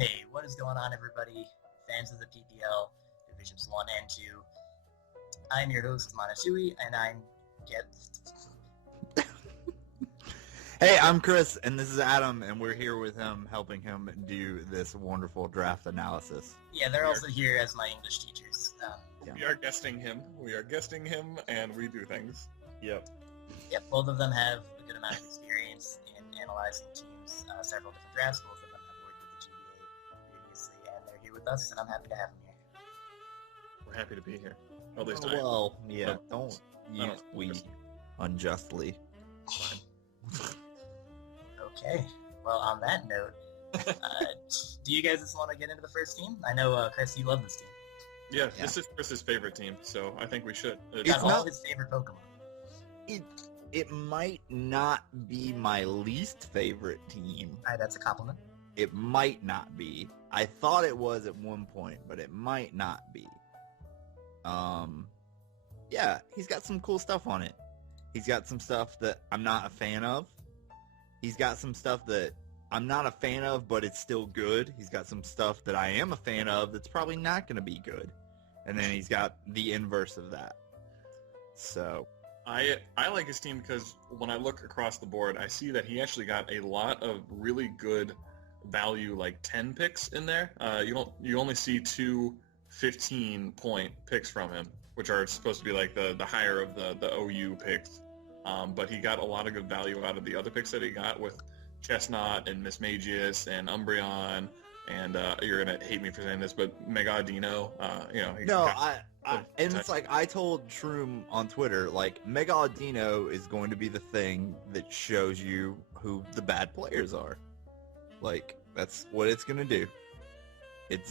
Hey, what is going on, everybody? Fans of the PPL, Divisions 1 and 2. I'm your host, Monasui, and I'm... Hey, I'm Chris, and this is Adam, and we're here with him, helping him do this wonderful draft analysis. Yeah, they're also here as my English teachers. Yeah. We are guesting him, and we do things. Yep. Yep, both of them have a good amount of experience in analyzing teams, several different drafts. Both of them have worked with the GBA previously, and they're here with us, and I'm happy to have them here. We're happy to be here. At least Well, yeah, But- don't use we unjustly. Okay, well, on that note, do you guys just want to get into the first team? I know, Chris, you love this team. Yeah, this is Chris's favorite team, so I think we should. Got It's all not- of his favorite Pokemon. It might not be my least favorite team. Alright, that's a compliment. It might not be. I thought it was at one point, but it might not be. Yeah, he's got some cool stuff on it. He's got some stuff that I'm not a fan of. He's got some stuff that I'm not a fan of, but it's still good. He's got some stuff that I am a fan of that's probably not going to be good. And then he's got the inverse of that. So, I like his team because when I look across the board, I see that he actually got a lot of really good value, like 10 picks in there. You only see two 15-point picks from him, which are supposed to be like the higher of the OU picks. But he got a lot of good value out of the other picks that he got with Chestnut and Mismagius and Umbreon, and you're gonna hate me for saying this, but Megadino. And it's like I told Shroom on Twitter, like Megadino is going to be the thing that shows you who the bad players are. Like that's what it's gonna do.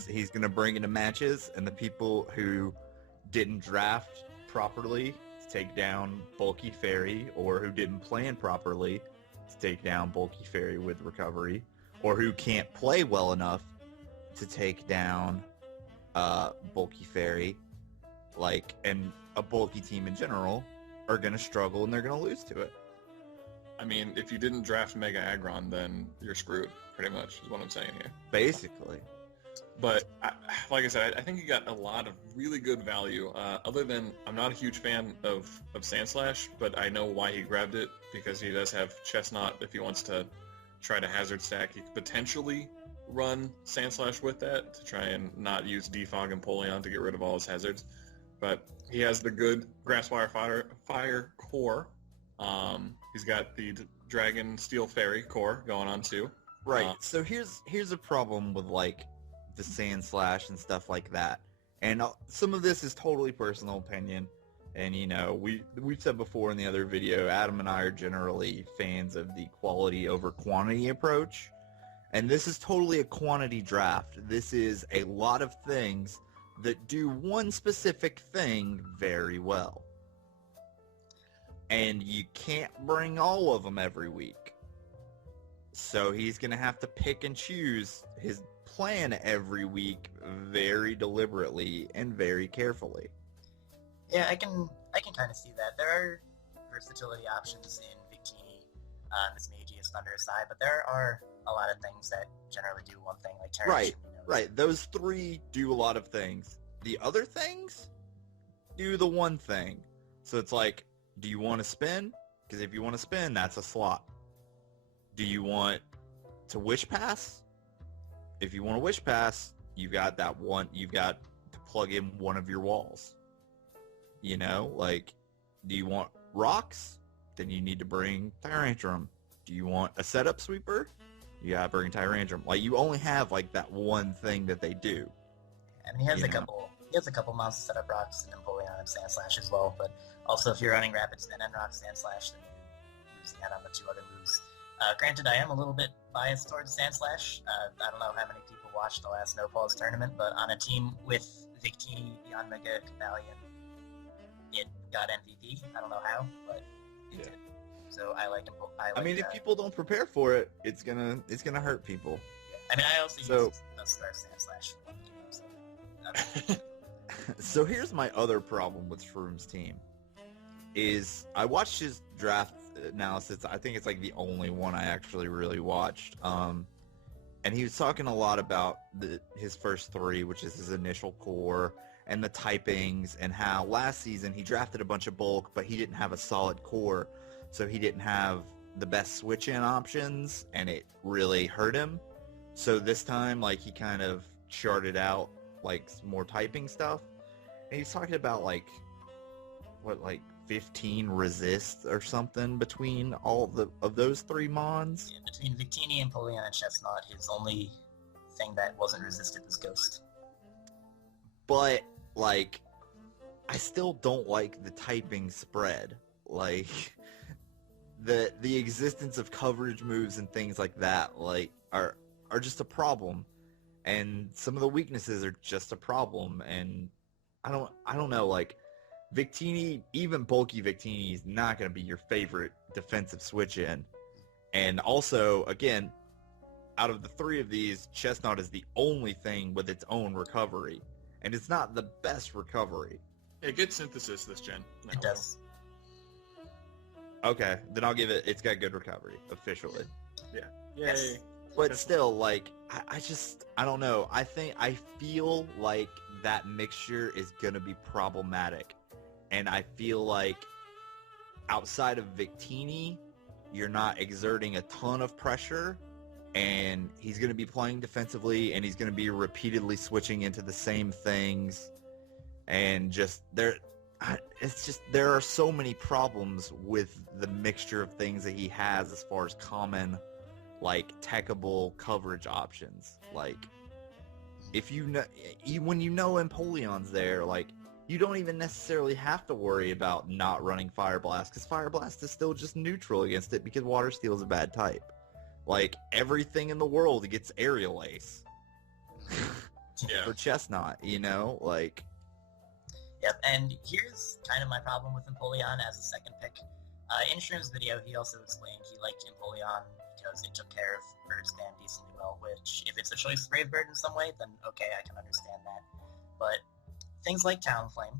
He's gonna bring into matches, and the people who didn't draft properly to take down Bulky Fairy, or who didn't plan properly to take down Bulky Fairy with recovery, or who can't play well enough to take down Bulky Fairy, like, and a bulky team in general, are going to struggle and they're going to lose to it. I mean, if you didn't draft Mega Aggron, then you're screwed, pretty much, is what I'm saying here. Basically. But, like I said, I think he got a lot of really good value. Other than, I'm not a huge fan of Sandslash, but I know why he grabbed it, because he does have Chestnut. If he wants to try to hazard stack, he could potentially run Sandslash with that to try and not use Defog and Polion to get rid of all his hazards. But he has the good Grasswire Fire core. He's got the Dragon Steel Fairy core going on too. Right. So here's a problem with like the Sandslash and stuff like that. And some of this is totally personal opinion. And you know, we've said before in the other video, Adam and I are generally fans of the quality over quantity approach. And this is totally a quantity draft. This is a lot of things that do one specific thing very well. And you can't bring all of them every week. So he's going to have to pick and choose his plan every week very deliberately and very carefully. Yeah, I can kind of see that. There are versatility options in Victini, Mismagius, Thunder aside, but there are a lot of things that generally do one thing, like Terra. Right, right. Those three do a lot of things. The other things do the one thing. So it's like, do you want to spin? Because if you want to spin, that's a slot. Do you want to wish pass? If you want to wish pass, you got that one. You've got to plug in one of your walls. You know, like, do you want rocks? Then you need to bring Tyrantrum. Do you want a setup sweeper? You gotta bring Tyrantrum. Like, you only have like that one thing that they do. I mean, he has a couple monster setup rocks and Empoleon and Sandslash as well, but also if you're running Rapid Spin and Rock Sandslash, then you're losing out on the two other moves. Granted, I am a little bit biased towards Sandslash. I don't know how many people watched the last No-Falls tournament, but on a team with Victini, Beyond Mega, Cavalion, it got MVP. I don't know how, but it did. So I like him. I mean, if people don't prepare for it, it's gonna hurt people. Yeah. I mean, I also use Star Sandslash for one game, so... So here's my other problem with Shroom's team. Is I watched his draft analysis. I think it's like the only one I actually really watched. and he was talking a lot about his first three, which is his initial core, and the typings, and how last season he drafted a bunch of bulk, but he didn't have a solid core, so he didn't have the best switch-in options, and it really hurt him. So this time, like, he kind of charted out, like, some more typing stuff, and he's talking about, like, 15 resists or something between all of those three mons? Yeah, between Victini, Empoleon, and Chestnut, his only thing that wasn't resisted was Ghost. But, like, I still don't like the typing spread. Like, the existence of coverage moves and things like that, like, are just a problem. And some of the weaknesses are just a problem. And I don't know, like, Victini, even bulky Victini, is not going to be your favorite defensive switch-in. And also, again, out of the three of these, Chestnut is the only thing with its own recovery. And it's not the best recovery. It gets synthesis this gen. No. It does. Okay, then I'll give it, it's got good recovery, officially. Yeah. Yay. Yes. But still, like, I don't know. I feel like that mixture is going to be problematic. And I feel like outside of Victini, you're not exerting a ton of pressure, and he's going to be playing defensively, and he's going to be repeatedly switching into the same things, and just there are so many problems with the mixture of things that he has as far as common, like, techable coverage options. Like, if you know, when you know Empoleon's there, like, you don't even necessarily have to worry about not running Fire Blast, because Fire Blast is still just neutral against it because Water Steel is a bad type. Like, everything in the world gets Aerial Ace. Yeah. For Chestnut, you know? Like... Yep, and here's kind of my problem with Empoleon as a second pick. In Shroom's video, he also explained he liked Empoleon because it took care of Bird Spam decently well, which, if it's a choice of Brave Bird in some way, then okay, I can understand that. But things like Talonflame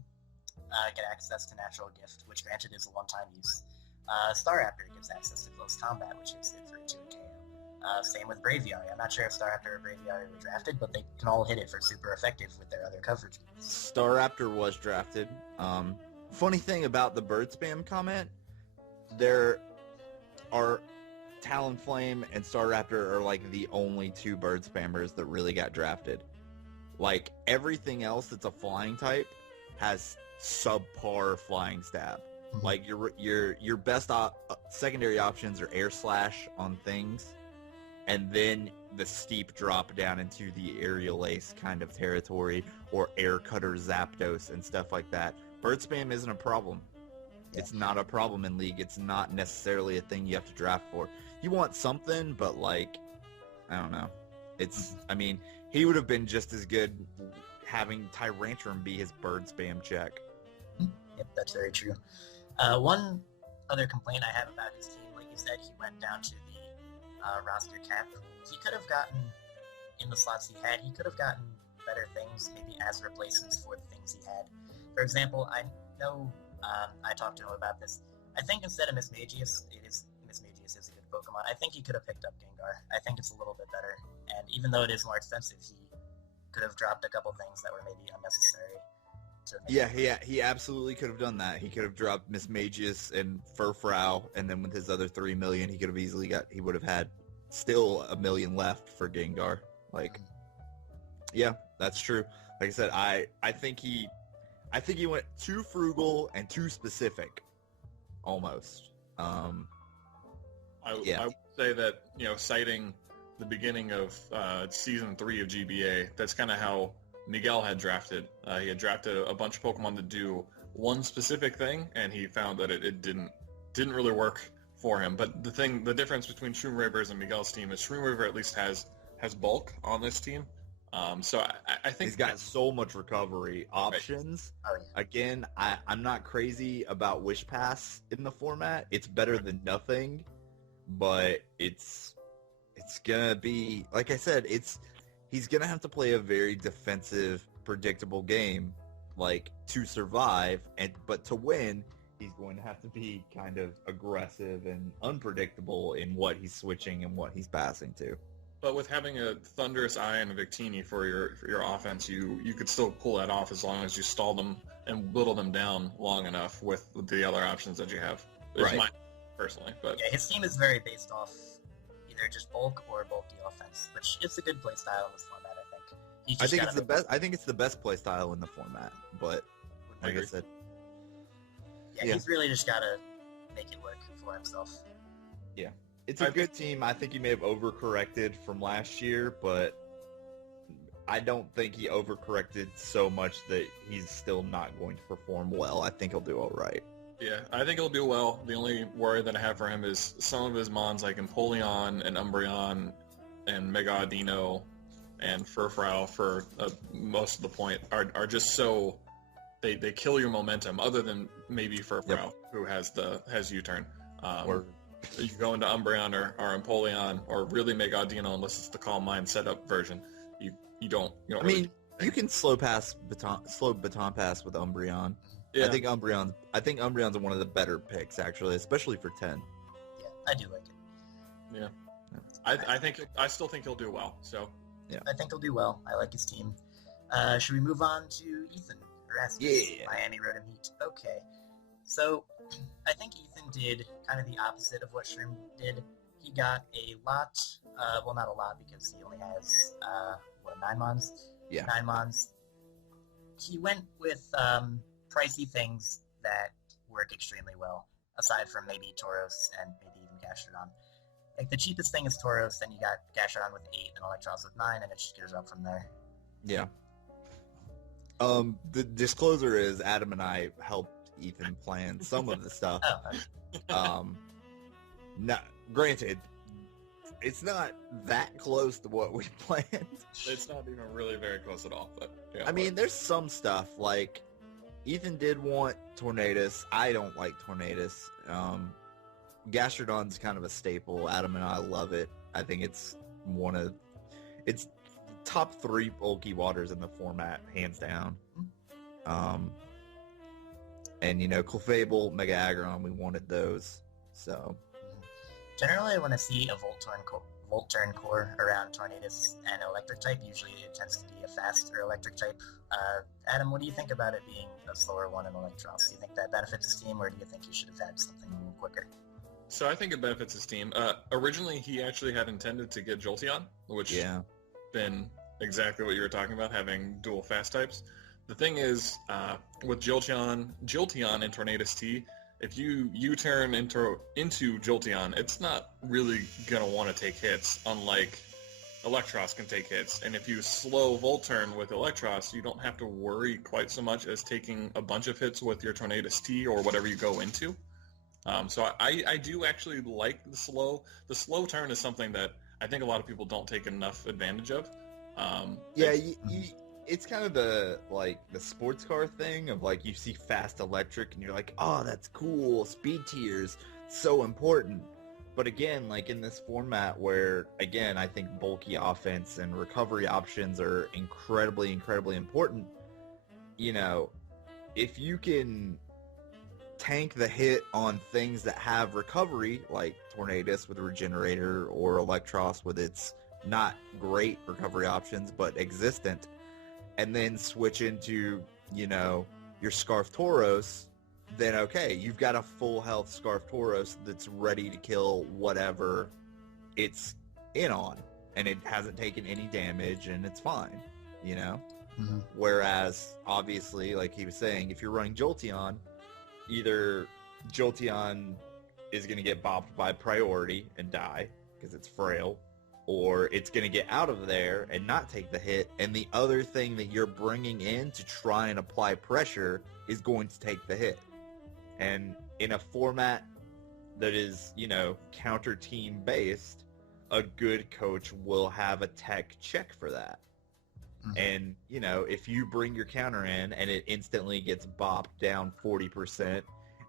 get access to Natural Gift, which granted is a one-time use. Staraptor gives access to Close Combat, which hits it for a 2 KO. Same with Braviary. I'm not sure if Staraptor or Braviary were drafted, but they can all hit it for super effective with their other coverage moves. Staraptor was drafted. Funny thing about the Bird Spam comment, there are Talonflame and Staraptor are like the only two Bird Spammers that really got drafted. Like, everything else that's a flying type has subpar flying stab. Mm-hmm. Like, your best secondary options are Air Slash on things, and then the steep drop down into the Aerial Ace kind of territory, or Air Cutter Zapdos and stuff like that. Bird Spam isn't a problem. Yeah. It's not a problem in League. It's not necessarily a thing you have to draft for. You want something, but, like, I don't know. It's, I mean, he would have been just as good having Tyrantrum be his Bird Spam check. Yep, that's very true. One other complaint I have about his team, like you said, he went down to the roster cap. He could have gotten, in the slots he had, he could have gotten better things, maybe as replacements for the things he had. For example, I know I talked to him about this. I think instead of Mismagius, Mismagius is a good Pokemon. I think he could have picked up Gengar. I think it's a little bit better. And even though it is more expensive, he could have dropped a couple things that were maybe unnecessary. He absolutely could have done that. He could have dropped Mismagius and Furfrou, and then with his other 3 million, he could have easily he would have had still 1 million left for Gengar. Like, yeah, that's true. Like I said, I think he went too frugal and too specific, almost. I would say that, you know, citing the beginning of Season 3 of GBA, that's kind of how Miguel had drafted. He had drafted a bunch of Pokemon to do one specific thing, and he found that it didn't really work for him. But the difference between Shroomravers and Miguel's team is Shroomraver at least has bulk on this team. So I think he's got so much recovery options. Right. Again, I'm not crazy about Wish Pass in the format. It's better than nothing, but it's gonna be, like I said, he's gonna have to play a very defensive, predictable game, like, to survive, but to win, he's going to have to be kind of aggressive and unpredictable in what he's switching and what he's passing to. But with having a Thunderous Eye and a Victini for your offense, you could still pull that off as long as you stall them and whittle them down long enough with the other options that you have. It's Right. mine, personally, but Yeah, his team is very based off either just bulk or bulky offense, which is a good play style in this format, I think. He's I just think gotta it's the best. I think it's the best play style in the format. But I like I agree. said, Yeah, he's really just gotta make it work for himself. it's a good team. I think he may have overcorrected from last year, but I don't think he overcorrected so much that he's still not going to perform well. I think he'll do all right. yeah, I think he'll do well. The only worry that I have for him is some of his mons like Empoleon and Umbreon and Mega Audino and Furfrou for most of the point are just so they kill your momentum. Other than maybe Furfrou, who has U-turn. Or You go into Umbreon or Empoleon or really Mega Audino unless it's the Calm Mind setup version. You don't. I mean, you can slow baton pass with Umbreon. yeah. I think Umbreon's one of the better picks actually, especially for 10. Yeah, I do like it. I still think he'll do well. So I think he'll do well. I like his team. Should we move on to Ethan Erasmus? Yeah. Miami Rotom Heat. Okay. So, I think Ethan did kind of the opposite of what Shroom did. He got a lot, well, not a lot because he only has, 9 mons? Yeah. 9 mons. He went with pricey things that work extremely well, aside from maybe Tauros and maybe even Gastrodon. Like, the cheapest thing is Tauros, then you got Gastrodon with 8 and Electros with 9, and it just goes up from there. Yeah. The disclosure is Adam and I helped Ethan plan some of the stuff. Oh, Now, granted, it's not that close to what we planned. it's not even really very close at all. But yeah, I mean, there's some stuff, like, Ethan did want Tornadus. I don't like Tornadus. Gastrodon's kind of a staple. Adam and I love it. I think it's top 3 bulky waters in the format, hands down. And, Clefable, Mega Aggron, we wanted those, so... generally, I want to see a Volt-turn core around Tornadus and Electric type. Usually it tends to be a faster Electric type. Adam, what do you think about it being a slower one in Electros? Do you think that benefits his team, or do you think he should have had something a little quicker? So I think it benefits his team. Originally, he actually had intended to get Jolteon, which been exactly what you were talking about, having dual fast types. The thing is, with Jolteon and Tornadus T, if you U-turn into Jolteon, it's not really going to want to take hits, unlike Electros can take hits. And if you slow Volt-turn with Electros, you don't have to worry quite so much as taking a bunch of hits with your Tornadus T or whatever you go into. So I do actually like the slow. The slow turn is something that I think a lot of people don't take enough advantage of. It's kind of the sports car thing of, like, you see fast electric and you're like, oh, that's cool, speed tiers, so important. But again, like, in this format where, again, I think bulky offense and recovery options are incredibly, incredibly important, if you can tank the hit on things that have recovery, like Tornadus with Regenerator or Electros with its not great recovery options, but existent, and then switch into, your Scarf Tauros, then okay, you've got a full health Scarf Tauros that's ready to kill whatever it's in on, and it hasn't taken any damage, and it's fine, Mm-hmm. Whereas, obviously, like he was saying, if you're running Jolteon, either Jolteon is going to get bopped by priority and die, because it's frail, or it's going to get out of there and not take the hit, and the other thing that you're bringing in to try and apply pressure is going to take the hit. And in a format that is, counter-team based, a good coach will have a tech check for that. Mm-hmm. And, if you bring your counter in and it instantly gets bopped down 40%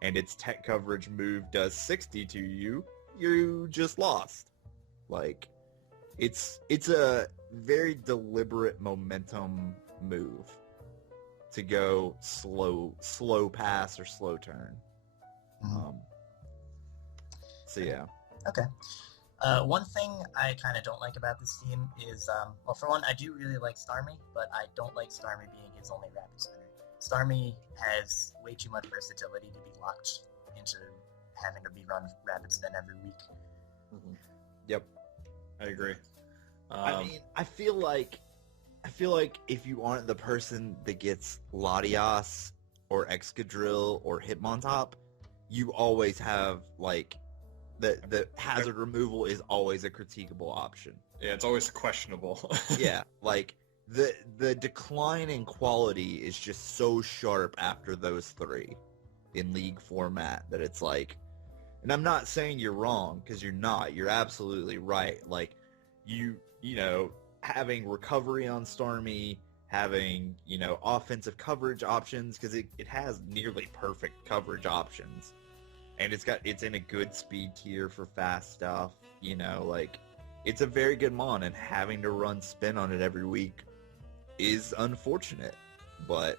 and its tech coverage move does 60 to you, you just lost. Like, it's a very deliberate momentum move to go slow pass or slow turn. Mm-hmm. So yeah. Okay. One thing I kind of don't like about this team is, well, for one, I do really like Starmie, but I don't like Starmie being his only rapid spinner. Starmie has way too much versatility to be locked into having to be run rapid spin every week. Mm-hmm. Yep, I agree. I mean, I feel like if you aren't the person that gets Latias or Excadrill or Hitmontop, you always have like the hazard removal is always a critiquable option. Yeah, it's always questionable. Yeah, like the decline in quality is just so sharp after those three in league format that it's like, and I'm not saying you're wrong, because you're not. You're absolutely right. Like you know, having recovery on Starmie, having, you know, offensive coverage options, because it has nearly perfect coverage options. And it's in a good speed tier for fast stuff, you know, like, it's a very good mon, and having to run spin on it every week is unfortunate, but...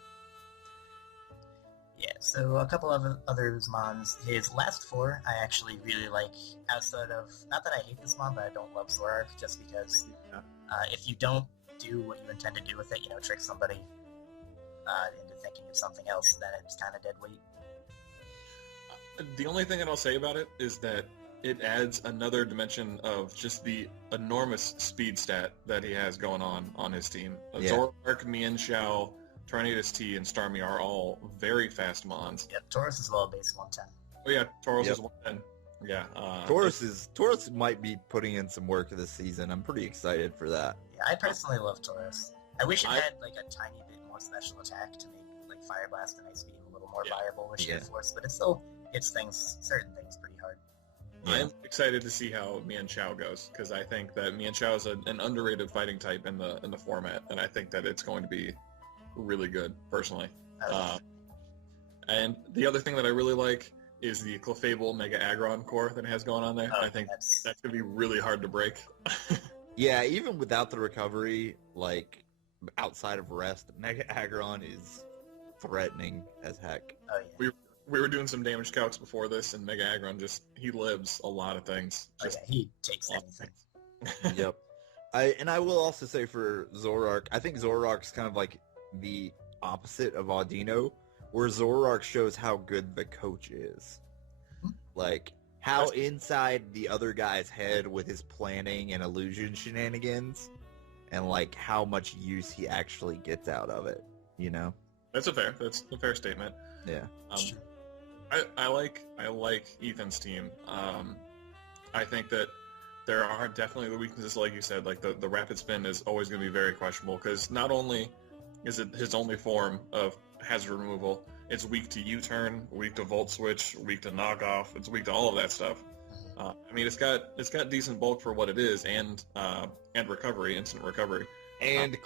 Yeah, so a couple of other mons. His last four, I actually really like, outside of, not that I hate this mon, but I don't love Zoroark, just because if you don't do what you intend to do with it, you know, trick somebody into thinking of something else, then it's kind of dead weight. The only thing that I'll say about it is that it adds another dimension of just the enormous speed stat that he has going on his team. Yeah. Zoroark, Mienshao, Tornadus T, and Starmie are all very fast mons. Yep, Tauros is well base 110. Oh yeah, Tauros Yep. is 110. Yeah. Tauros might be putting in some work this season. I'm pretty excited for that. Yeah, I personally love Tauros. I wish it had like a tiny bit more special attack to make like Fire Blast and Ice Beam a little more viable with Sheer Force, but it still hits certain things pretty hard. Yeah. I'm excited to see how Mienshao goes, because I think that Mienshao is an underrated fighting type in the format, and I think that it's going to be really good, personally. And the other thing that I really like is the Clefable Mega Aggron core that it has going on there. I think that's going to be really hard to break. Yeah, even without the recovery, like, outside of rest, Mega Aggron is threatening as heck. Oh, yeah. We were doing some damage calcs before this, and Mega Aggron he lives a lot of things. He takes anything. Yep. I will also say for Zoroark, I think Zoroark's kind of like the opposite of Audino, where Zoroark shows how good the coach is. Like, how inside the other guy's head with his planning and illusion shenanigans, and like how much use he actually gets out of it, you know? That's a fair statement. Yeah. I like Ethan's team. I think that there are definitely the weaknesses, like you said, like the rapid spin is always going to be very questionable, because not only is it his only form of hazard removal, it's weak to U-turn, weak to Volt Switch, weak to knockoff, it's weak to all of that stuff. I mean, it's got decent bulk for what it is, and recovery, instant recovery, and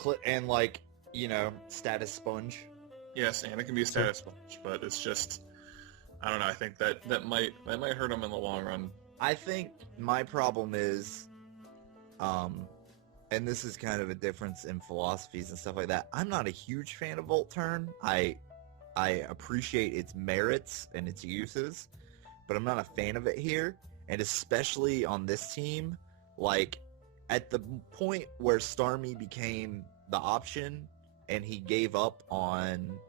like, you know, status sponge. Yes, and it can be a status sponge, but it's just, I don't know. I think that might hurt him in the long run. I think my problem is, and this is kind of a difference in philosophies and stuff like that. I'm not a huge fan of Volt Turn. I appreciate its merits and its uses, but I'm not a fan of it here. And especially on this team, like, at the point where Starmie became the option and he gave up on,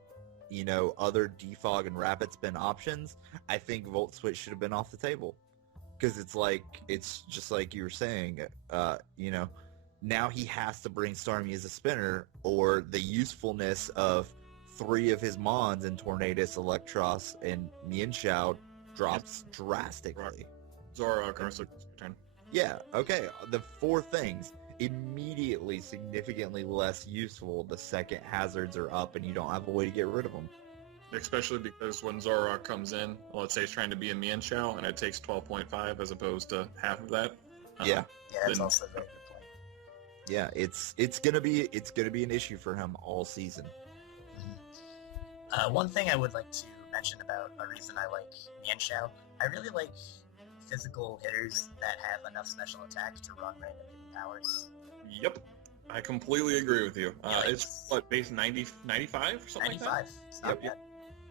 you know, other defog and rapid spin options, I think Volt Switch should have been off the table. Because it's just like you were saying, you know, now he has to bring Starmie as a spinner, or the usefulness of 3 of his mons in Tornadus, Electros, and Mienshao drops drastically. Zoroark, your turn. Yeah, okay. The 4 things immediately significantly less useful the second hazards are up and you don't have a way to get rid of them. Especially because when Zoroark comes in, let's say he's trying to be a Mienshao, and it takes 12.5 as opposed to half of that. Yeah, that's also a very good point. Yeah, it's gonna be an issue for him all season. One thing I would like to mention about a reason I like Mienshao, I really like physical hitters that have enough special attack to run random hidden powers. Yep, I completely agree with you. Yeah, like it's what, base 90, 95 or something 95. like that? It's not bad.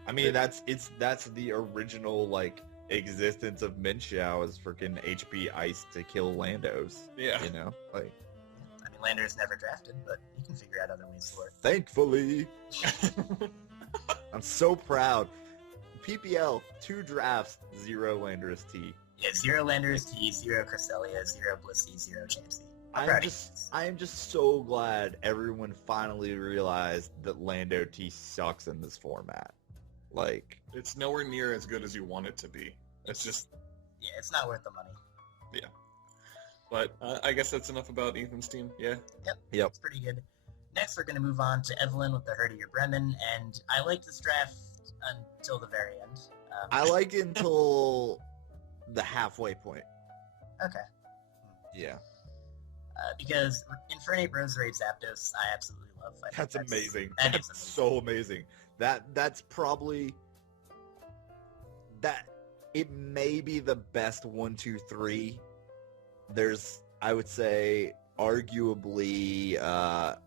I mean, that's the original, like, existence of Minxiao as freaking HP Ice to kill Landos. Yeah. You know? Like, I mean, Lander's never drafted, but you can figure out other ways to work. thankfully. I'm so proud. PPL, 2 drafts, 0 Landorus T. Yeah, 0 Landorus T, 0 Cresselia, 0 Blissey, 0 Chansey. I am just so glad everyone finally realized that Lando T sucks in this format. Like, it's nowhere near as good as you want it to be. It's just... Yeah, it's not worth the money. Yeah. But I guess that's enough about Ethan's team, yeah? Yep. It's pretty good. Next, we're going to move on to Evelyn with the Herdier Bremen, and I liked this draft until the very end. I liked it until the halfway point. Okay. Yeah. Because Infernape, Roserade, Zapdos, I absolutely love. I think That's amazing. That That's is amazing. so amazing. That's probably... That... It may be the best 1, 2, 3. There's, I would say, arguably,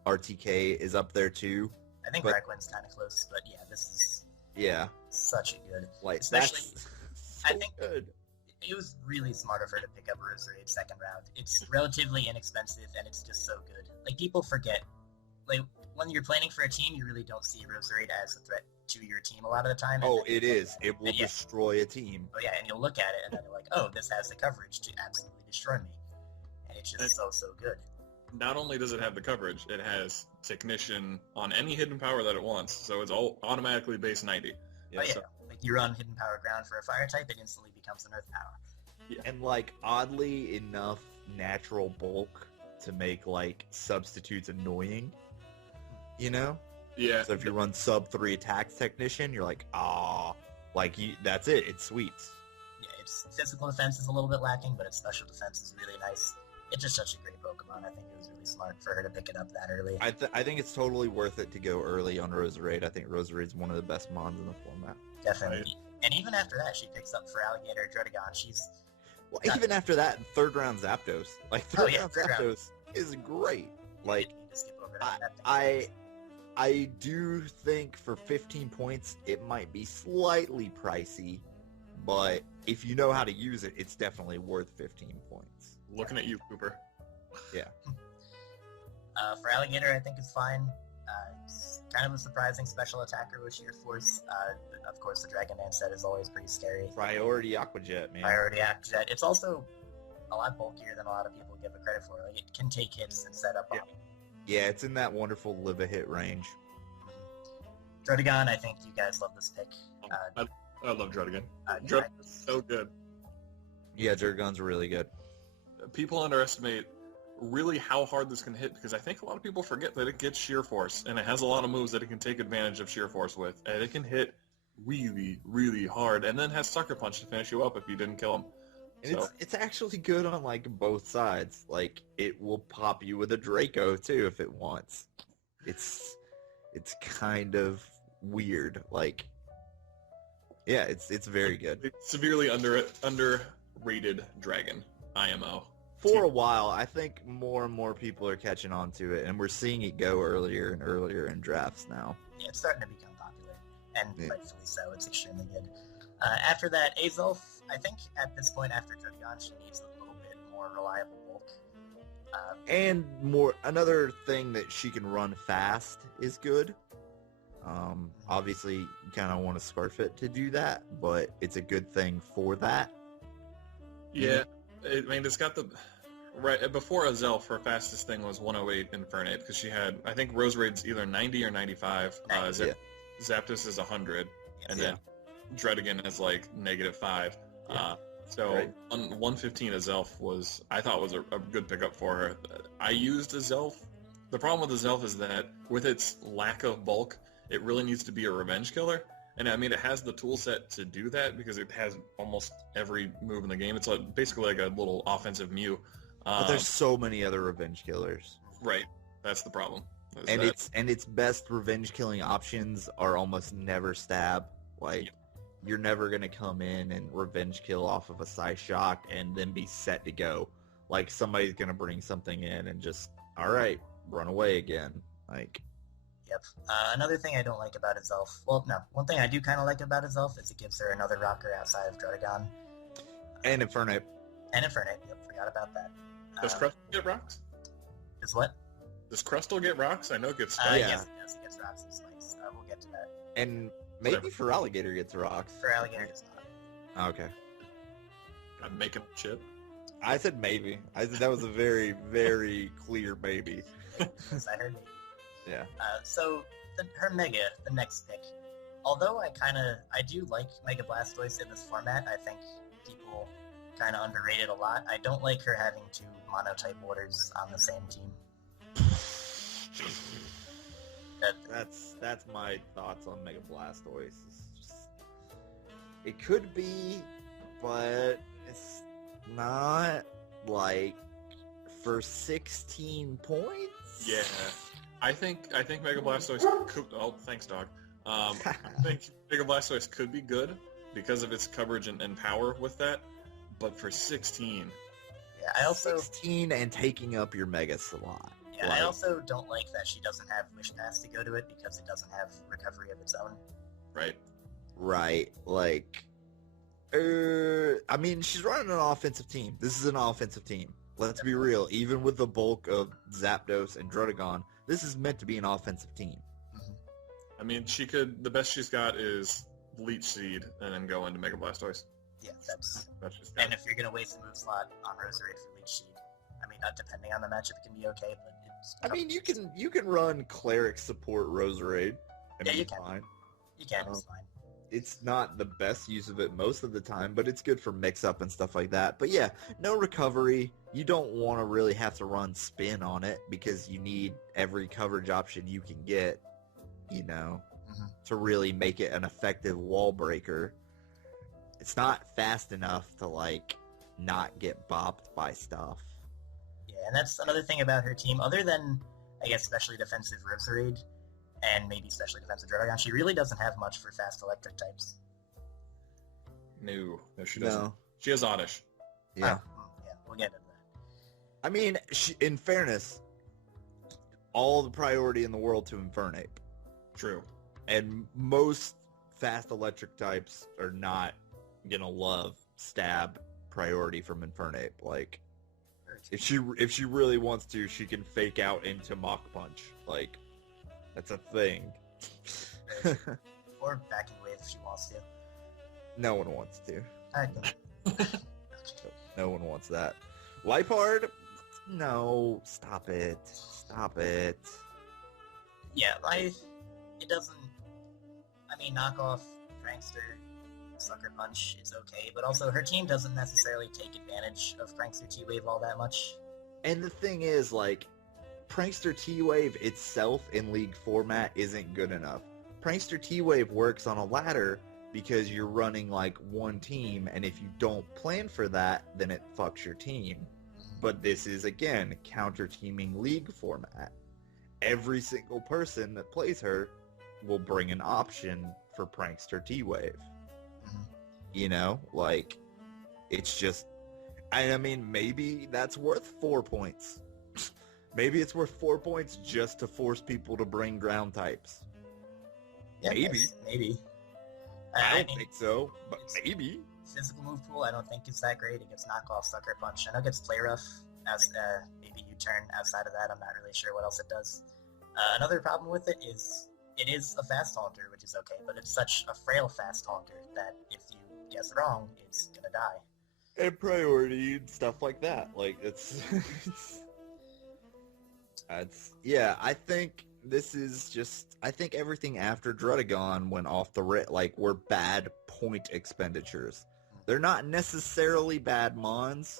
RTK is up there too. I think but- Requin's kind of close, but yeah, this is Yeah. such a good... Like, Especially- that's I so think- good. It was really smart of her to pick up Roserade second round. It's relatively inexpensive, and it's just so good. Like, people forget. Like, when you're planning for a team, you really don't see Roserade as a threat to your team a lot of the time. Oh, it is. It will Yeah. destroy a team. Oh, yeah, and you'll look at it, and then you're like, oh, this has the coverage to absolutely destroy me. And it's just so good. Not only does it have the coverage, it has Technician on any hidden power that it wants, so it's all automatically base 90. Oh, yeah. So, Like, you run Hidden Power Ground for a fire type, it instantly becomes an Earth Power. And, like, oddly enough, natural bulk to make, like, substitutes annoying. You know? yeah, So if you run sub 3 attacks technician, you're like, like, that's it. It's sweet. Yeah, its physical defense is a little bit lacking, but its special defense is really nice. It's just such a great Pokemon. I think it was really smart for her to pick it up that early. I think it's totally worth it to go early on Roserade. I think Roserade's one of the best mons in the format. Definitely. Right. And even after that, she picks up for Alligator Druddigon. She's... Well, Got even after that, 3rd round Zapdos. Like, Oh, 3rd yeah, round 3rd round. Zapdos is great. Like, You need to skip over that. I do think for 15 points, it might be slightly pricey, but if you know how to use it, it's definitely worth 15 points. looking at you, Cooper. For Alligator, I think it's fine. It's kind of a surprising special attacker with Sheer Force. Of course, the Dragon Dance set is always pretty scary. Priority Aquajet, man. Priority Act Jet. It's also a lot bulkier than a lot of people give it credit for. Like, it can take hits and set up on Yeah, it's in that wonderful live a hit range. Druddigon. I think you guys love this pick. I love Druddigon. Druddigon. Druddigon's so good. Yeah, Jergon's really good. People underestimate really how hard this can hit, because I think a lot of people forget that it gets Sheer Force, and it has a lot of moves that it can take advantage of Sheer Force with, and it can hit really, really hard, and then has Sucker Punch to finish you up if you didn't kill him. And So, it's actually good on, like, both sides. Like, it will pop you with a Draco, too, if it wants. It's kind of weird. Like, yeah, it's very good. it's severely underrated dragon, IMO. For a while, I think more and more people are catching on to it, and we're seeing it go earlier and earlier in drafts now. Yeah, it's starting to become popular, and Yeah. rightfully so. It's extremely good. After that, Azulf, I think at this point after Druddigon, she needs a little bit more reliable bulk. And another thing that she can run fast is good. Obviously, you kind of want to Scarf it to do that, but it's a good thing for that. Yeah, I mean, it's got the... Right, before Azelf, her fastest thing was 108 Infernape, because she had, I think Roserade's either 90 or 95, Yeah. Zapdos is 100, and Yeah. then Druddigon is like -5. Yeah. So Right. 115 Azelf was, I thought was a good pickup for her. I used Azelf. The problem with Azelf is that with its lack of bulk, it really needs to be a revenge killer. And I mean, it has the tool set to do that because it has almost every move in the game. It's like, basically like a little offensive Mew. But there's so many other revenge killers. Right. That's the problem. Is And that- its best revenge killing options are almost never stab. Like, Yep. you're never gonna come in and revenge kill off of a Psyshock and then be set to go. Like, somebody's gonna bring something in and just, alright, run away again. Like, Yep. Another thing I don't like about Azelf, well, no, one thing I do kind of like about Azelf is it gives her another rocker outside of Druddigon. And Infernape. And Infernape, yep, forgot about that. Does Crustle get rocks? Is what? Does Crustle get rocks? I know it gets spikes. Yeah. Yes, it does. It gets rocks and spikes. We'll get to that. And maybe for Alligator gets rocks. For Alligator, it does not. Okay. I'm making a chip. I said maybe. I said that was a very, very clear maybe. Yes, I heard maybe. Yeah. So, her Mega, the next pick, although I do like Mega Blastoise in this format, I think people kind of underrate it a lot. I don't like her having two monotype orders on the same team. That's my thoughts on Mega Blastoise. It's just, it could be, but it's not, like, for 16 points? Yeah. I think Mega Blastoise could... Oh, thanks, dog. I think Mega Blastoise could be good because of its coverage and power with that, but for 16... Yeah, I also... 16 and taking up your Mega slot. Yeah, I also don't like that she doesn't have Wish Pass to go to it because it doesn't have recovery of its own. Right. Right, like... I mean, she's running an offensive team. This is an offensive team. Let's be real. Even with the bulk of Zapdos and Druddigon, this is meant to be an offensive team. Mm-hmm. I mean, she could... The best she's got is Leech Seed and then go into Mega Blastoise. Yeah, that's just and if you're going to waste a move slot on Roserade for Leech Seed, I mean, not depending on the matchup, it can be okay, but it's... I mean, you can run Cleric support Roserade and Yeah, be you can. fine. You can, it's fine. It's not the best use of it most of the time, but it's good for mix-up and stuff like that. But yeah, no recovery. You don't want to really have to run spin on it because you need every coverage option you can get, you know, to really make it an effective wall breaker. It's not fast enough to, like, not get bopped by stuff. Yeah, and that's another thing about her team. Other than, I guess, specially defensive Roserade, and maybe specially defensive Druddigon, she really doesn't have much for fast electric types. No, she doesn't. No. She has Oddish. Yeah. Yeah, we'll get into that. I mean, in fairness, all the priority in the world to Infernape. True. And most fast electric types are not gonna love stab priority from Infernape. Like, if she really wants to, she can fake out into Mach Punch. Like, that's a thing. Or backing wave if she wants to. No one wants to. Alright. No one wants that. Liepard? No. Stop it. Stop it. Yeah, it doesn't... I mean, knock off Prankster, Sucker Punch is okay, but also her team doesn't necessarily take advantage of Prankster T-Wave all that much. And the thing is, like, Prankster T-Wave itself in League format isn't good enough. Prankster T-Wave works on a ladder because you're running, like, one team, and if you don't plan for that, then it fucks your team. But this is, again, counter-teaming League format. Every single person that plays her will bring an option for Prankster T-Wave. You know? Like, it's just... I mean, maybe that's worth 4 points. Maybe it's worth 4 points just to force people to bring ground types. Yeah, Maybe. Maybe. I don't think so, but maybe. Physical move pool I don't think is that great. It gets knockoff, Sucker Punch. I know it gets Play Rough, as maybe U-Turn. Outside of that, I'm not really sure what else it does. Another problem with it is a fast haunter, which is okay, but it's such a frail fast haunter that if you guess wrong, it's gonna die. And priority and stuff like that. Like, it's... yeah, I think this is just... I think everything after Druddigon went off the were bad point expenditures. They're not necessarily bad mons.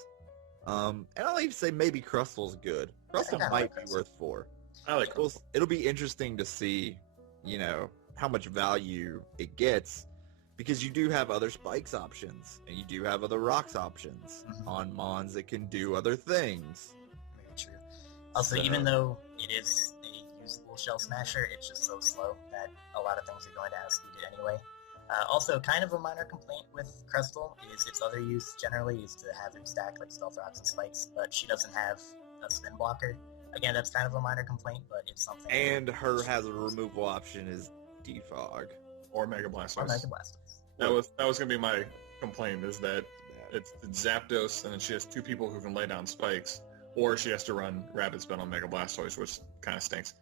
And I'll even say maybe Crustle's good. Crustle might be worth 4. I like Crustle. It'll be interesting to see, you know, how much value it gets, because you do have other spikes options, and you do have other rocks options on mons that can do other things. Very true. Also, even though it is a usable Shell Smasher, it's just so slow that a lot of things are going to outspeed it anyway. Also, kind of a minor complaint with Crustle is its other use generally is to have him stack like Stealth Rocks and Spikes, but she doesn't have a spin blocker, Again, that's kind of a minor complaint, but it's something. And her hazard removal option is Defog. Or Mega Blastoise. Or Mega Blastoise. That was gonna be my complaint, is that it's Zapdos, and then she has two people who can lay down spikes, or she has to run Rapid Spin on Mega Blastoise, which kind of stinks.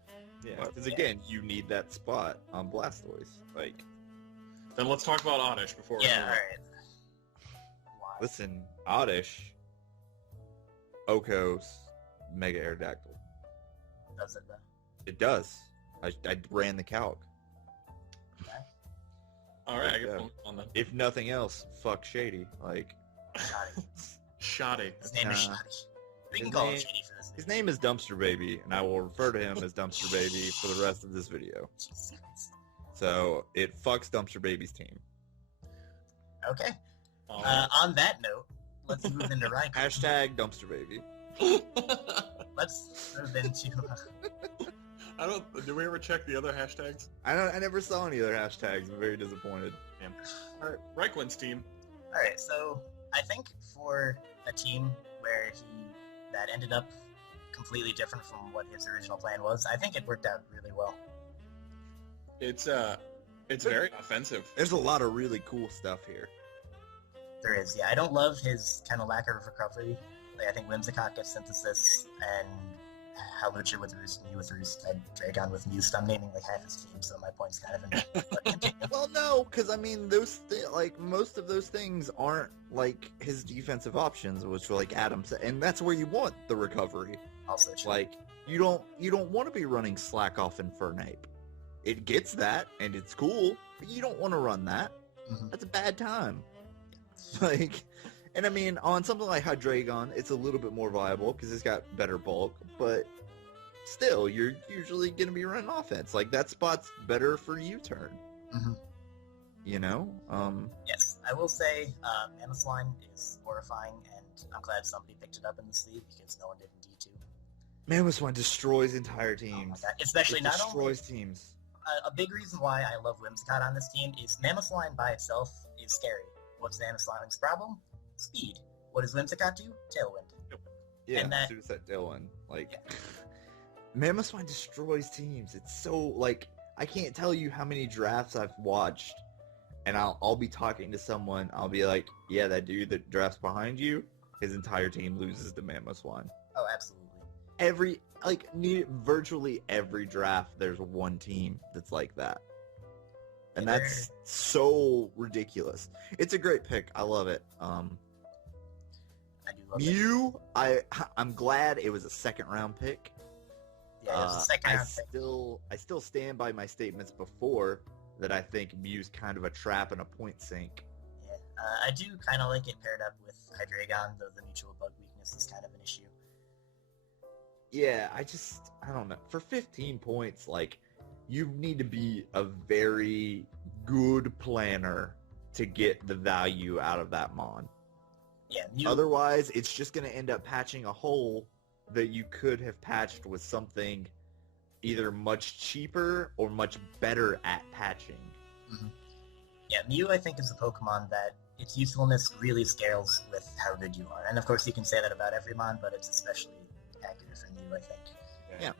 Yeah, because again, you need that spot on Blastoise. Like, then let's talk about Oddish before. Yeah, all right. Why? Listen, Oddish, Okos, Mega Aerodactyl. Does it though? It does. I ran the calc. Okay. All right, I get on that. If nothing else, fuck Shady. Like, Shoddy. Shoddy. His name is Shoddy. We can call him Shady for this. His name is Dumpster Baby, and I will refer to him as Dumpster Baby for the rest of this video. Jesus. So it fucks Dumpster Baby's team. Okay. On that note, let's move into Raikou. Hashtag Dumpster Baby. Let's move into. I don't. Did we ever check the other hashtags? I never saw any other hashtags. I'm very disappointed. Damn. All right, Reichlin's team. All right, so I think for a team where that ended up completely different from what his original plan was, I think it worked out really well. It's very offensive. There's a lot of really cool stuff here. There is, yeah. I don't love his kind of lack of recovery. Like, I think Whimsicott gets Synthesis, and Hawlucha with Roost, Mew with Roost, and Dragon with Mew. I'm naming like half his team, so my point's kind of in. Well, no, because I mean, most of those things aren't like his defensive options, which were like Adam said, and that's where you want the recovery. Also true. Like, you don't want to be running Slack Off Infernape. It gets that, and it's cool, but you don't want to run that. Mhm. That's a bad time. Like, and I mean, on something like Hydreigon, it's a little bit more viable because it's got better bulk, but still, you're usually going to be running offense. Like, that spot's better for U-turn. Mhm. You know? Yes, I will say Mammothline is horrifying, and I'm glad somebody picked it up in this league because no one did in D2. Mammothline destroys entire Oh my teams. god. Especially It not only destroys teams. a big reason why I love Whimsicott on this team is Mammothline by itself is scary. What's Mammothline's problem? Speed. What does Whimsicott do? Tailwind. Yeah, and that- Suicide Dylan. Like, Mammothline destroys teams. It's so, like, I can't tell you how many drafts I've watched, and I'll be talking to someone, I'll be like, yeah, that dude that drafts behind you, his entire team loses to Mammothline. Oh, absolutely. Virtually every draft, there's one team that's like that. And Yeah, that's so ridiculous. It's a great pick. I love it. I do love it. Mew, I'm glad it was a second round pick. Yeah, it was a second round pick. I still stand by my statements before that I think Mew's kind of a trap and a point sink. Yeah, I do kind of like it paired up with Hydreigon, though the mutual bug weakness is kind of an issue. Yeah, I don't know. For 15 points, like, you need to be a very good planner to get the value out of that mon. Yeah, Mew, Otherwise, it's just going to end up patching a hole that you could have patched with something either much cheaper or much better at patching. yeah, Mew I think is a Pokemon that its usefulness really scales with how good you are. And of course you can say that about every mon, but it's especially accurate for Mew, I think. Yeah.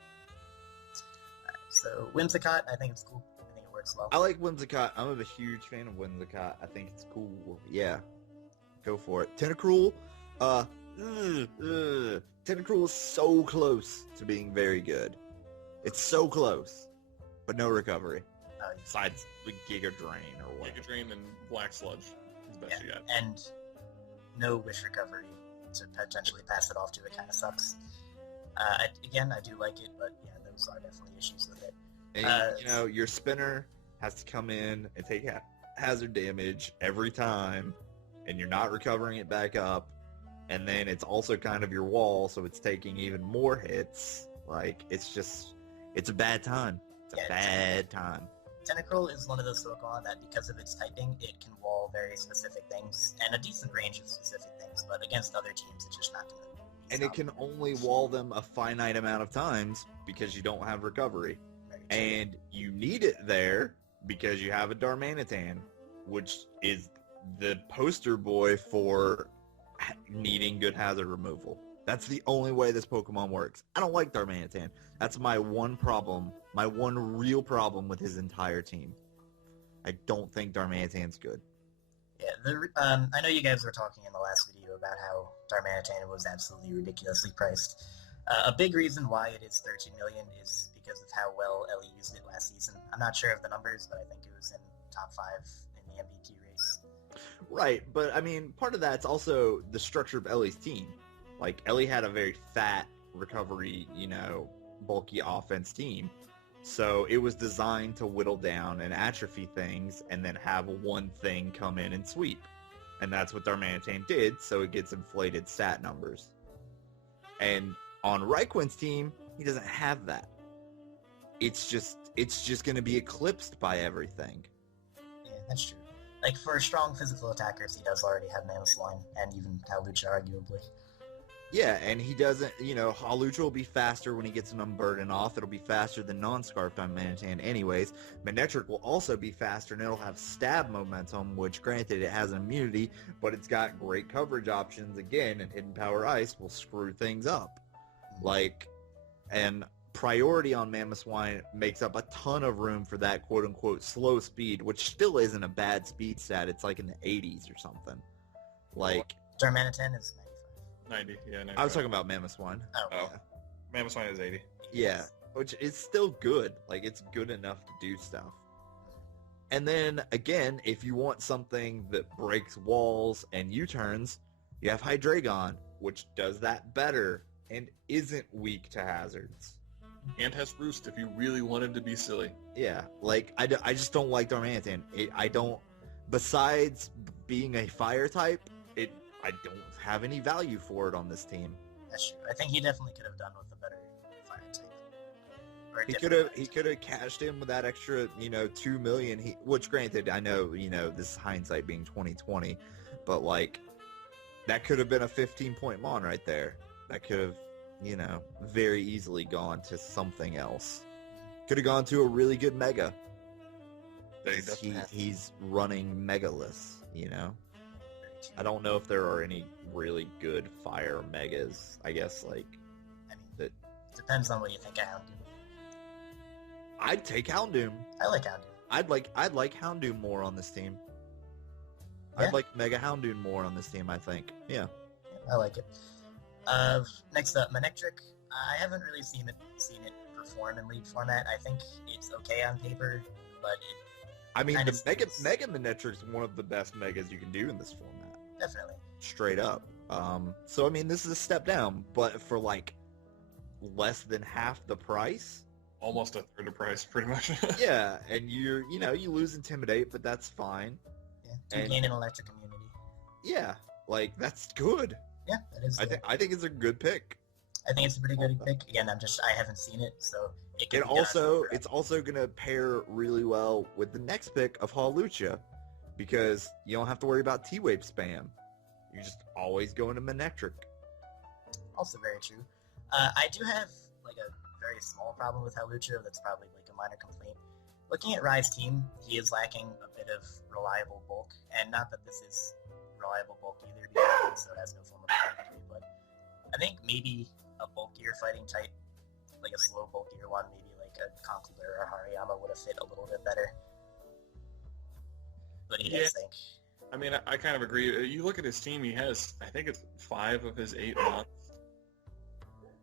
So Whimsicott, I think it's cool. I think it works well. I like Whimsicott. I'm a huge fan of Whimsicott. I think it's cool. Yeah. Go for it. Tentacruel, Tentacruel is so close to being very good. It's so close, but no recovery. Besides the Giga Drain or whatever. Giga Drain and Black Sludge is the best you got. And no wish recovery to potentially pass it off to it kind of sucks. I do like it, but yeah, those are definitely issues with it. And, your spinner has to come in and take hazard damage every time, and you're not recovering it back up, and then it's also kind of your wall, so it's taking even more hits. Like, it's a bad time. It's a bad time. Tentacruel is one of those Pokemon that, because of its typing, it can wall very specific things, and a decent range of specific things, but against other teams, it's just not going to be And it can only wall them a finite amount of times because you don't have recovery. And you need it there because you have a Darmanitan, which is the poster boy for needing good hazard removal. That's the only way this Pokemon works. I don't like Darmanitan. That's my one problem, my one real problem with his entire team. I don't think Darmanitan's good. Yeah, I know you guys were talking in the last video about how Darmanitan was absolutely ridiculously priced. A big reason why it is 13 million is because of how well Ellie used it last season. I'm not sure of the numbers, but I think it was in top 5 in the MVP race. Right, but I mean, part of that's also the structure of Ellie's team. Like, Ellie had a very fat, recovery, bulky offense team. So it was designed to whittle down and atrophy things and then have one thing come in and sweep. And that's what Darmanitan did, so it gets inflated stat numbers. And on Raiquin's team, he doesn't have that. It's just going to be eclipsed by everything. Yeah, that's true. Like, for strong physical attackers, he does already have Mamoswine, and even Hawlucha, arguably. Yeah, and he doesn't, Hawlucha will be faster when he gets an Unburden off. It'll be faster than non-Scarfed Darmanitan anyways. Manectric will also be faster, and it'll have stab momentum, which, granted, it has an immunity, but it's got great coverage options again, and Hidden Power Ice will screw things up. And priority on Mamoswine makes up a ton of room for that quote-unquote slow speed, which still isn't a bad speed stat. It's like in the 80s or something. Darmanitan is 90, yeah, 95. I was talking about Mamoswine. Oh. Yeah. Mamoswine is 80. Yeah, which is still good. Like, it's good enough to do stuff. And then, again, if you want something that breaks walls and U-turns, you have Hydreigon, which does that better and isn't weak to hazards. And has Roost if you really wanted to be silly. Yeah, I just don't like Darmanitan. Besides being a fire type, I don't have any value for it on this team. That's true. I think he definitely could have done with a better fire type. He could have cashed in with that extra, 2 million. Which, granted, I know, this is hindsight being 2020, but that could have been a 15-point mon right there. That could have, very easily gone to something else. Could have gone to a really good Mega. He's running Megalith, I don't know if there are any really good fire Megas. I guess, that. Depends on what you think of Houndoom. I'd take Houndoom. I like Houndoom. I'd like Houndoom more on this team. Yeah. I'd like Mega Houndoom more on this team, I think. Yeah. I like it. Next up, Manectric. I haven't really seen it perform in League format. I think it's okay on paper, but the Mega Manetric's one of the best Megas you can do in this format. Definitely. Straight up. This is a step down, but for less than half the price. Almost a third of price, pretty much. Yeah, and you lose Intimidate, but that's fine. Yeah, gain an electric immunity. Yeah, that's good. Yeah, that is good. I think it's a good pick. I think it's a pretty good pick. Again, I haven't seen it, so it's also gonna pair really well with the next pick of Hawlucha, because you don't have to worry about T-Wave spam. You just always go into Manectric. Also very true. I do have a very small problem with Hawlucha. That's probably a minor complaint. Looking at Rai's team, he is lacking a bit of reliable bulk, and not that this is reliable bulk either, because it has no form of energy, but I think maybe a bulkier fighting type, a slow bulkier one, maybe a Conkeldurr or Hariyama would have fit a little bit better. What do you guys think? I mean, I kind of agree. You look at his team, he has, I think it's 5 of his 8 months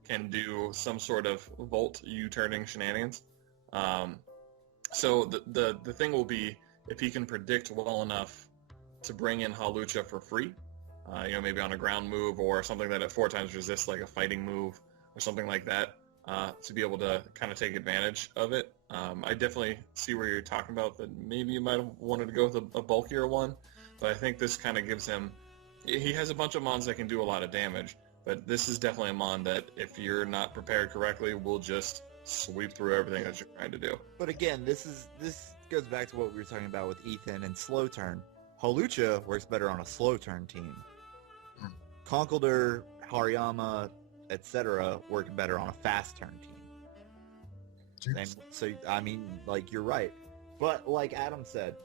can do some sort of Volt U-turning shenanigans. So the thing will be, if he can predict well enough to bring in Hawlucha for free, maybe on a ground move or something that at 4 times resists, like a fighting move or something like that, to be able to kind of take advantage of it. I definitely see where you're talking about that maybe you might have wanted to go with a bulkier one, but I think this kind of gives him... He has a bunch of mons that can do a lot of damage, but this is definitely a mon that, if you're not prepared correctly, will just sweep through everything that you're trying to do. But again, this goes back to what we were talking about with Ethan and slow turn. Hawlucha works better on a slow turn team. Conkeldurr, Hariyama, etc. work better on a fast turn team. And so, you're right. But like Adam said,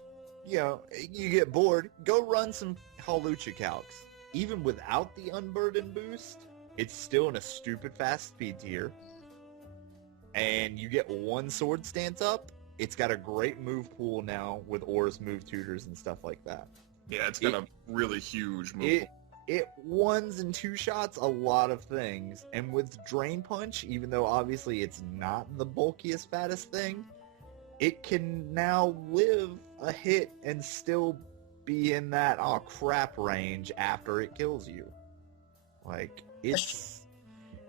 you get bored, go run some Hawlucha calcs. Even without the Unburden boost, It's still in a stupid fast speed tier. And you get one sword stance up. It's got a great move pool now with Aura's move tutors and stuff like that. Yeah, it's got a really huge move. It ones and two shots a lot of things. And with Drain Punch, even though obviously it's not the bulkiest, fattest thing, it can now live a hit and still be in that oh crap range after it kills you. Like, it's...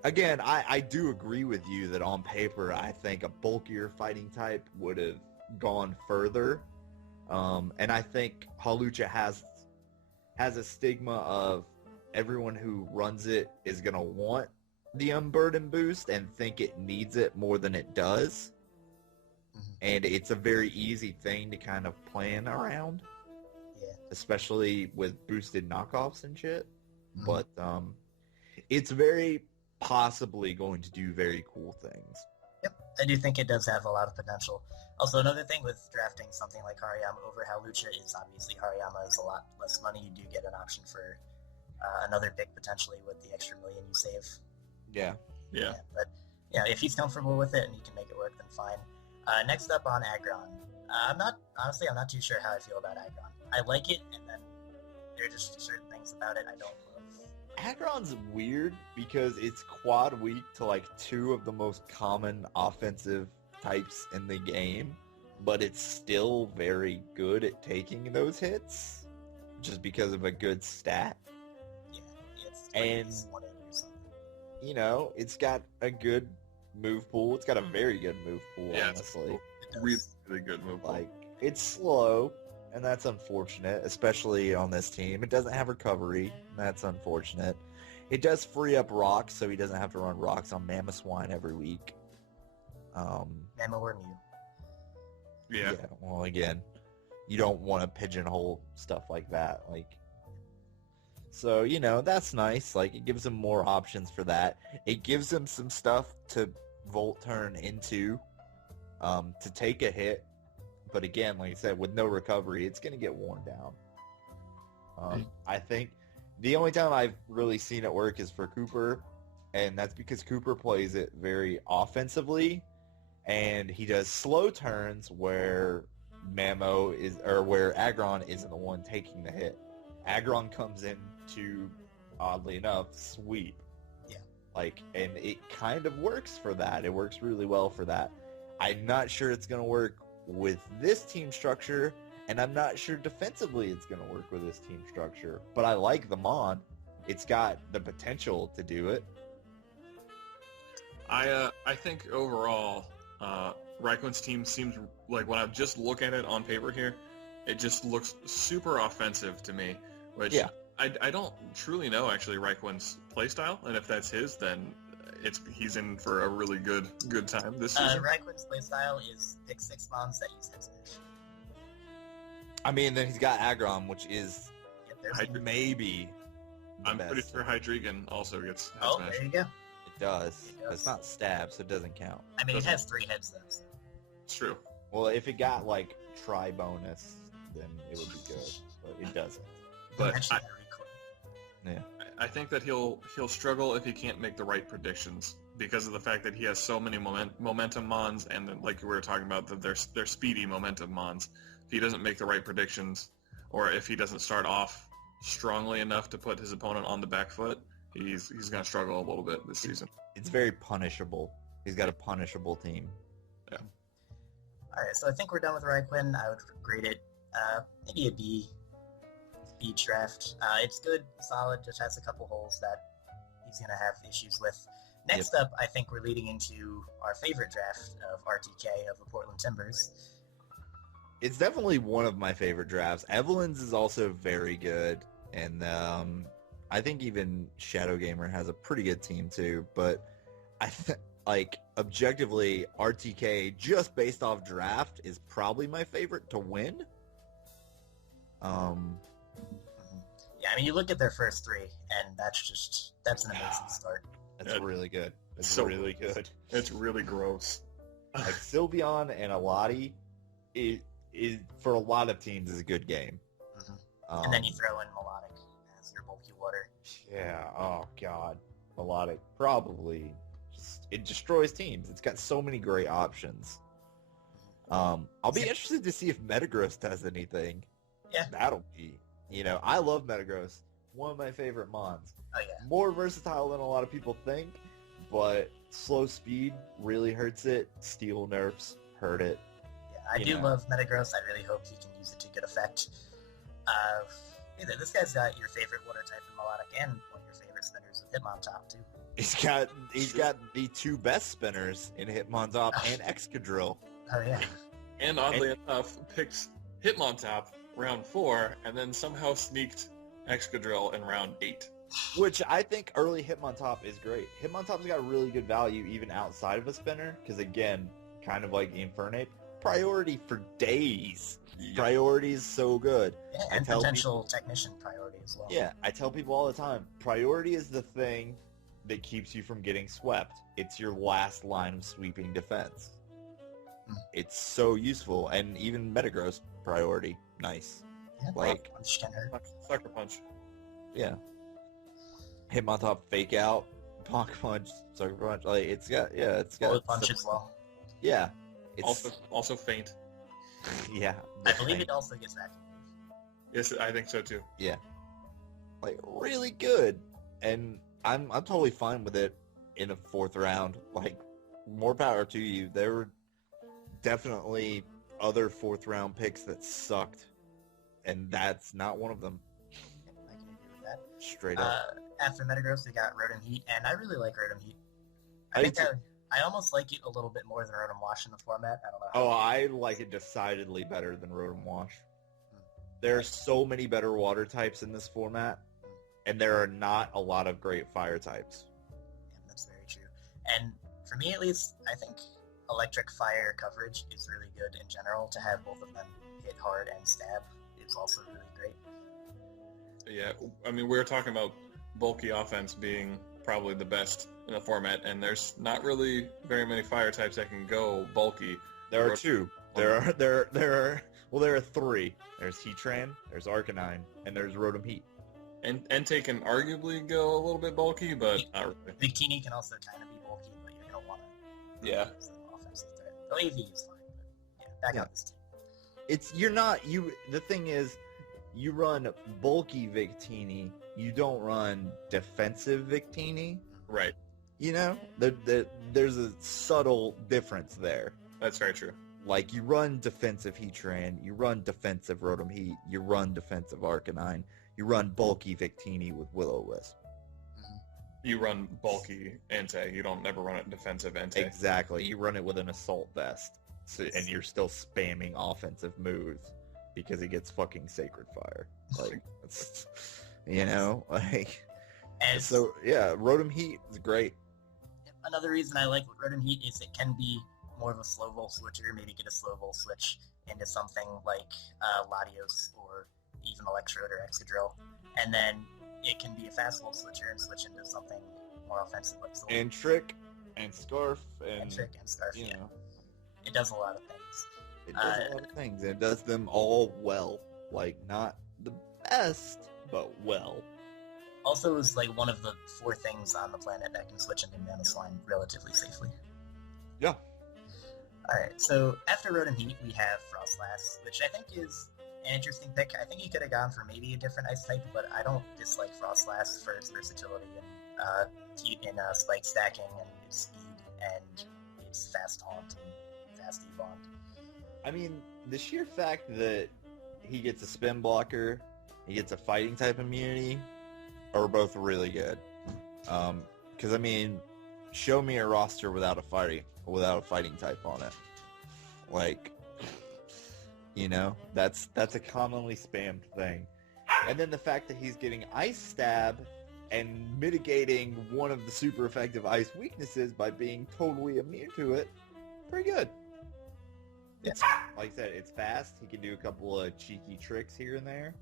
Again, I do agree with you that on paper, I think a bulkier fighting type would have gone further. And I think Hawlucha has a stigma of everyone who runs it is going to want the Unburden boost and think it needs it more than it does. And it's a very easy thing to kind of plan around. Yeah. Especially with boosted knockoffs and shit. But it's very possibly going to do very cool things. Yep, I do think it does have a lot of potential. Also, another thing with drafting something like Hariyama over Hawlucha is obviously Hariyama is a lot less money. You do get an option for another pick potentially with the extra million you save. Yeah. But yeah, if he's comfortable with it and he can make it work, then fine. Next up on Aggron. I'm not too sure how I feel about Aggron. I like it, and then there are just certain things about it I don't love. Aggron's weird because it's quad weak to like two of the most common offensive types in the game, but it's still very good at taking those hits just because of a good stat. Yeah, it's and 180 or something. You know, it's got a good move pool. It's got a very good move pool, honestly. It's really, really good move pool. Like, it's slow, and that's unfortunate, especially on this team. It doesn't have recovery, and that's unfortunate. It does free up rocks, so he doesn't have to run rocks on Mamoswine every week. Mamo or Mew. Yeah. Well, again, you don't want to pigeonhole stuff like that. Like, so, you know, that's nice. Like, it gives him more options for that. It gives him some stuff to Volt Turn into, to take a hit. But again, like I said, with no recovery, it's going to get worn down. I think the only time I've really seen it work is for Cooper, and that's because Cooper plays it very offensively, and he does slow turns where where Aggron isn't the one taking the hit. Aggron comes in to, oddly enough, sweep. Yeah. Like, and it kind of works for that. It works really well for that. I'm not sure it's going to work with this team structure, and I'm not sure defensively it's going to work with this team structure. But I like the Mon. It's got the potential to do it. I think overall, Raikkone's team seems like, when I just look at it on paper here, it just looks super offensive to me, which I don't truly know, actually, Raikkone's playstyle, and if that's his, then he's in for a really good time this season. Raikkone's playstyle is pick 6 mons that use head smash. I mean, then he's got Aggron, which is maybe I'm pretty sure Hydreigon also gets head smash. There you go. It does. It's not stab, so it doesn't count. I mean, it has 3 heads, though. So. It's true. Well, if it got, like, tri-bonus, then it would be good, but it doesn't. But actually, I think that he'll struggle if he can't make the right predictions because of the fact that he has so many momentum mons, and then, like we were talking about, that they're speedy momentum mons. If he doesn't make the right predictions, or if he doesn't start off strongly enough to put his opponent on the back foot, he's going to struggle a little bit this season. It's very punishable. He's got a punishable team. Yeah. Alright, so I think we're done with Raikkonen. I would grade it maybe a B. B draft. It's good, solid, just has a couple holes that he's going to have issues with. Next up, I think we're leading into our favorite draft of RTK, of the Portland Timbers. It's definitely one of my favorite drafts. Evelyn's is also very good, and I think even Shadow Gamer has a pretty good team too, but like, objectively, RTK, just based off draft, is probably my favorite to win. Yeah, I mean, you look at their first 3, and that's an amazing start. That's really good. It's really good. It's really gross. Like, Sylveon and Alati is for a lot of teams is a good game. And then you throw in Melodic as your bulky water. Yeah, oh god. Melodic probably it destroys teams. It's got so many great options. I'll be interested to see if Metagross does anything. Yeah. That'll be, I love Metagross. One of my favorite mons. Oh, yeah. More versatile than a lot of people think, but slow speed really hurts it. Steel nerfs hurt it. Yeah, I do love Metagross. I really hope he can use it to good effect. This guy's got your favorite water type in Melodic and one of your favorite spinners with Hitmontop, too. He's got the two best spinners in Hitmontop and Excadrill. Oh, yeah. And oddly enough, picked Hitmontop round 4, and then somehow sneaked Excadrill in round 8. Which I think early Hitmontop is great. Hitmontop's got really good value even outside of a spinner, because again, kind of like Infernape, priority for days. Yep. Priority is so good. Yeah, and potential technician priority as well. Yeah, I tell people all the time, priority is the thing that keeps you from getting swept. It's your last line of sweeping defense. It's so useful, and even Metagross priority, nice. Yeah, like punch can hurt. Sucker Punch. Yeah. Hitmontop fake out, Bonk Punch, Sucker Punch. Like it's got Bullet punch as well. Yeah. It's Also faint. yeah. I believe it also gets vacuum. Yes, I think so too. Yeah. Like really good, and I'm totally fine with it in a 4th round. Like more power to you. There were definitely other 4th round picks that sucked, and that's not one of them. I can agree with that. Straight up. After Metagross, we got Rotom Heat, and I really like Rotom Heat. I almost like it a little bit more than Rotom Wash in the format. I don't know. I like it decidedly better than Rotom Wash. There are so many better water types in this format, and there are not a lot of great fire types. Yeah, that's very true. And for me, at least, I think electric fire coverage is really good in general. To have both of them hit hard and stab is also really great. Yeah, I mean, we were talking about bulky offense being probably the best in the format, and there's not really very many fire types that can go bulky. There are 2. There are 3. There's Heatran, there's Arcanine, and there's Rotom Heat. And Entei can arguably go a little bit bulky, but not really. Victini can also kind of be bulky, but you're going to want to Yeah. use an offensive threat. The AV is fine, but back on this team. The thing is, you run bulky Victini, you don't run defensive Victini. Right. There's a subtle difference there. That's very true. Like, you run defensive Heatran, you run defensive Rotom Heat, you run defensive Arcanine, you run bulky Victini with Will-O-Wisp. You run bulky Entei. You don't never run it defensive Entei. Exactly. You run it with an Assault Vest, and you're still spamming offensive moves because it gets fucking Sacred Fire. Like, it's, so, yeah, Rotom Heat is great. Another reason I like Rotom Heat is it can be more of a slow volt switcher, maybe get a slow volt switch into something like Latios or even Electrode or Excadrill, and then it can be a fast volt switcher and switch into something more offensive like Soul. And Trick, and Scarf, and Trick and Scarf, you know. It does a lot of things. It does a lot of things, and it does them all well. Like, not the best, but well. Also is like one of the 4 things on the planet that can switch into Mamoswine relatively safely. Yeah. Alright, so after Rotom Heat, we have Frostlass, which I think is an interesting pick. I think he could have gone for maybe a different ice type, but I don't dislike Frostlass for its versatility and spike stacking and its speed and its fast taunt and fast Evaunt. I mean, the sheer fact that he gets a spin blocker, he gets a fighting type immunity, are both really good. Because I mean, show me a roster without a fighting type on it. Like, that's a commonly spammed thing. And then the fact that he's getting Ice Stab and mitigating one of the super effective ice weaknesses by being totally immune to it, pretty good. It's, like I said, it's fast. He can do a couple of cheeky tricks here and there.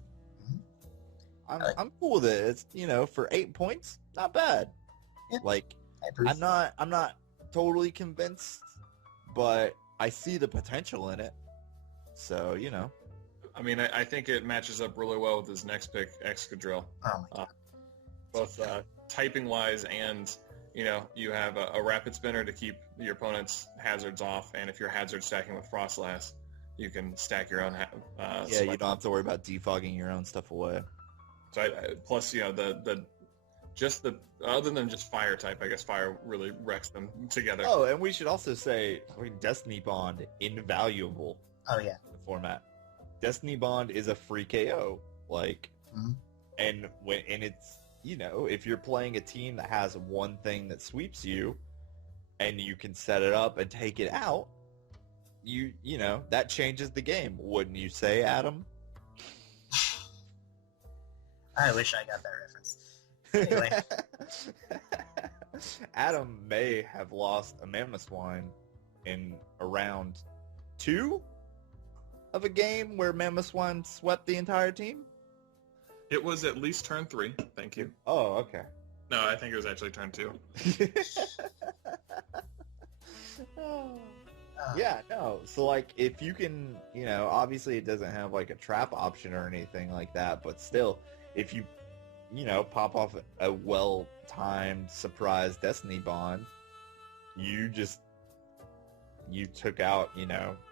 I'm cool with it. It's, for 8 points, not bad. Yeah. Like, I'm not totally convinced, but I see the potential in it. So, I mean, I think it matches up really well with his next pick, Excadrill. Oh my god. Both typing wise, and you have a rapid spinner to keep your opponent's hazards off, and if you're hazard stacking with Frostlass, you can stack your own. You don't have to worry about defogging your own stuff away. So plus, other than just fire type, I guess fire really wrecks them together. Oh, and we should also say, Destiny Bond, invaluable. Oh yeah. In the format. Destiny Bond is a free KO, and it's if you're playing a team that has one thing that sweeps you, and you can set it up and take it out, that changes the game, wouldn't you say, Adam? I wish I got that reference. Anyway. Adam may have lost a Mammothswine in around 2 of a game where Mammothswine swept the entire team? It was at least turn 3, thank you. Oh, okay. No, I think it was actually turn 2. Yeah, no. So, if you can, obviously it doesn't have, a trap option or anything like that, but still, if you, pop off a well-timed surprise Destiny Bond, you took out,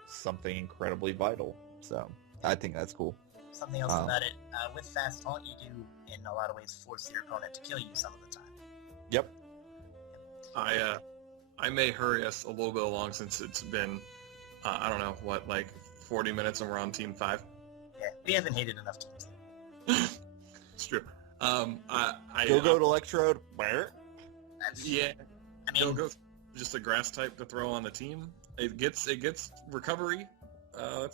something incredibly vital. So, I think that's cool. Something else about it, with Fast Taunt, you do, in a lot of ways, force your opponent to kill you some of the time. Yep. I may hurry us a little bit along since it's been, 40 minutes and we're on Team 5? Yeah, we haven't hated enough teams. It's true. Go to Electrode. Yeah. I mean, Go just a grass type to throw on the team. It gets recovery.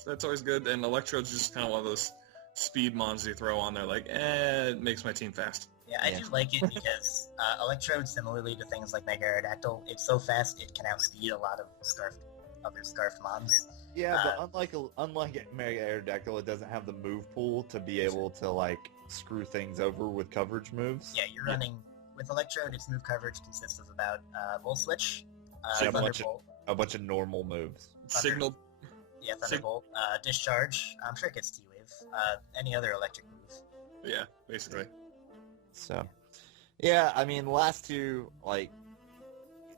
That's always good. And Electrode's just kind of one of those speed mons you throw on there. It makes my team fast. Yeah, I do like it because Electrode, similarly to things like Mega Aerodactyl, it's so fast it can outspeed a lot of other Scarfed mons. Yeah, but unlike Mega Aerodactyl, it doesn't have the move pool to be able to screw things over with coverage moves. Yeah, you're running with Electrode. Its move coverage consists of about Volt Switch, a bunch of normal moves. Signal. Yeah, Thunderbolt, Discharge. I'm sure it gets T-Wave. Any other electric move. Yeah, basically. So, yeah, I mean, the last two,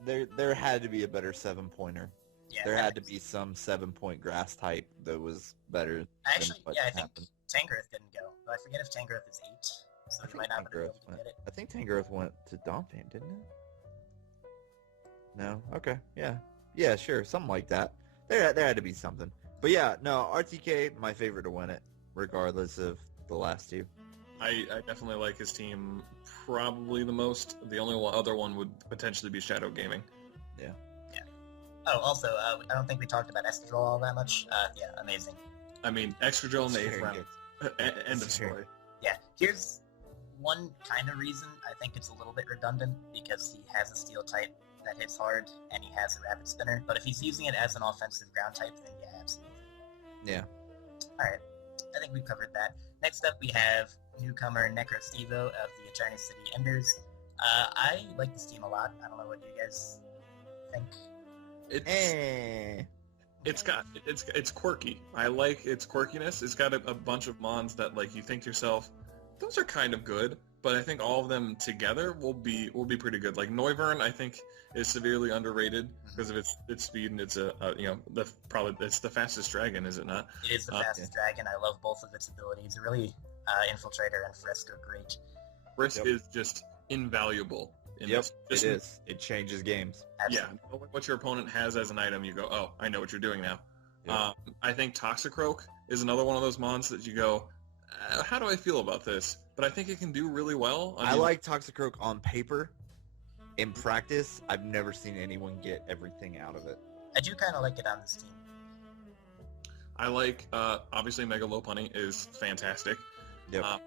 there had to be a better 7-pointer. Yeah, there had to be some 7-point grass type that was better. Actually, I think Tangrowth didn't go. But I forget if Tangrowth is 8, so you might not be able to get it. I think Tangrowth went to Donphan, didn't it? No? Okay, yeah. Yeah, sure, something like that. There had to be something. But yeah, no, RTK, my favorite to win it, regardless of the last two. I definitely like his team probably the most. The only other one would potentially be Shadow Gaming. Yeah. Yeah. Oh, also, I don't think we talked about Escadrille all that much. Yeah, amazing. I mean, Escadrille in the 8th round. End of story. Yeah, here's one kind of reason I think it's a little bit redundant, because he has a steel type that hits hard, and he has a rapid spinner. But if he's using it as an offensive ground type, then yeah, absolutely. Yeah. Alright, I think we've covered that. Next up, we have newcomer Necrostevo of the Eternity City Enders. I like this team a lot. I don't know what you guys think. It's quirky. I like its quirkiness. It's got a bunch of mons that you think to yourself, those are kind of good, but I think all of them together will be pretty good. Like Noivern, I think is severely underrated because of its speed, and it's it's the fastest dragon, is it not? It is the fastest dragon. I love both of its abilities. Really, Infiltrator and Frisk are great. Frisk is just invaluable. It is. It changes games. Absolutely. Yeah, knowing what your opponent has as an item, you go, oh, I know what you're doing now. Yep. I think Toxicroak is another one of those mons that you go, how do I feel about this? But I think it can do really well. I like Toxicroak on paper. In practice, I've never seen anyone get everything out of it. I do kind of like it on this team. I like, obviously, Mega Lopunny is fantastic. Yep. Go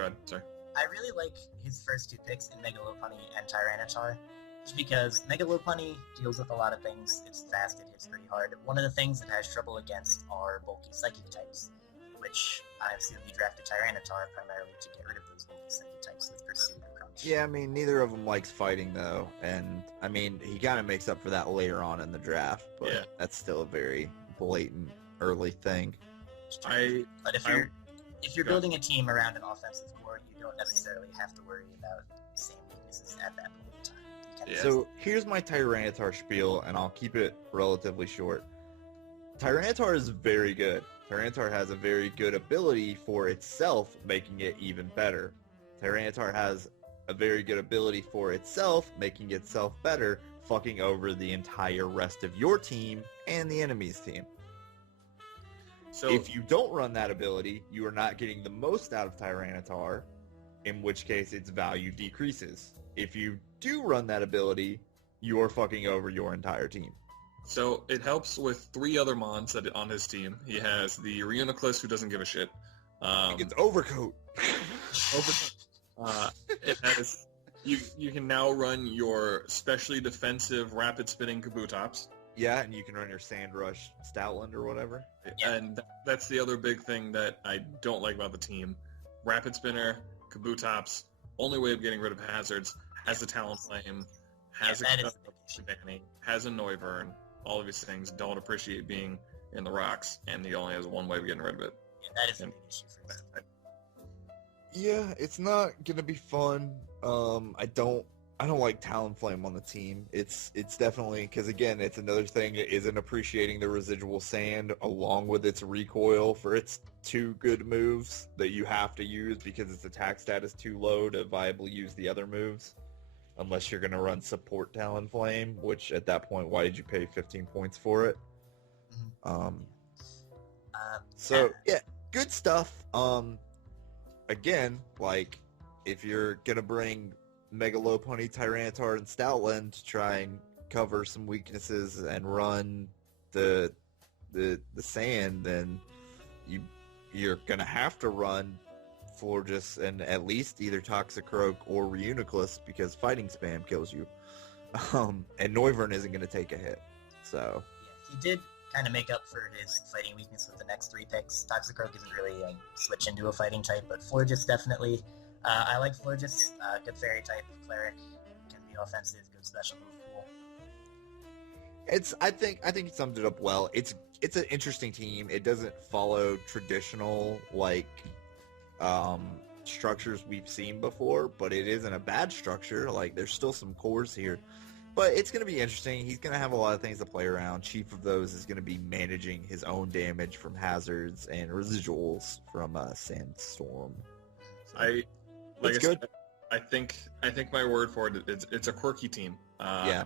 ahead, sorry. I really like his first two picks in Mega Lopunny and Tyranitar, just because Mega Lopunny deals with a lot of things. It's fast, it hits pretty hard. One of the things it has trouble against are bulky Psychic types, which I assume he drafted Tyranitar primarily to get rid of those bulky Psychic types with Pursuit and Crunch. Yeah, I mean, neither of them likes fighting, though, and, I mean, he kind of makes up for that later on in the draft, but that's still a very blatant early thing. But if you're if you're building a team around an offensive core, you don't necessarily have to worry about the same weaknesses at that point in time. So here's my Tyranitar spiel, and I'll keep it relatively short. Tyranitar is very good. Tyranitar has a very good ability for itself, making it even better. Tyranitar has a very good ability for itself, making itself better, fucking over the entire rest of your team and the enemy's team. So if you don't run that ability, you are not getting the most out of Tyranitar, in which case its value decreases. If you do run that ability, you are fucking over your entire team. So it helps with 3 other Mons on his team. He has the Reuniclus, who doesn't give a shit. He gets Overcoat. It has you can now run your specially defensive rapid spinning Kabutops. Yeah, and you can run your Sandrush Stoutland or whatever. Yeah. And that's the other big thing that I don't like about the team. Rapid Spinner, Kabutops, only way of getting rid of hazards, has a Talonflame, has a Danny, has a Noivern. All of these things don't appreciate being in the rocks, and he only has one way of getting rid of it. Yeah, that is a big issue for us. Yeah, it's not gonna be fun. I don't like Talonflame on the team. It's definitely, because again, it's another thing that isn't appreciating the residual sand along with its recoil for its 2 good moves that you have to use because its attack status too low to viably use the other moves. Unless you're gonna run support Talonflame, which at that point, why did you pay 15 points for it? Mm-hmm. So yeah, good stuff. Again, like, if you're gonna bring Mega Lopunny, Tyranitar, and Stoutland to try and cover some weaknesses and run the sand, then you're gonna have to run Florges and at least either Toxicroak or Reuniclus because fighting spam kills you. And Noivern isn't gonna take a hit. So yeah, he did kind of make up for his fighting weakness with the next 3 picks. Toxicroak isn't really a switch into a fighting type, but Florges definitely. I like Florges. Good fairy type, cleric, can be offensive, good special move pool. I think it summed it up well. It's an interesting team. It doesn't follow traditional structures we've seen before, but it isn't a bad structure. Like, there's still some cores here. But it's going to be interesting. He's going to have a lot of things to play around. Chief of those is going to be managing his own damage from hazards and residuals from Sandstorm. So, good. I think my word for it, it's a quirky team. Yeah.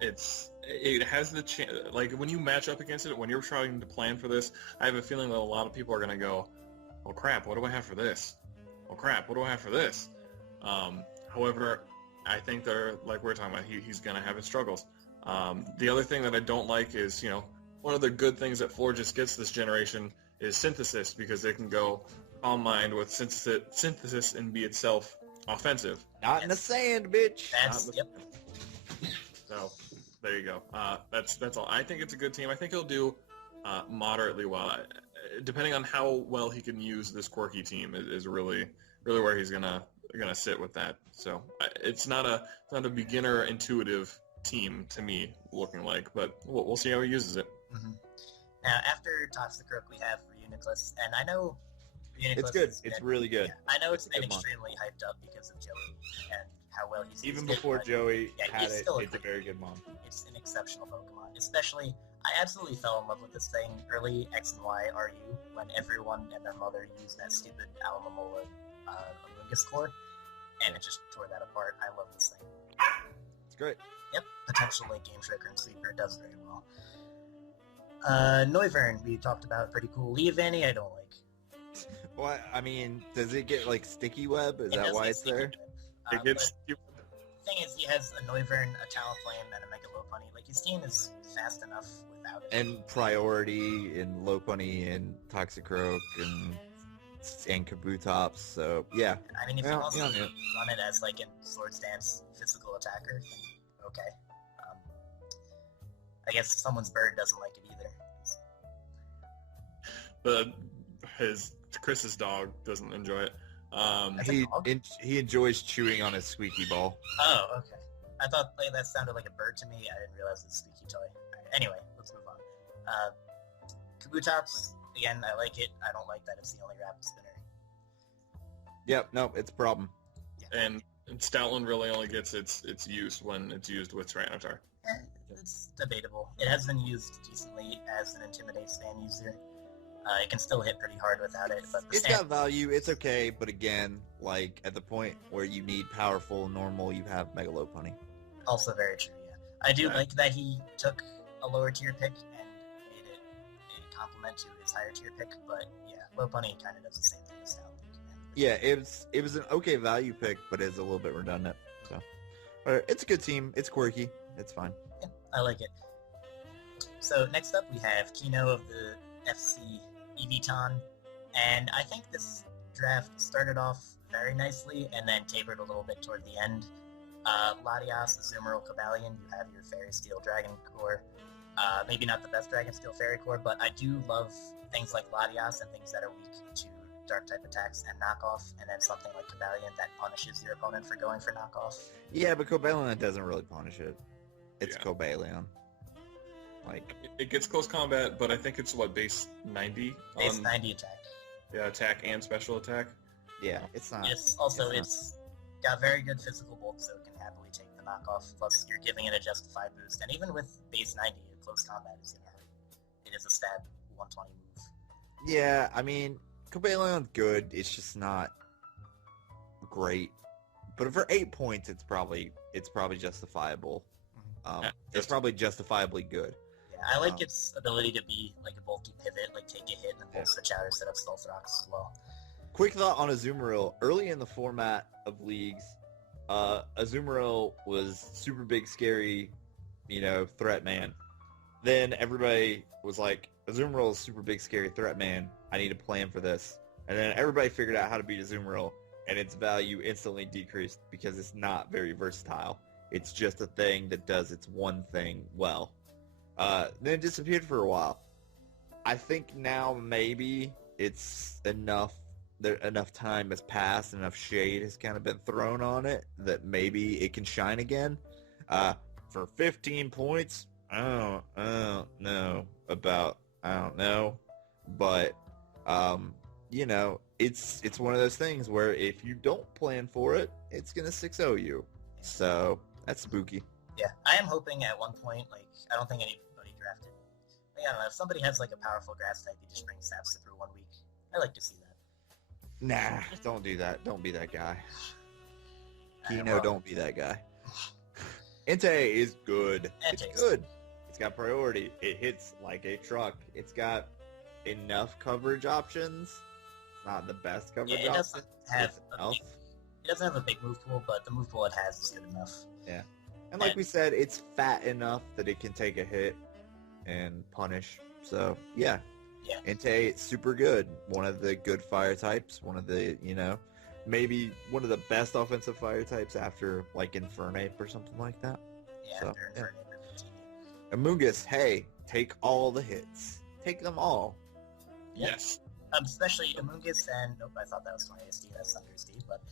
It has the chance, like, when you match up against it, when you're trying to plan for this, I have a feeling that a lot of people are going to go, oh crap, what do I have for this? Oh crap, what do I have for this? However, I think they're, like we were talking about, he's going to have his struggles. The other thing that I don't like is, one of the good things that Florges gets this generation is Synthesis, because they can go Calm Mind with Synthesis and be itself offensive. Not in the sand, bitch! So, there you go. That's all. I think it's a good team. I think he'll do moderately well. Depending on how well he can use this quirky team is really where he's gonna sit with that. So it's not a beginner intuitive team to me looking like, but we'll see how he uses it. Mm-hmm. Now after Toxicroak we have Reuniclus, and I know Reuniclus it's good. It's really good. Yeah, I know it's been extremely hyped up because of Joey and how well he's even before Joey had it. It's a very good mon. It's an exceptional Pokemon. Especially, I absolutely fell in love with this thing early X and Y RU when everyone and their mother used that stupid Alomomola Amoonguss core, and it just tore that apart. I love this thing. It's great. Yep, potential late game Tricker and Sleeper, does very well. Noivern, we talked about, pretty cool. Leavanny, I don't like. Well, I mean, does it get sticky web? Is that why it's there? It gets. The thing is, he has a Noivern, a Talonflame, and a Mega Lopunny. Like, his team is fast enough without it. And Priority, and Lopunny, and Toxicroak, and Kabutops. So yeah. I mean, if you also run it as a Swords Dance physical attacker, then okay. I guess someone's bird doesn't like it either. Chris's dog doesn't enjoy it. He enjoys chewing on his squeaky ball. Oh, okay. I thought that sounded like a bird to me. I didn't realize it's a squeaky toy. Right, anyway, let's move on. Kabutops, again, I like it. I don't like that it's the only rapid spinner. Yep, no, it's a problem. And Stoutland really only gets its use when it's used with Tyranitar. It's debatable. It has been used decently as an Intimidate stand user. It can still hit pretty hard without it, but It's got value, it's okay, but again, like, at the point where you need powerful, normal, you have Mega Lopunny. Also very true, yeah. I do like that he took a lower tier pick and made it a complement to his higher tier pick, but yeah, Lopunny kind of does the same thing as Stoutland. Yeah, it was an okay value pick, but it's a little bit redundant, so. But it's a good team, it's quirky, it's fine. Yeah, I like it. So next up we have Kino of the FC Eviton, and I think this draft started off very nicely and then tapered a little bit toward the end. Latias, Azumarill, Cobalion, you have your Fairy Steel Dragon Core. Maybe not the best Dragon Steel Fairy Core, but I do love things like Latias and things that are weak to Dark-type attacks and knockoff, and then something like Cobalion that punishes your opponent for going for knockoff. Yeah, but Cobalion doesn't really punish it. It's Cobalion. Like, it gets close combat, but I think it's base 90? Base 90 attack. Yeah, attack and special attack. Yeah, it's not. It's got very good physical bulk, so it can happily take the knockoff. Plus, you're giving it a justified boost, and even with base 90, close combat is gonna hurt. It is a stab 120 move. Yeah, I mean, Cobalion's good. It's just not great. But for 8 points, it's probably justifiable. It's probably justifiably good. Yeah, I like its ability to be like a bulky pivot, like take a hit and then pull switch out or set up Stealth Rocks as well. Quick thought on Azumarill. Early in the format of leagues, Azumarill was super big, scary, threat man. Then everybody was like, Azumarill is super big, scary threat man. I need a plan for this. And then everybody figured out how to beat Azumarill, and its value instantly decreased because it's not very versatile. It's just a thing that does its one thing well. Then it disappeared for a while. I think now maybe it's enough time has passed, enough shade has kind of been thrown on it that maybe it can shine again. For 15 points, I don't know. But, it's one of those things where if you don't plan for it, it's going to 6-0 you. So, that's spooky. Yeah, I am hoping at one point, I don't think anybody drafted. I don't know, if somebody has, a powerful grass type, you just bring Sapsip through 1 week. I like to see that. Nah, don't do that. Don't be that guy. Kino, don't be that guy. Entei is good. It's good. It's got priority. It hits like a truck. It's got enough coverage options. It's not the best coverage options. It doesn't have a big move pool, but the move pool it has is good enough. Yeah. And like we said, it's fat enough that it can take a hit and punish. So, yeah. Yeah. Entei, super good. One of the good fire types. One of the, maybe one of the best offensive fire types after, Infernape or something like that. Yeah, so, after Infernape. Amoonguss, hey, take all the hits. Take them all. Yes. Especially Amoonguss and... Nope, I thought that was 20SD. That's Thunder's D, but...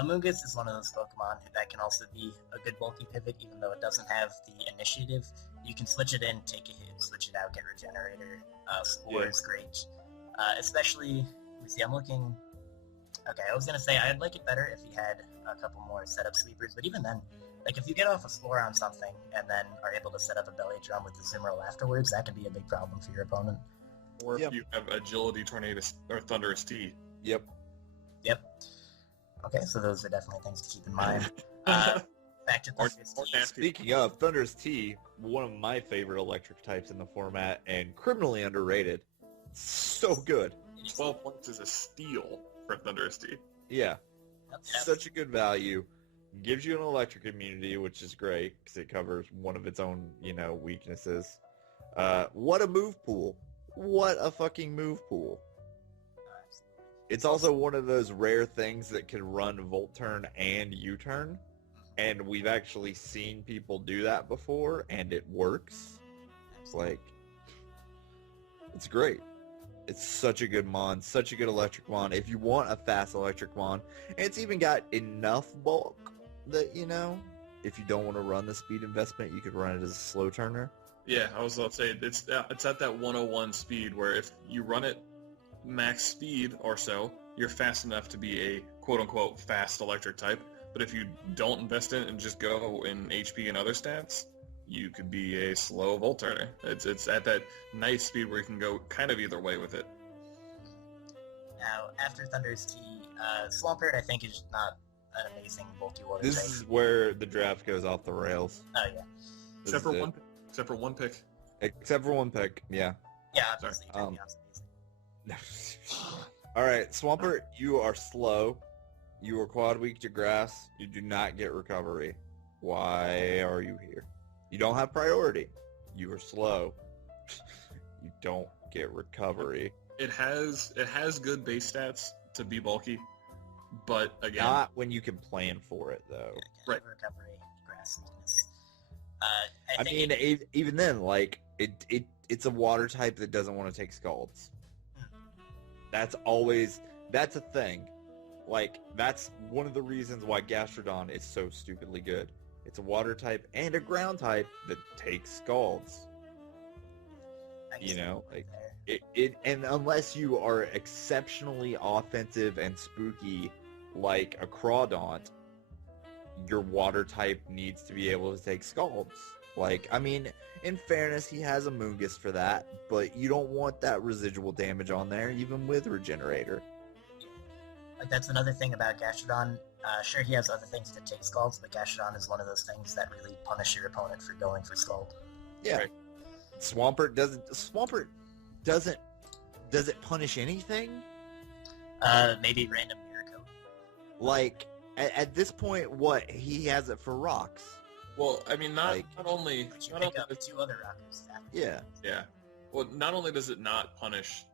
Amoonguss is one of those Pokemon that can also be a good bulky pivot, even though it doesn't have the initiative. You can switch it in, take a hit, switch it out, get Regenerator. Spore is great. Especially, let me see, I'm looking... Okay, I was going to say I'd like it better if he had a couple more setup sweepers, but even then, if you get off a Spore on something and then are able to set up a Belly Drum with the Azumarill afterwards, that could be a big problem for your opponent. Or if you have Agility, Tornado, or Thunderous T. Yep. Okay, so those are definitely things to keep in mind. Back to Thunderous T. Speaking of Thunderous T, one of my favorite electric types in the format, and criminally underrated. So good. 12 points is a steal for Thunderous T. Yeah. Such a good value. Gives you an electric immunity, which is great, because it covers one of its own, weaknesses. What a move pool. What a fucking move pool. It's also one of those rare things that can run Volt Turn and U-Turn, and we've actually seen people do that before, and it works. It's great. It's such a good mon, such a good electric mon. If you want a fast electric mon, and it's even got enough bulk that, if you don't want to run the speed investment, you could run it as a slow turner. Yeah, I was about to say, it's at that 101 speed where if you run it max speed or so, you're fast enough to be a quote-unquote fast electric type, but if you don't invest in it and just go in HP and other stats, you could be a slow Volturner. It's at that nice speed where you can go kind of either way with it. Now, after Thunder's Tea, Swampert I think is not an amazing bulky water This type. is where the draft goes off the rails. Oh yeah. Except for one pick. Except for one pick, yeah. Yeah, obviously. Sorry. Amazing. Alright, Swampert, you are slow. You are quad weak to grass. You do not get recovery. Why are you here? You don't have priority. You are slow. You don't get recovery. It has good base stats to be bulky, but again, Not when you can plan for it, though. Yeah, Right. Recovery, grass weakness. I mean, even then, like, it's a water type that doesn't want to take scalds. That's a thing. Like, that's one of the reasons why Gastrodon is so stupidly good. It's a water type and a ground type that takes scalds. I can You see know, it like, there. and unless you are exceptionally offensive and spooky, like a Crawdaunt, your water type needs to be able to take scalds. Like, I mean, in fairness, he has a Moongus for that, but you don't want that residual damage on there, even with Regenerator. Like, that's another thing about Gastrodon. Sure, he has other things to take Scalds, but Gastrodon is one of those things that really punish your opponent for going for Scald. Yeah. Right. Swampert doesn't does it punish anything? Maybe random Miracle. Like, at this point, what, he has it for rocks. well, I mean, not only But you not pick only up does- 2 other Rockers after. Yeah. yeah, well, not only does it not punish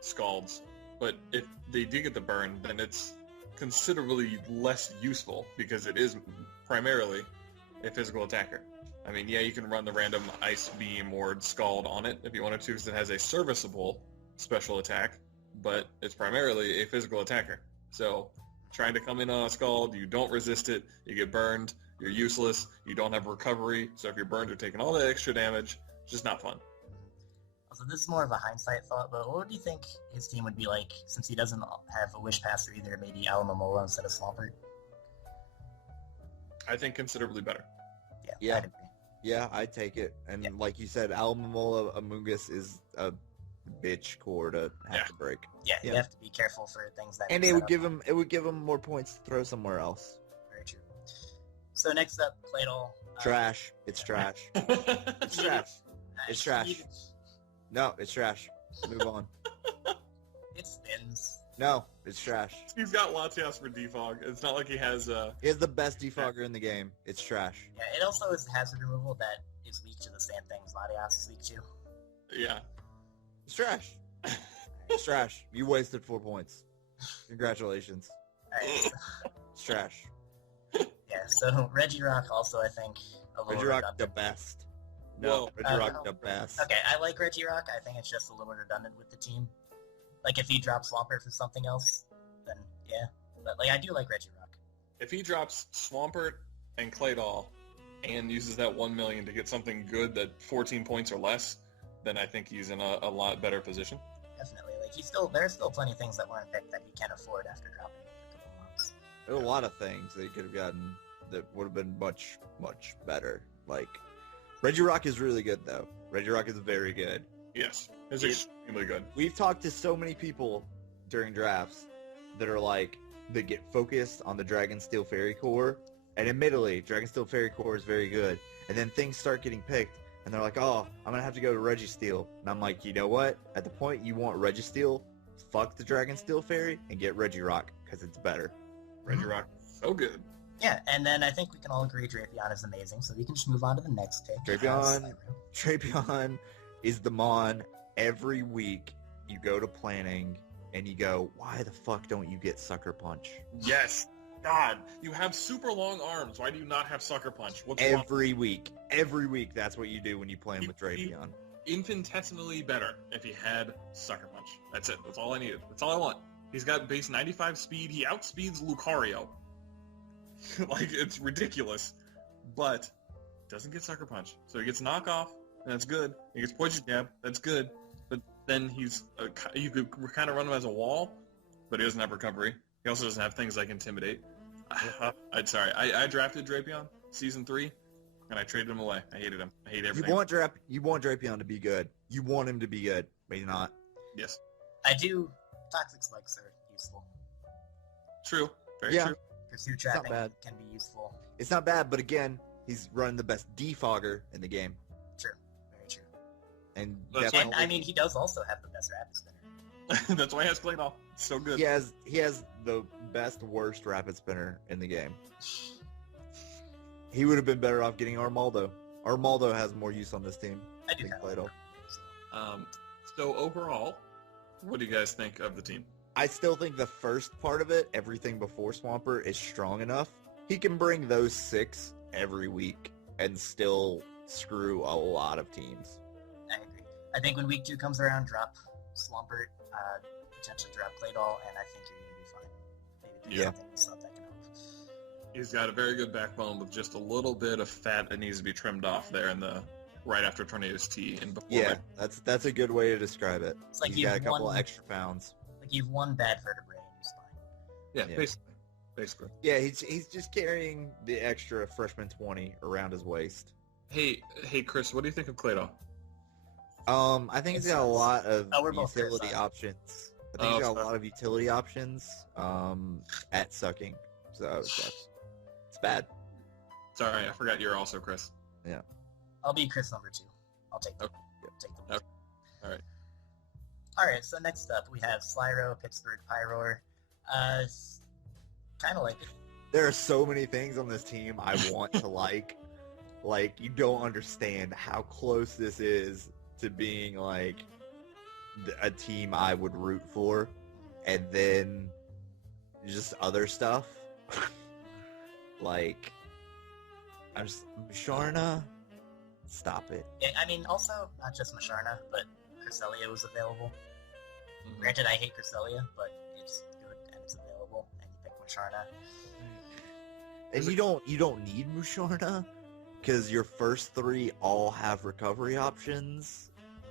Scalds, but if they do get the burn, then it's considerably less useful because it is primarily a physical attacker. I mean, yeah, you can run the random Ice Beam or Scald on it if you wanted to, because it has a serviceable special attack, but it's primarily a physical attacker. So, trying to come in on a Scald, you don't resist it, you get burned, you're useless, you don't have recovery, so if you're burned, you're taking all that extra damage. It's just not fun. Also, this is more of a hindsight thought, but what do you think his team would be like since he doesn't have a Wish Passer either? Maybe Alamomola instead of Swampert? I think considerably better. Yeah. I'd agree. Yeah, I'd take it. And Yeah. like you said, Alamomola Amoongus is a bitch core to have Yeah. to break. Yeah, you Yeah. have to be careful for things that... And can it set would up. give him more points to throw somewhere else. Very true. So next up, Claydol. Trash. It's trash. It's trash. It's trash. No, it's trash. Move on. It spins. No, it's trash. He's got Latias for defog. It's not like he has He has the best defogger in the game. It's trash. Yeah, it also is hazard removal that is weak to the same things Latias is weak to. yeah. It's trash. It's trash. You wasted 4 points. Congratulations. Alright, so, It's trash. yeah, so Regirock also, I think, a little Regirock the redundant. best. No, Well, Regirock no. the best. Okay, I like Regirock. I think it's just a little redundant with the team. Like, if he drops Swampert for something else, then yeah. But, like, I do like Regirock. If he drops Swampert and Claydol and uses that 1 million to get something good that 14 points or less, then I think he's in a lot better position. Definitely. Like, there's still plenty of things that weren't picked that he can afford after dropping it for a couple months. There are a lot of things that he could have gotten that would have been much, much better. Like, Regirock is really good, though. Regirock is very good. Yes. It's It- extremely good. We've talked to so many people during drafts that are like, that get focused on the Dragonsteel Fairy Core, and admittedly, Dragonsteel Fairy Core is very good, and then things start getting picked, and they're like, oh, I'm gonna have to go to Registeel, and I'm like, you know what? At the point you want Registeel, fuck the Dragonsteel Fairy, and get Regirock, because it's better. Regirock, so good. Yeah, and then I think we can all agree Drapion is amazing, so we can just move on to the next pick. Drapion. Drapion is the Mon. Every week, you go to planning, and you go, why the fuck don't you get Sucker Punch? Yes. God, you have super long arms. Why do you not have Sucker Punch? What's wrong? Every week, that's what you do when you plan with Drapion. Infinitesimally better if he had Sucker Punch. That's it. That's all I needed. That's all I want. He's got base 95 speed. He outspeeds Lucario. Like, it's ridiculous. But doesn't get Sucker Punch. So he gets Knockoff, and that's good. He gets Poison Jab, that's good. But then you could kind of run him as a wall, but he doesn't have recovery. He also doesn't have things like Intimidate. I drafted Drapion Season 3, and I traded him away. I hated him. I hate everything. You want Drapion to be good. You want him to be good, but he's not. Yes. I do. Toxic Spikes are useful. True. Very true. Pursuit trapping can be useful. It's not bad, but again, he's running the best defogger in the game. True. Very true. And I mean, he does also have the best rapid spinner. That's why he has Claydol. So good. He has the best worst rapid spinner in the game. He would have been better off getting Armaldo. Armaldo has more use on this team. I do than have Claydol. So overall, what do you guys think of the team? I still think the first part of it, everything before Swampert, is strong enough. He can bring those 6 every week and still screw a lot of teams. I agree. I think when week 2 comes around, drop Swampert, potentially drop Claydol, and I think you're going to be fine. Maybe do something with stuff that can help. He's got a very good backbone with just a little bit of fat that needs to be trimmed off there in the right after Tornado's T and before. Yeah, that's a good way to describe it. It's like he's got a couple of extra pounds. Like you've one bad vertebrae in your spine. Yeah. Basically. Yeah, he's just carrying the extra freshman 20 around his waist. Hey, Chris, what do you think of Claydol? I think he's got a lot of utility Chris, options. I think he's got a lot of utility options at sucking. So it's bad. Sorry, I forgot you're also Chris. Yeah. I'll be Chris number 2. I'll take the lead. All right. Alright, so next up we have Slyro, Pittsburgh Pyroar. Kind of like it. There are so many things on this team I want to like. Like, you don't understand how close this is to being, like, a team I would root for. And then just other stuff. Like, I'm just... Musharna? Stop it. Yeah, I mean, also, not just Musharna, but Cresselia was available. Granted, I hate Cresselia, but it's good and it's available, and you pick Musharna. And you don't need Musharna, because your first 3 all have recovery options,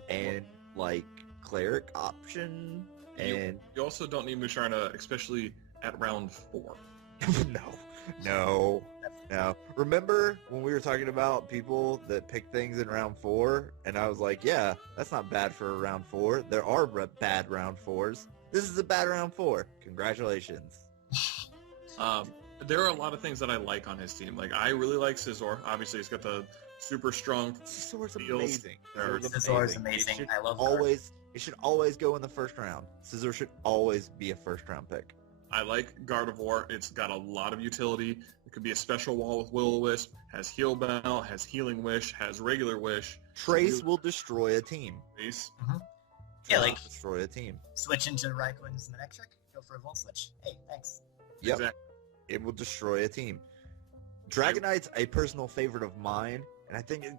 and, like, cleric option, and... You also don't need Musharna, especially at round 4. No. Remember when we were talking about people that pick things in round 4, and I was like, yeah, that's not bad for a round 4. There are bad round 4s. This is a bad round 4. Congratulations. There are a lot of things that I like on his team. Like, I really like Scizor. Obviously, he's got the super strong Scizor's deals. amazing. Scizor's amazing. I love it should always go in the first round. Scizor should always be a first round pick. I like Gardevoir. It's got a lot of utility. It could be a special wall with Will-O-Wisp, has Heal Bell, has Healing Wish, has Regular Wish. Trace will destroy a team. Trace. Mm-hmm. Yeah, like destroy a team. Switch into Raikou and Manectric, go for a Volt Switch. Hey, thanks. Yep. Exactly. It will destroy a team. Dragonite's a personal favorite of mine, and I think it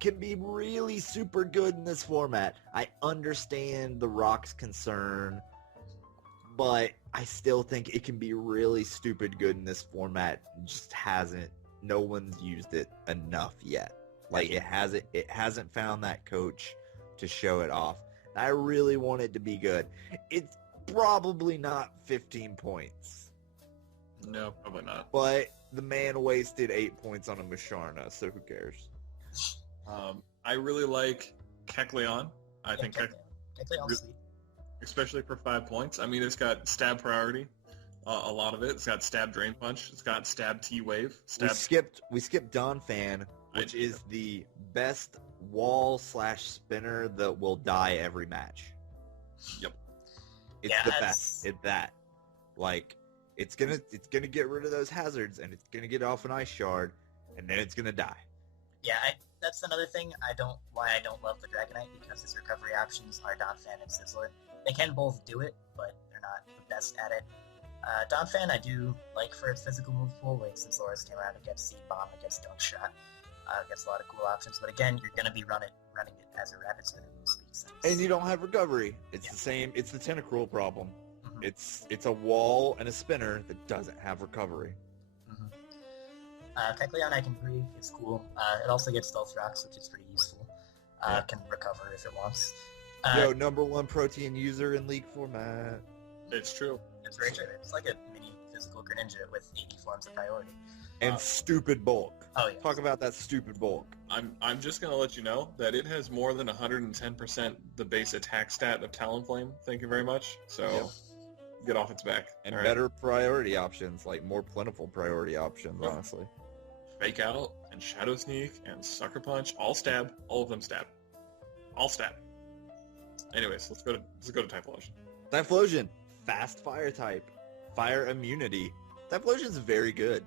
can be really super good in this format. I understand the Rock's concern, but I still think it can be really stupid good in this format. Just hasn't. No one's used it enough yet. Like, it hasn't found that coach to show it off. I really want it to be good. It's probably not 15 points. No, probably not. But the man wasted 8 points on a Musharna, so who cares? I really like Kecleon. I think Kecleon's sweet. Especially for 5 points. I mean, it's got stab priority, a lot of it. It's got stab drain punch. It's got stab T-wave. We skipped Donphan, which is the best wall/spinner that will die every match. Yep. It's the best. It's that. Like, it's gonna get rid of those hazards, and it's gonna get off an ice shard, and then it's gonna die. Yeah, that's another thing why I don't love the Dragonite, because his recovery options are Donphan and Sizzler. They can both do it, but they're not the best at it. Donphan I do like for its physical move pool. Like, since Loris came around, it gets Seed Bomb, it gets Dunk Shot, it gets a lot of cool options. But again, you're gonna be running it as a rapid spinner most weeks. And you don't have recovery. It's the same. It's the Tentacruel problem. Mm-hmm. It's a wall and a spinner that doesn't have recovery. Kecleon, I can agree, is cool. It also gets Stealth Rocks, which is pretty useful. Can recover if it wants. Number 1 protein user in League format. It's true. It's very true. It's like a mini physical Greninja with 80 forms of priority. And stupid bulk. Oh, yeah. Talk about that stupid bulk. I'm just gonna let you know that it has more than 110% the base attack stat of Talonflame. Thank you very much. So Yep. get off its back. And All right. better priority options, like more plentiful priority options, Yep. honestly. Fake Out and Shadow Sneak and Sucker Punch, all stab, all of them stab, all stab. Anyways, let's go to Typhlosion. Typhlosion, fast fire type, fire immunity. Typhlosion's very good.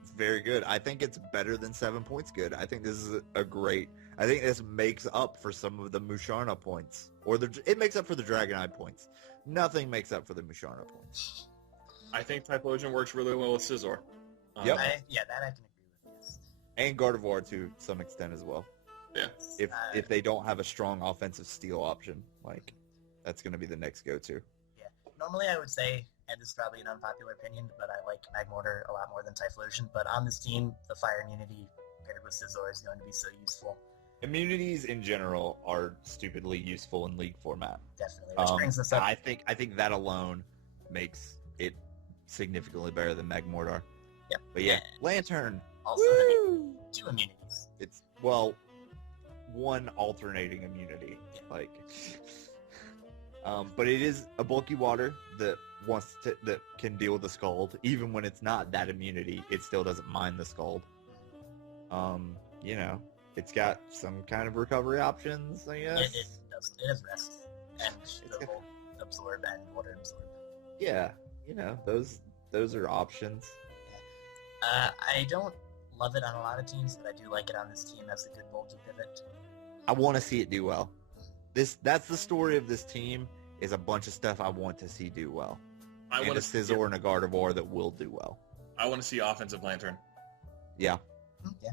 It's very good. I think it's better than 7 points good. I think this is a great. I think this makes up for some of the Musharna points, or it makes up for the Dragonite points. Nothing makes up for the Musharna points. I think Typhlosion works really well with Scizor. Yep. That I can agree with. Yes. And Gardevoir to some extent as well. Yeah. If they don't have a strong offensive steal option, like that's going to be the next go-to. Yeah. Normally I would say, and this is probably an unpopular opinion, but I like Magmortar a lot more than Typhlosion. But on this team, the Fire Immunity paired with Scizor is going to be so useful. Immunities in general are stupidly useful in League format. Definitely. Which brings us up. I think that alone makes it significantly better than Magmortar. Yep. But yeah, Lantern. Also, Woo! 2 immunities. It's one alternating immunity, like. But it is a bulky water that that can deal with the Scald, even when it's not that immunity. It still doesn't mind the Scald. It's got some kind of recovery options, I guess. It does. It has rest and Volt Absorb and Water Absorb. Yeah, those are options. I don't love it on a lot of teams, but I do like it on this team as a good bulky pivot. I want to see it do well. That's the story of this team, is a bunch of stuff I want to see do well. I want a Scizor and a Gardevoir that will do well. I want to see offensive Lantern. Yeah. Yeah.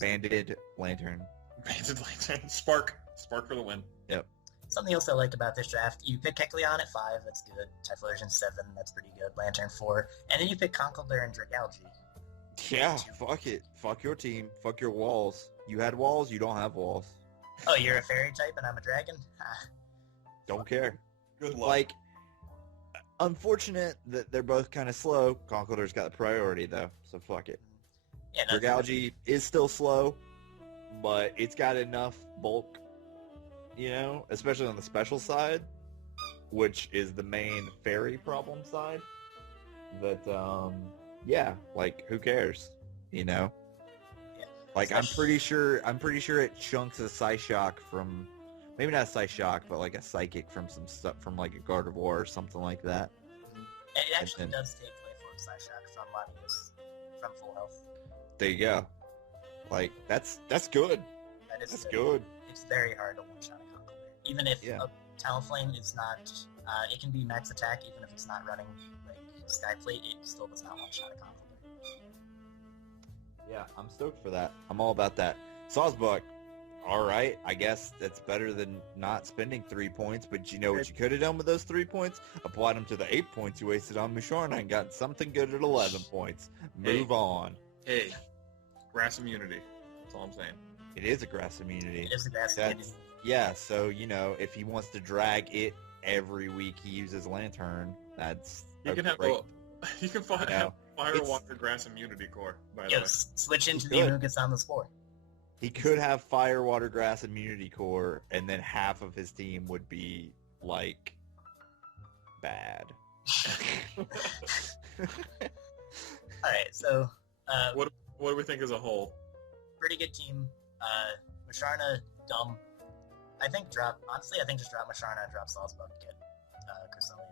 Banded Lantern. Banded Lantern. Spark for the win. Yep. Something else I like about this draft, you pick Kecleon at 5, that's good. Typhlosion 7, that's pretty good. Lantern 4. And then you pick Conkeldurr and Dragalge. Yeah, fuck it. Fuck your team. Fuck your walls. You had walls, you don't have walls. Oh, you're a fairy type and I'm a dragon? Don't care. Good luck. Like, unfortunate that they're both kind of slow. Conkeldurr's got the priority, though, so fuck it. Yeah, Dragalge is still slow, but it's got enough bulk, especially on the special side, which is the main fairy problem side, that, who cares, Yeah. Like, I'm pretty sure it chunks a Psyshock from, maybe not a Psyshock, but like a Psychic from some stuff from like a Gardevoir or something like that. It actually does take away from Psyshock from Latios, from full health. There you go. Like, that's good. That's good. It's very hard to one-shot a Conkeldurr. Even if a Talonflame is not, it can be max attack, even if it's not running like Skyplate, it still does not one-shot a Conkeldurr. Yeah, I'm stoked for that. I'm all about that. Sawsbuck, alright, I guess that's better than not spending 3 points, but you know what you could have done with those 3 points? Applied them to the 8 points you wasted on Musharna and got something good at 11 points. Move on. Hey, grass immunity. That's all I'm saying. It is a grass immunity. It is a grass immunity. Yeah, so, if he wants to drag it every week he uses Lantern, that's You can have Fire Water Grass Immunity Core, by the way. Switch into the Amoonguss on the Spore. He could have Fire, Water, Grass, Immunity Core, and then half of his team would be, like, bad. Alright, so... what do we think as a whole? Pretty good team. Musharna, dumb. Honestly, I think just drop Musharna and drop Sawsbuck and get Cresselia.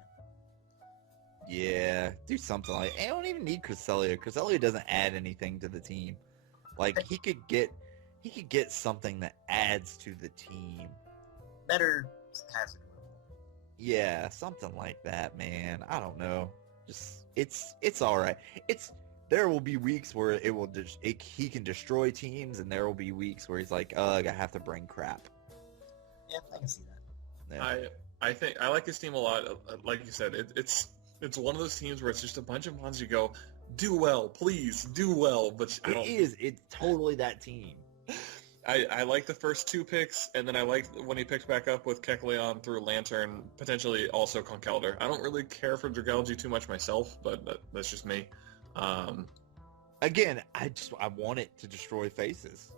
Yeah, do something like... I don't even need Cresselia. Cresselia doesn't add anything to the team. Like, he could get something that adds to the team. Better hazard removal. Yeah, something like that, man. I don't know. Just it's all right. There will be weeks where he can destroy teams, and there will be weeks where he's like, ugh, I have to bring crap. Yeah, I can see that. Yeah. I think I like his team a lot. Like you said, it's one of those teams where it's just a bunch of mons you go, do well, please, do well, but I don't... It's totally that team. I like the first 2 picks, and then I like when he picked back up with Kecleon through Lantern, potentially also Conkeldurr. I don't really care for Dragalge too much myself, but that's just me. Again, I want it to destroy faces.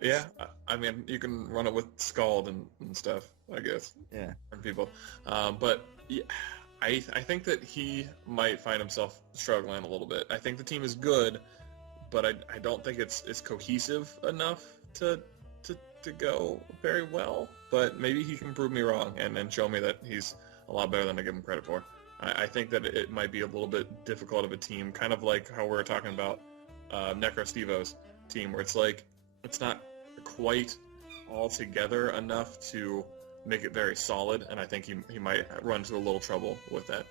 Yeah, I mean, you can run it with Scald and stuff, I guess. Yeah. And people. But yeah, I think that he might find himself struggling a little bit. I think the team is good, but I don't think it's cohesive enough to go very well. But maybe he can prove me wrong and show me that he's a lot better than I give him credit for. I think that it might be a little bit difficult of a team, kind of like how we were talking about NecroStevo's team, where it's like it's not quite all together enough to make it very solid, and I think he might run into a little trouble with that.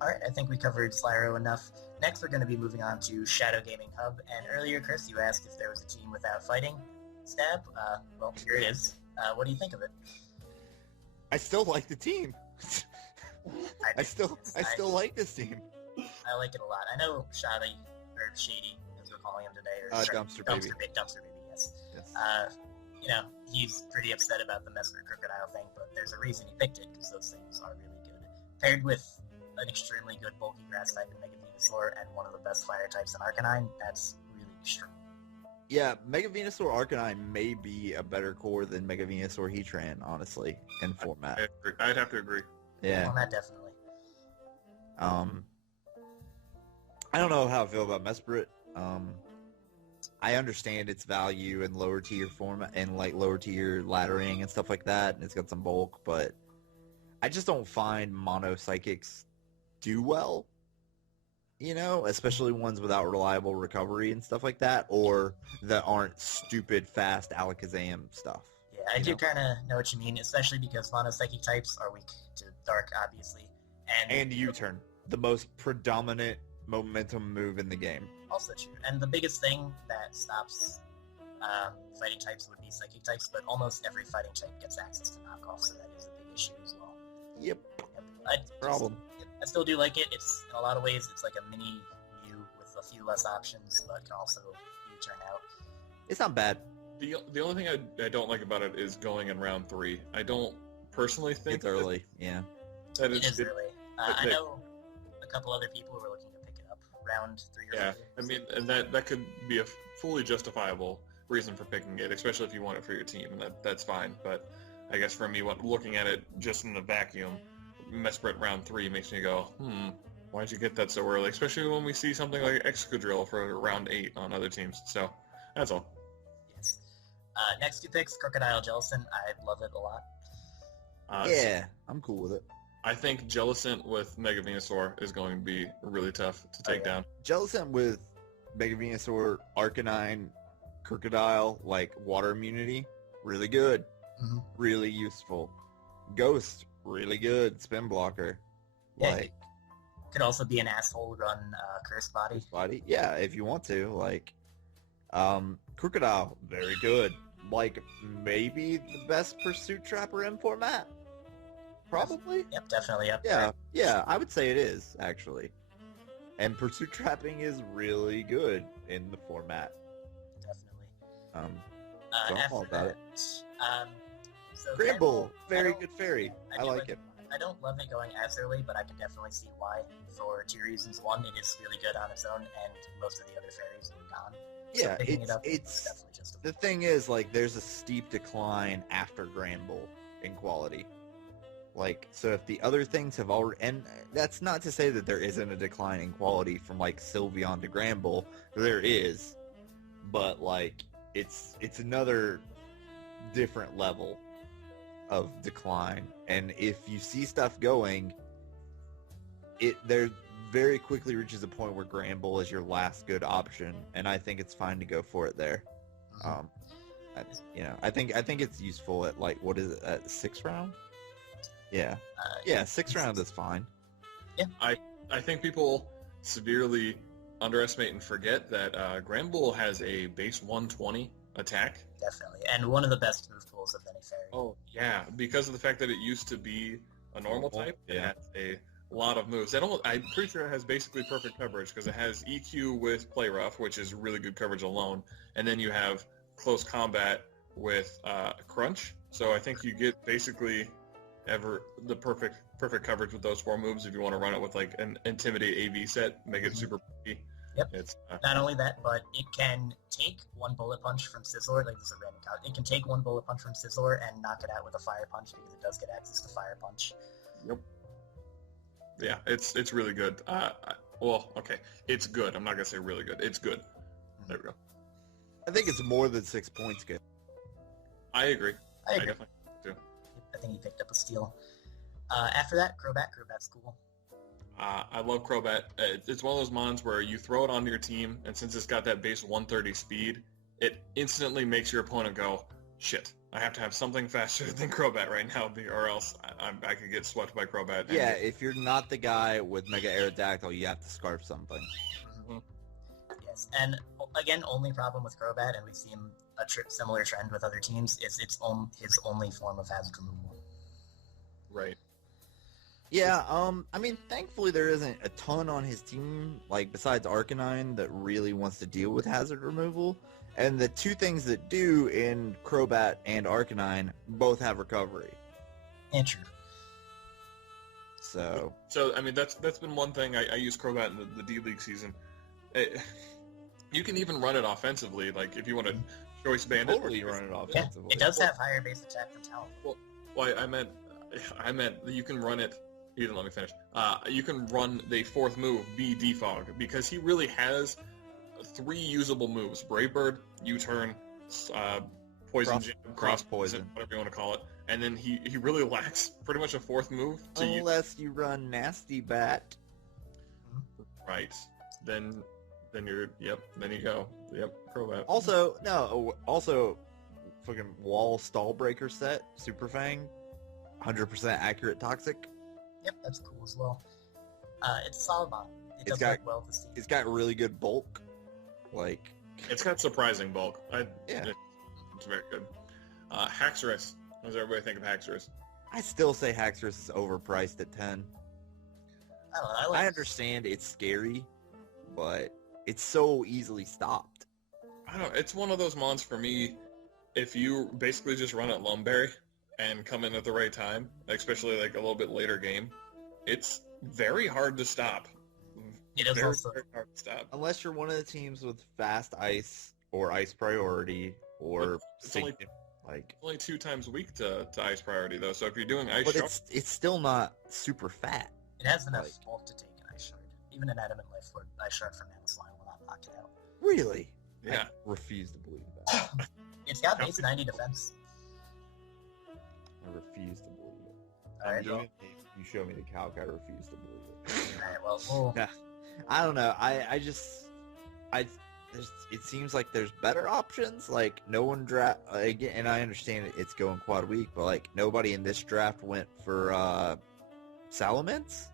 Alright, I think we covered Flyro enough. Next, we're going to be moving on to Shadow Gaming Hub, and earlier, Chris, you asked if there was a team without fighting stab. Well, here it is. What do you think of it? I still like the team. I still like this team. I like it a lot. I know Shady, as we're calling him today, or Dumpster Baby, yes. Yes. You know, he's pretty upset about the Mesprit Crocodile thing, but there's a reason he picked it, because those things are really good. Paired with an extremely good bulky grass type in Mega Venusaur and one of the best fire types in Arcanine, that's really strong. Yeah, Mega Venusaur Arcanine may be a better core than Mega Venusaur Heatran, honestly, in format. I'd have to agree. Yeah. On that, definitely. I don't know how I feel about Mesprit. I understand its value in lower tier format and like lower tier laddering and stuff like that, and it's got some bulk, but I just don't find mono psychics do well. You know, especially ones without reliable recovery and stuff like that, or that aren't stupid fast Alakazam stuff. Yeah, I do kind of know what you mean, especially because mono-psychic types are weak to Dark, obviously. And U-turn, the most predominant momentum move in the game. Also true. And the biggest thing that stops fighting types would be psychic types, but almost every fighting type gets access to knockoff, so that is a big issue as well. Yep. Problem. I still do like it. It's in a lot of ways, it's like a mini Mew with a few less options, but can also U-turn out. It's not bad. The only thing I don't like about it is going in round 3. I don't personally think it's early. Yeah. It is early. I know a couple other people who are looking to pick it up round 3 or 4. Yeah, I mean, and that could be a fully justifiable reason for picking it, especially if you want it for your team, and that's fine. But I guess for me, looking at it just in a vacuum, Mesprit round 3 makes me go, why'd you get that so early? Especially when we see something like Excadrill for round 8 on other teams. So, that's all. Yes. Next 2 picks, Crocodile Jellicent. I love it a lot. Yeah, I'm cool with it. I think Jellicent with Mega Venusaur is going to be really tough to take down. Jellicent with Mega Venusaur, Arcanine, Crocodile, like water immunity, really good. Mm-hmm. Really useful. Ghost, really good. Spin blocker. Yeah, like could also be an asshole run Curse Body. Yeah, if you want to. Like Crocodile, very good. Like maybe the best Pursuit Trapper in format. Probably. Yep, definitely up Yeah, there. yeah, I would say it is, actually. And Pursuit Trapping is really good in the format. Definitely. Don't fall about it. So Gramble, very good fairy. I do like it. I don't love it going as early, but I can definitely see why. For 2 reasons. One, it is really good on its own, and most of the other fairies are gone. So Yeah, picking it up is it's definitely just the thing is, like, there's a steep decline after Gramble in quality. Like, so if the other things have already, and that's not to say that there isn't a decline in quality from like Sylveon to Gramble, there is, but like it's another different level of decline. And if you see stuff going, there very quickly reaches a point where Gramble is your last good option, and I think it's fine to go for it there. I think it's useful at like, what is it, at 6th round? Yeah. 6th round is fine. Yeah. I think people severely underestimate and forget that Gramble has a base 120 attack. Definitely. And one of the best move pools of any fairy. Oh, yeah. Because of the fact that it used to be a normal type, it has a lot of moves. I'm pretty sure it has basically perfect coverage because it has EQ with Play Rough, which is really good coverage alone, and then you have Close Combat with Crunch. So I think you get basically the perfect coverage with those 4 moves if you want to run it with like an Intimidate AV set, make it super pretty. Yep. It's not only that, but it can take 1 bullet punch from Sizzler. Like, this is a random count. It can take 1 bullet punch from Sizzler and knock it out with a Fire Punch because it does get access to Fire Punch. Yep. Yeah, it's really good. Well, okay, it's good. I'm not gonna say really good. It's good. There we go. I think it's more than 6 points good. I agree. I agree. Definitely do. I think he picked up a steal. After that, Crobat. Crobat's cool. I love Crobat. It's one of those mons where you throw it onto your team, and since it's got that base 130 speed, it instantly makes your opponent go, shit, I have to have something faster than Crobat right now, or else I could get swept by Crobat. Yeah, if you're not the guy with Mega Aerodactyl, you have to Scarf something. Mm-hmm. Yes, and again, only problem with Crobat, and we've seen a similar trend with other teams, is his only form of hazard removal. Right. Yeah, I mean, thankfully there isn't a ton on his team, like, besides Arcanine, that really wants to deal with hazard removal. And the 2 things that do in Crobat and Arcanine both have recovery. And true. So, I mean, that's been one thing. I use Crobat in the D-League season. You can even run it offensively, like, if you want to choice band it. totally run it offensively. Yeah, it does have higher base attack from Talon. Well, I meant that you can run it. You didn't let me finish. You can run the 4th move, be Defog, because he really has 3 usable moves: Brave Bird, U-Turn, Poison Jam, Cross Poison, whatever you want to call it. And then he really lacks pretty much a 4th move to use. Unless you run Nasty Bat. Right. Then you're, then you go. Yep, Crobat. Also, fucking Wall Stall Breaker set, Super Fang, 100% accurate Toxic. Yep, that's cool as well. It's a solid mod. It does work well with the team. It's got really good bulk. Like, it's got surprising bulk. Yeah. It's very good. Haxorus. What does everybody think of Haxorus? I still say Haxorus is overpriced at 10. I don't know. I understand it's scary, but it's so easily stopped. I don't know. It's one of those mons for me. If you basically just run at Lumberry and come in at the right time, especially like a little bit later game, it's very hard to stop. It is also very hard to stop. Unless you're one of the teams with fast ice or ice priority or it's only 2 times a week to ice priority though. So if you're doing ice, but it's still not super fat. It has enough bulk to take an ice shard. Even an Adamant Life Orb ice shard from Slime will not knock it out. Really? Yeah. I refuse to believe that. It's got base 90 defense. I refuse to believe it. Alright, well. You show me the calc, I refuse to believe it. Alright, well, yeah. I don't know. It seems like there's better options. Like, no one draft again, and I understand it's going quad week, but like nobody in this draft went for Salamence.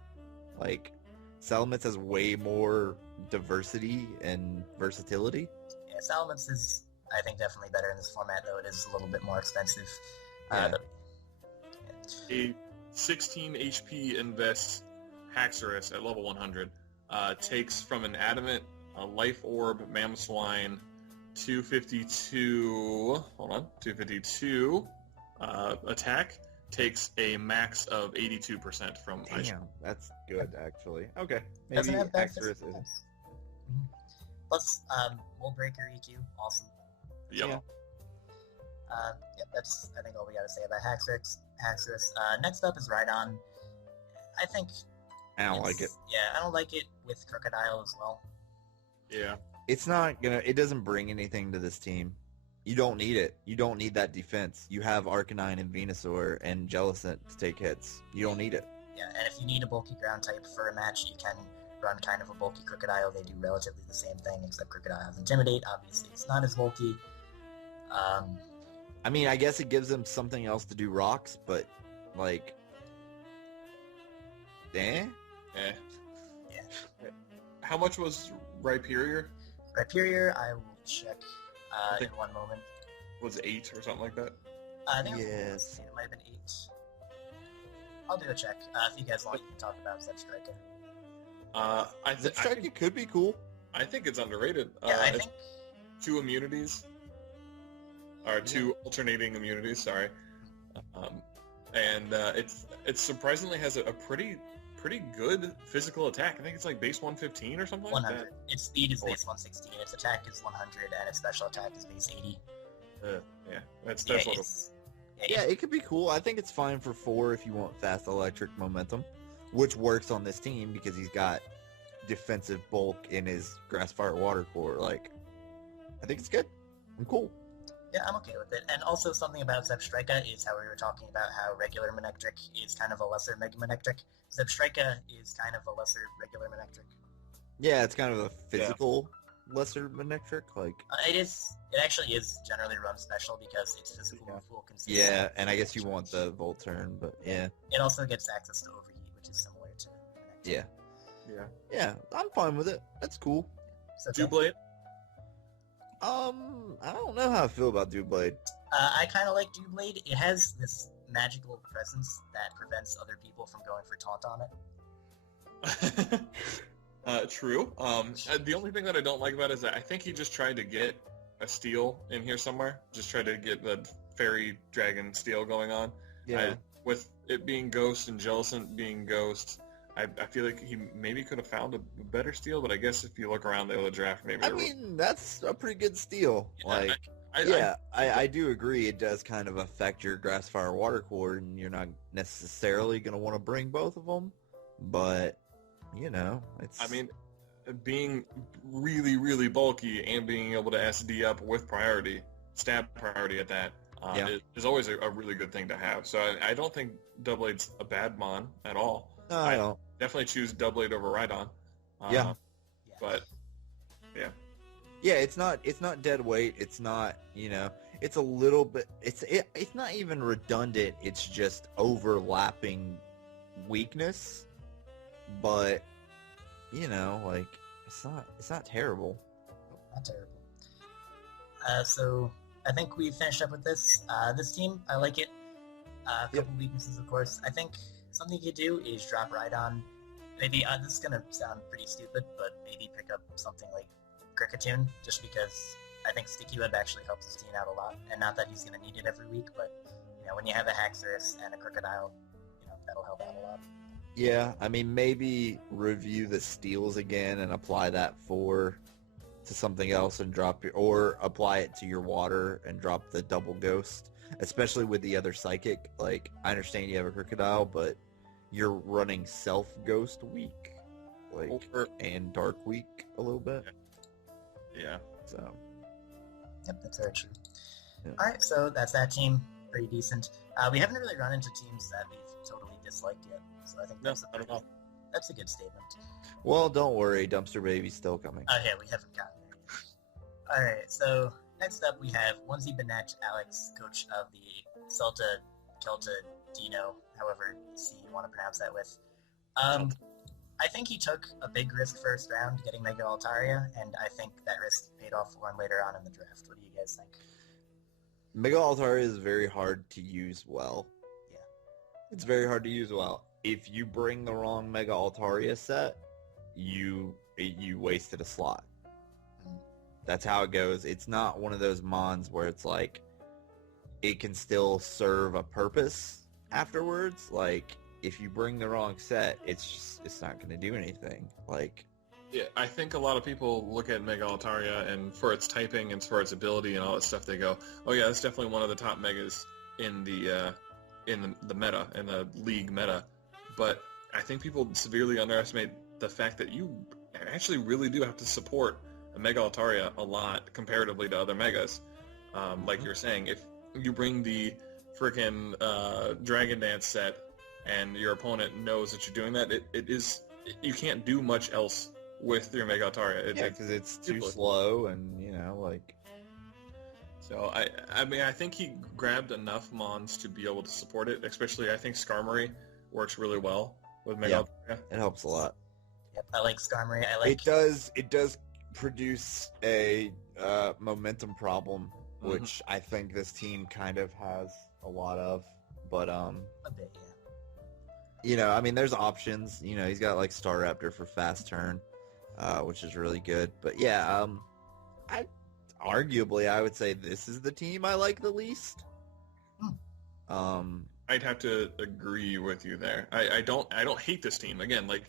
Like, Salamence has way more diversity and versatility. Yeah, Salamence is, I think, definitely better in this format, though it is a little bit more expensive. A 16 HP invest Haxorus at level 100 takes from an Adamant, a Life Orb, Mamoswine, 252 attack, takes a max of 82% from Ice. Damn, that's good, actually. Okay, maybe Haxorus is. Plus, Mold Breaker EQ, awesome. Yep. Yeah. That's, I think, all we gotta say about Haxorus. Next up is Rhydon. I think... I don't like it. Yeah, I don't like it with Crocodile as well. Yeah. It's not gonna... It doesn't bring anything to this team. You don't need it. You don't need that defense. You have Arcanine and Venusaur and Jellicent to take hits. You don't need it. Yeah, and if you need a bulky ground type for a match, you can run kind of a bulky Crocodile. They do relatively the same thing, except Crocodile has Intimidate. Obviously, it's not as bulky. I mean, I guess it gives them something else to do rocks, but, like... Yeah. How much was Rhyperior? Rhyperior, I will check in one moment. Was it 8 or something like that? I think yes. it might have been 8. I'll do a check. If you guys want, you can talk about Zebstrika. Zebstrika could be cool. I think it's underrated. Yeah, I think... 2 immunities. Or 2 alternating immunities, sorry. And it surprisingly has a pretty good physical attack. I think it's like base 115 or something 100. like that. Its speed is base 116, its attack is 100, and its special attack is base 80. Yeah, that's Yeah, what Yeah, it could be cool. I think it's fine for 4 if you want fast electric momentum, which works on this team because he's got defensive bulk in his Grass Fire Water Core. Like, I think it's good. I'm cool. Yeah, I'm okay with it. And also something about Zebstrika is how we were talking about how regular Manectric is kind of a lesser Mega Manectric. Zebstrika is kind of a lesser regular Manectric. Yeah, it's kind of a physical lesser Manectric. Like, it actually is generally run special because it's physical and full consistency. Yeah, and I guess you want the Volturn, but yeah. It also gets access to Overheat, which is similar to Manectric. Yeah. Yeah, I'm fine with it. That's cool. So Doublade? I don't know how I feel about Doublade. I kind of like Doublade. It has this magical presence that prevents other people from going for taunt on it. True. The only thing that I don't like about it is that I think he just tried to get a steal in here somewhere. Just tried to get the fairy dragon steal going on. Yeah. With it being Ghost and Jellicent being Ghost, I feel like he maybe could have found a better steal, but I guess if you look around the other draft, maybe... I mean, that's a pretty good steal. Yeah, Like, I do agree it does kind of affect your Grass Fire Water Core, and you're not necessarily going to want to bring both of them, but, you know, it's... I mean, being really, really bulky and being able to SD up with priority, stab priority at that, is always a really good thing to have. So I don't think Doublade's a bad mon at all. No, I don't. Definitely choose Doublade over Rhydon. But, yeah. Yeah, it's not dead weight. It's not, you know, it's a little bit, it's not even redundant. It's just overlapping weakness. But, you know, like, it's not terrible. Not terrible. So I think we finished up with this. This team, I like it. A couple weaknesses, of course. I think something you could do is drop Rhydon. Maybe, this is going to sound pretty stupid, but maybe pick up something like Kricketune, just because I think Sticky Web actually helps his team out a lot. And not that he's going to need it every week, but, you know, when you have a Haxorus and a Crocodile, you know, that'll help out a lot. Yeah, I mean, maybe review the steals again and apply that to something else and or apply it to your water and drop the double ghost, especially with the other psychic. Like, I understand you have a Crocodile, but you're running self ghost weak, like, and dark weak a little bit. Yeah. So. Yep, that's very true. Yeah. Alright, so that's that team. Pretty decent. We haven't really run into teams that we've totally disliked yet, so I think that's a good statement. Well, don't worry, Dumpster Baby's still coming. Oh yeah, we haven't gotten there. Alright, so next up we have Onesie Banach, Alex, coach of the Celta Kelta Dino, however you want to pronounce that with. I think he took a big risk first round getting Mega Altaria, and I think that risk paid off for him later on in the draft. What do you guys think? Mega Altaria is very hard to use well. Yeah. It's very hard to use well. If you bring the wrong Mega Altaria set, you wasted a slot. That's how it goes. It's not one of those mons where it's like it can still serve a purpose afterwards. Like, if you bring the wrong set, it's not going to do anything. Like, yeah, I think a lot of people look at Mega Altaria and for its typing and for its ability and all that stuff, they go, "Oh yeah, that's definitely one of the top megas in the meta, in the league meta." But I think people severely underestimate the fact that you actually really do have to support a Mega Altaria a lot comparatively to other megas. Like you were saying, if you bring the freaking Dragon Dance set and your opponent knows that you're doing that, you can't do much else with your Mega Altaria. Yeah, because it's too slow, and, you know, like... So, I mean, I think he grabbed enough mons to be able to support it, especially, I think Skarmory works really well with Mega Altaria. It helps a lot. Yep, I like Skarmory. It does produce a momentum problem, which I think this team kind of has a lot of, but a bit, yeah. I mean, there's options. He's got like Staraptor for fast turn, which is really good. But yeah, I would say this is the team I like the least. I'd have to agree with you there. I don't hate this team. Again, like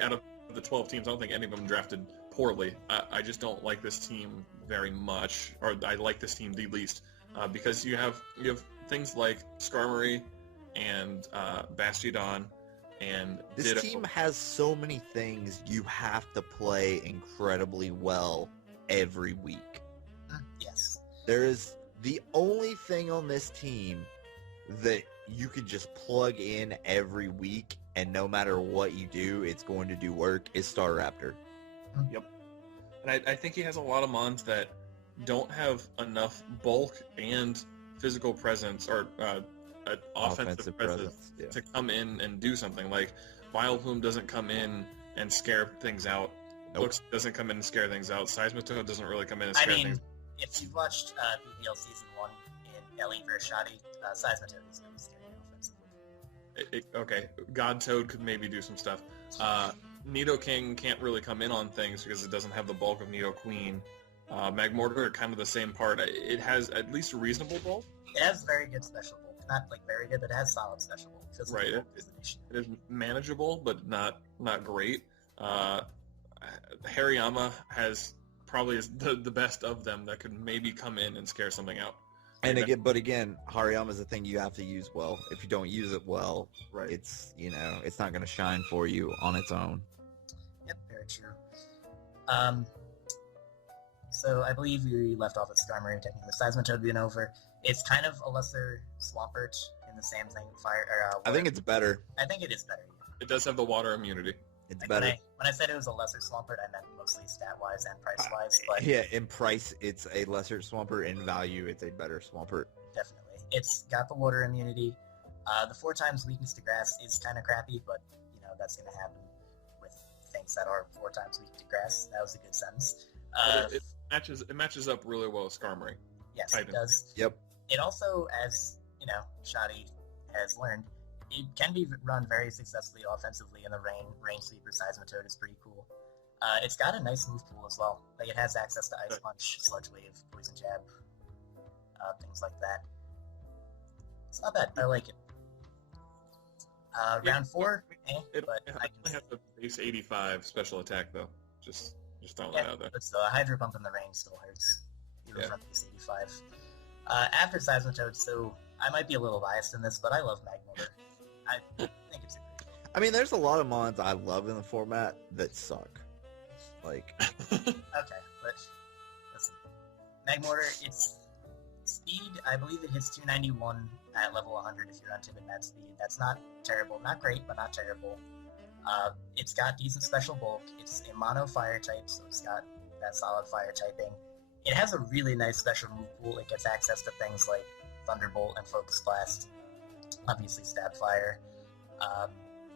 out of the 12 teams, I don't think any of them drafted poorly. I just don't like this team very much, or I like this team the least, because you have things like Skarmory and Bastiodon and this Ditto. team has so many things you have to play incredibly well every week. Yes. There is the only thing on this team that you could just plug in every week, and no matter what you do, it's going to do work, is Staraptor. Yep. And I think he has a lot of mons that don't have enough bulk and physical presence, or offensive presence yeah. to come in and do something. Like Vileplume doesn't come in and scare things out. Nope. Looks doesn't come in and scare things out. Seismitoad doesn't really come in and scare things. If you've watched BBL Season 1 in Elite vs. Shoddy, Seismitoad is going to scare you offensively. Okay, Godtoad could maybe do some stuff. Nidoking can't really come in on things because it doesn't have the bulk of Nidoqueen. Magmortar, kind of the same part. It has at least reasonable bulk. It has very good special bulk. Not like very good, but it has solid special bulk. Right. It is manageable, but not great. Hariyama has probably is the best of them that could maybe come in and scare something out. And again, Hariyama is a thing you have to use well. If you don't use it well, right, it's it's not going to shine for you on its own. Yep, very true. So I believe we left off at Skarmory, taking the Seismitoad being over. It's kind of a lesser Swampert in the same thing. I think it's better. I think it is better. It does have the water immunity. It's better. When I said it was a lesser Swampert, I meant mostly stat-wise and price-wise. But yeah, in price, it's a lesser Swampert. In value, it's a better Swampert. Definitely. It's got the water immunity. The 4 times weakness to grass is kind of crappy, but, that's going to happen with things that are 4 times weak to grass. That was a good sentence. It matches up really well with Skarmory. Yes, Titan. It does. Yep. It also, as, Shoddy has learned, it can be run very successfully offensively in the rain. Rain Sweeper Seismitoad is pretty cool. It's got a nice move pool as well. Like, it has access to Ice Punch, Sludge Wave, Poison Jab, things like that. It's not bad. I like it. Round 4, but I can have the base 85 special attack, though. Just throwing that out there. But still, a Hydro Pump in the rain still hurts, even from base 85. After Seismitoad, so I might be a little biased in this, but I love Magmortar. I think it's a great book. I mean, there's a lot of mons I love in the format that suck. Like, okay, but listen, Magmortar, its speed, I believe it hits 291 at level 100 if you're on timid mat speed. That's not terrible, not great, but not terrible. It's got decent special bulk. It's a mono fire type, so it's got that solid fire typing. It has a really nice special move pool. It gets access to things like Thunderbolt and Focus Blast. Obviously, Stab Fire.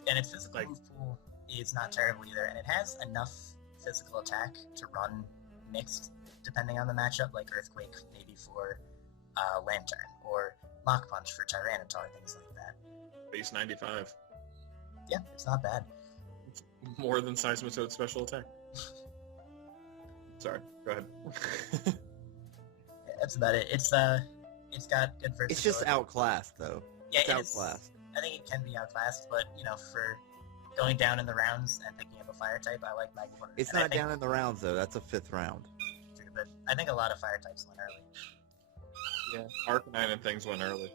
And its physical move pool is not terrible either, and it has enough physical attack to run mixed, depending on the matchup, like Earthquake maybe for Lantern, or Mach Punch for Tyranitar, things like that. Base 95. Yeah, it's not bad. It's more than Seismitoad's special attack. Sorry, go ahead. That's about it. It's got good versatility. It's just outclassed, though. Yeah, it's outclassed. I think it can be outclassed, but, for going down in the rounds and picking up a fire type, I like Magmortar. It's not down in the rounds, though. That's a 5th round. True, but I think a lot of fire types went early. Yeah, Arcanine and things went early.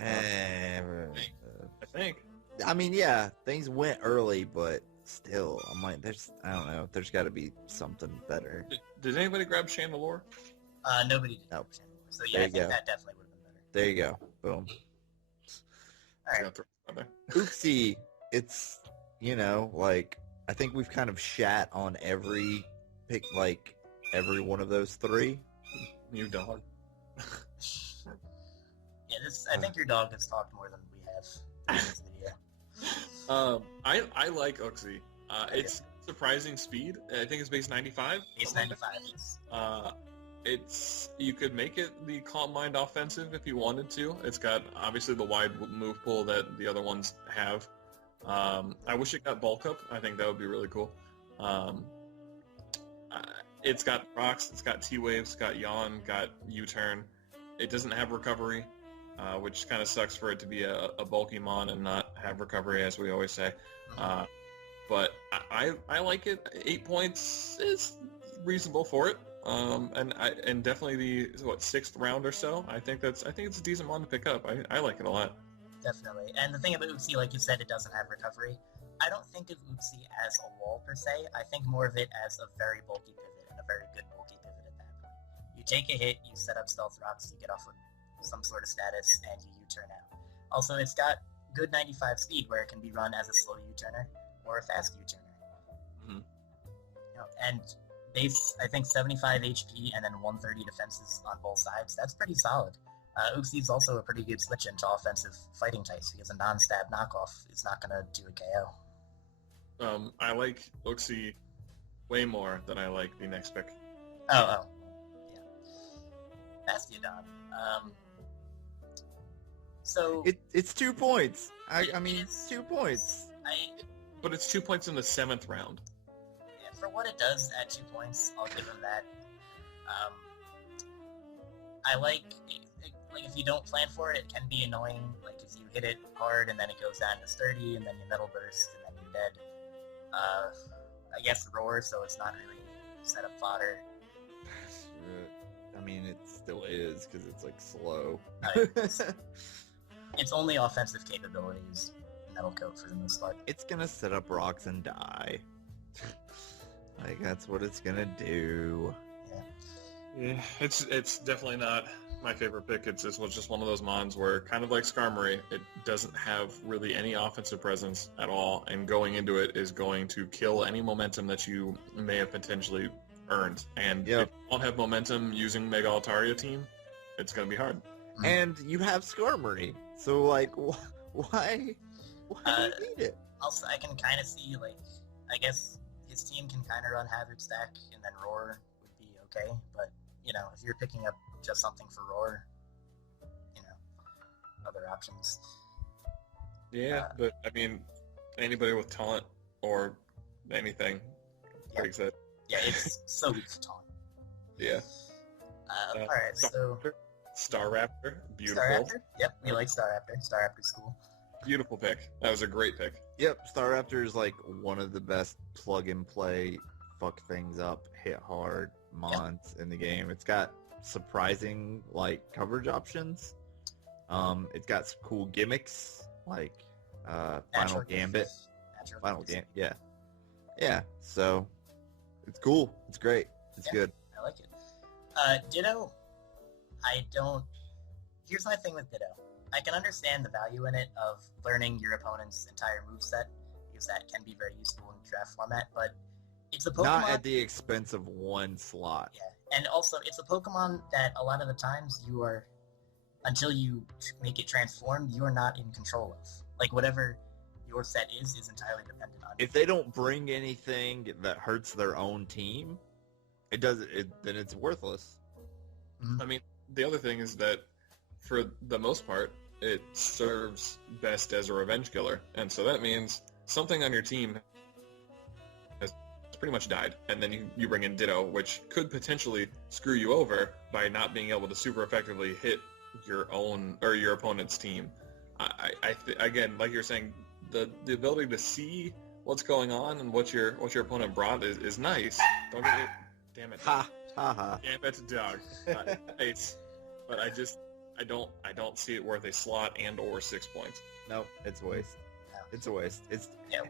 I think. I mean, yeah, things went early, but still, I'm like, I don't know, there's got to be something better. Did anybody grab Chandelure? Nobody did. Nope. So yeah, I think that definitely would have been better. There you go. Boom. Alright. Uxie, it's, I think we've kind of shat on every pick, every one of those 3. New dog. Yeah, I think your dog has talked more than we have in this video. I like Uxie. It's surprising speed. I think it's base 95. Base 95, yes. You could make it the Calm Mind offensive if you wanted to. It's got obviously the wide move pool that the other ones have. I wish it got bulk up. I think that would be really cool. It's got rocks, it's got T-Waves, it's got Yawn, got U-Turn. It doesn't have recovery, which kind of sucks for it to be a bulky mon and not have recovery, as we always say. But I like it. 8 points is reasonable for it. And definitely the 6th round or so. I think it's a decent mon to pick up. I like it a lot. Definitely. And the thing about Uxie, like you said, it doesn't have recovery. I don't think of Uxie as a wall per se. I think more of it as a very bulky pivot and a very good bulky pivot at that point. You take a hit, you set up stealth rocks, you get off with some sort of status, and you U-turn out. Also, it's got good 95 speed where it can be run as a slow U-turner or a fast U-turner. Mm-hmm. And base, I think 75 HP and then 130 defenses on both sides. That's pretty solid. Uxie's also a pretty good switch into offensive fighting types because a non-stab knockoff is not going to do a KO. I like Uxie way more than I like the next pick. Yeah. Bastiodon. So it's 2 points. I mean, 2 points. But it's 2 points in the 7th round. Yeah, for what it does at 2 points, I'll give him that. I like if you don't plan for it, it can be annoying. Like if you hit it hard and then it goes down to sturdy and then you metal burst and then you're dead. I guess roar, so it's not really set up fodder. I mean, it still is because it's like slow. Its only offensive capabilities metal coat for the most part. It's gonna set up rocks and die. Like that's what it's gonna do. Yeah, it's definitely not my favorite pick. It was just one of those mons where, kind of like Skarmory, it doesn't have really any offensive presence at all, and going into it is going to kill any momentum that you may have potentially earned. And if you don't have momentum using Mega Altaria team, it's going to be hard. And you have Skarmory, so like, why do you need it? Also, I can kind of see, like, I guess his team can kind of run Hazard Stack, and then Roar would be okay, but, you know, if you're picking up just something for Roar, you know, other options. Yeah, but, I mean, anybody with taunt or anything takes it. Yeah, it's so weak to taunt. Yeah. Alright, so... Staraptor, beautiful. Staraptor? Yep, we like Staraptor. Staraptor's cool. Beautiful pick. That was a great pick. Yep, Staraptor is like one of the best plug-and-play, fuck things up, hit hard mons in the game. It's got surprising like coverage options. It's got some cool gimmicks like Final Gambit. Final Gambit, yeah. So it's cool. It's great. It's good. I like it. Ditto. Here's my thing with Ditto. I can understand the value in it of learning your opponent's entire moveset, because that can be very useful in draft format, but it's a Pokemon... Not at the expense of one slot. Yeah, and also, it's a Pokemon that a lot of the times you are, until you make it transformed, you are not in control of. Like, whatever your set is entirely dependent on. If they don't bring anything that hurts their own team, then it's worthless. I mean, the other thing is that, for the most part, it serves best as a revenge killer. And so that means something on your team has pretty much died. And then you bring in Ditto, which could potentially screw you over by not being able to super effectively hit your own or your opponent's team. Again, like you're saying, the ability to see what's going on and what your opponent brought is nice. Don't get it. Damn it. Ha ha. Damn it, dog. Nice. But I don't see it worth a slot and or 6 points. No, it's a waste. It's a waste.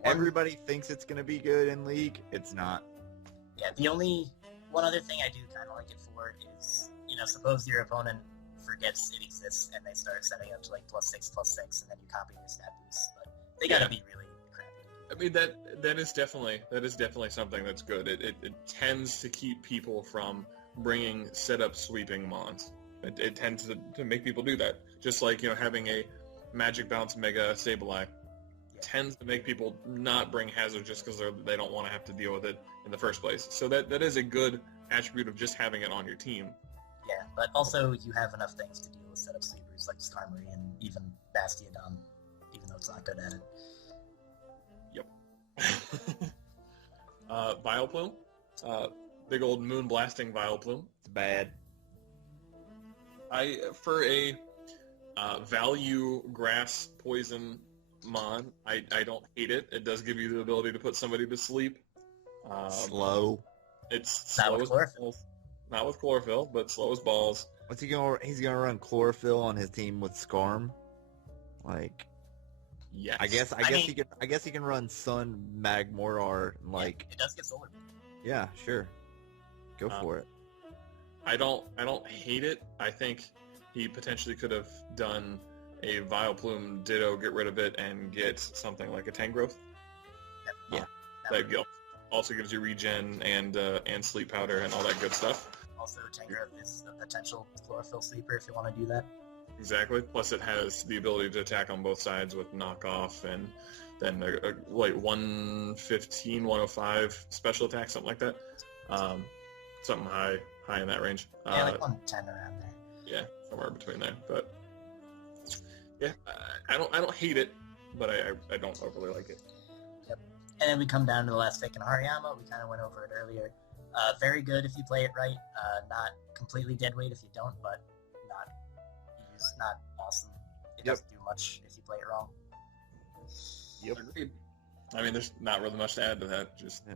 Everybody thinks it's going to be good in League. It's not. Yeah, the only one other thing I do kind of like it for is, you know, suppose your opponent forgets it exists and they start setting up to like +6/+6, and then you copy your stat boost. But they gotta be really crappy. I mean, that is definitely something that's good. It tends to keep people from bringing setup sweeping mons. It tends to make people do that. Just like, you know, having a Magic Bounce Mega Sableye tends to make people not bring Hazard just because they don't want to have to deal with it in the first place. So that is a good attribute of just having it on your team. Yeah, but also you have enough things to deal with setup sleepers like Skarmory and even Bastiodon, even though it's not good at it. Yep. Vileplume. Big old moon blasting Vileplume. It's bad. For a value grass poison mon, I don't hate it. It does give you the ability to put somebody to sleep. Slow. It's Not slow with as chlorophyll. balls. Not with chlorophyll, but slow as balls. What's he gonna? He's gonna run chlorophyll on his team with Skarm. Like, Yes. I guess I mean- he can. I guess he can run Sun Magmortar. And like, It does get solar. yeah, sure, go Uh, for it. I don't hate it. I think he potentially could have done a Vileplume Ditto, get rid of it, and get something like a Tangrowth. Yeah. That also gives you regen and sleep powder and all that good stuff. Also, Tangrowth is a potential chlorophyll sleeper if you want to do that. Exactly. Plus, it has the ability to attack on both sides with knockoff and then like 115, 105 special attack, something like that. Something high in that range. Yeah, like 110 around there. Yeah, somewhere between there. But yeah, I don't hate it, but I don't overly like it. And then we come down to the last pick in Hariyama. We kind of went over it earlier. Very good if you play it right. Not completely dead weight if you don't, but not awesome. It doesn't do much if you play it wrong. Yep. Agreed. I mean, there's not really much to add to that. Just Yeah.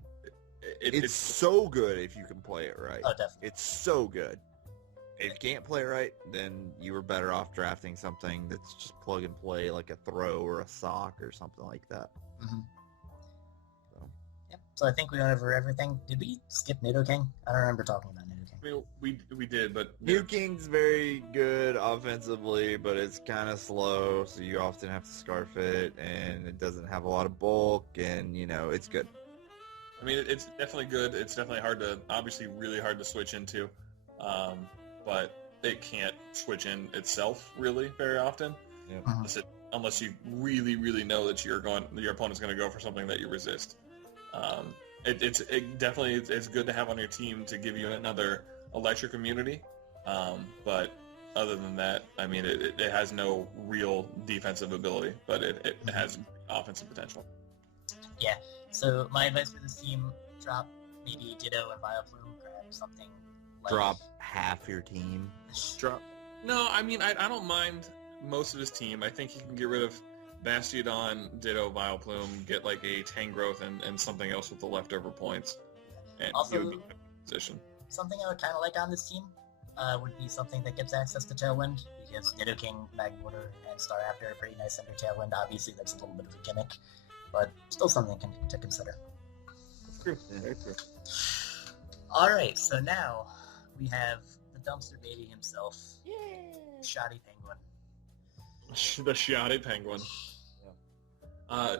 it's so good if you can play it right. Oh, definitely. It's so good. If you can't play it right, then you were better off drafting something that's just plug and play, like a throw or a sock or something like that. Mm-hmm. So. Yep. So I think we went over everything. Did we skip Nidoking? I don't remember talking about Nidoking. I mean, we did, but New King's very good offensively, but it's kind of slow, so you often have to scarf it, and it doesn't have a lot of bulk, and, it's good. I mean, it's definitely good. It's definitely obviously really hard to switch into, but it can't switch in itself really very often, Yeah. unless you really, really know that your opponent's going to go for something that you resist. It's good to have on your team to give you another electric immunity, but other than that, I mean, it has no real defensive ability, but it has offensive potential. Yeah. So my advice for this team: drop maybe Ditto and Vileplume. Grab something like Drop half your team. Drop. No, I mean, I don't mind most of his team. I think he can get rid of Bastiodon, Ditto, Vileplume, get like a Tangrowth and something else with the leftover points, and Also- he would be in a position. Something I would kind of like on this team would be something that gives access to Tailwind, because Nidoking, Magmortar, and Staraptor are pretty nice under Tailwind. Obviously, that's a little bit of a gimmick, but still something to consider. True. Very true. All right, so now we have the dumpster baby himself, Shoddy Penguin. The Shoddy Penguin.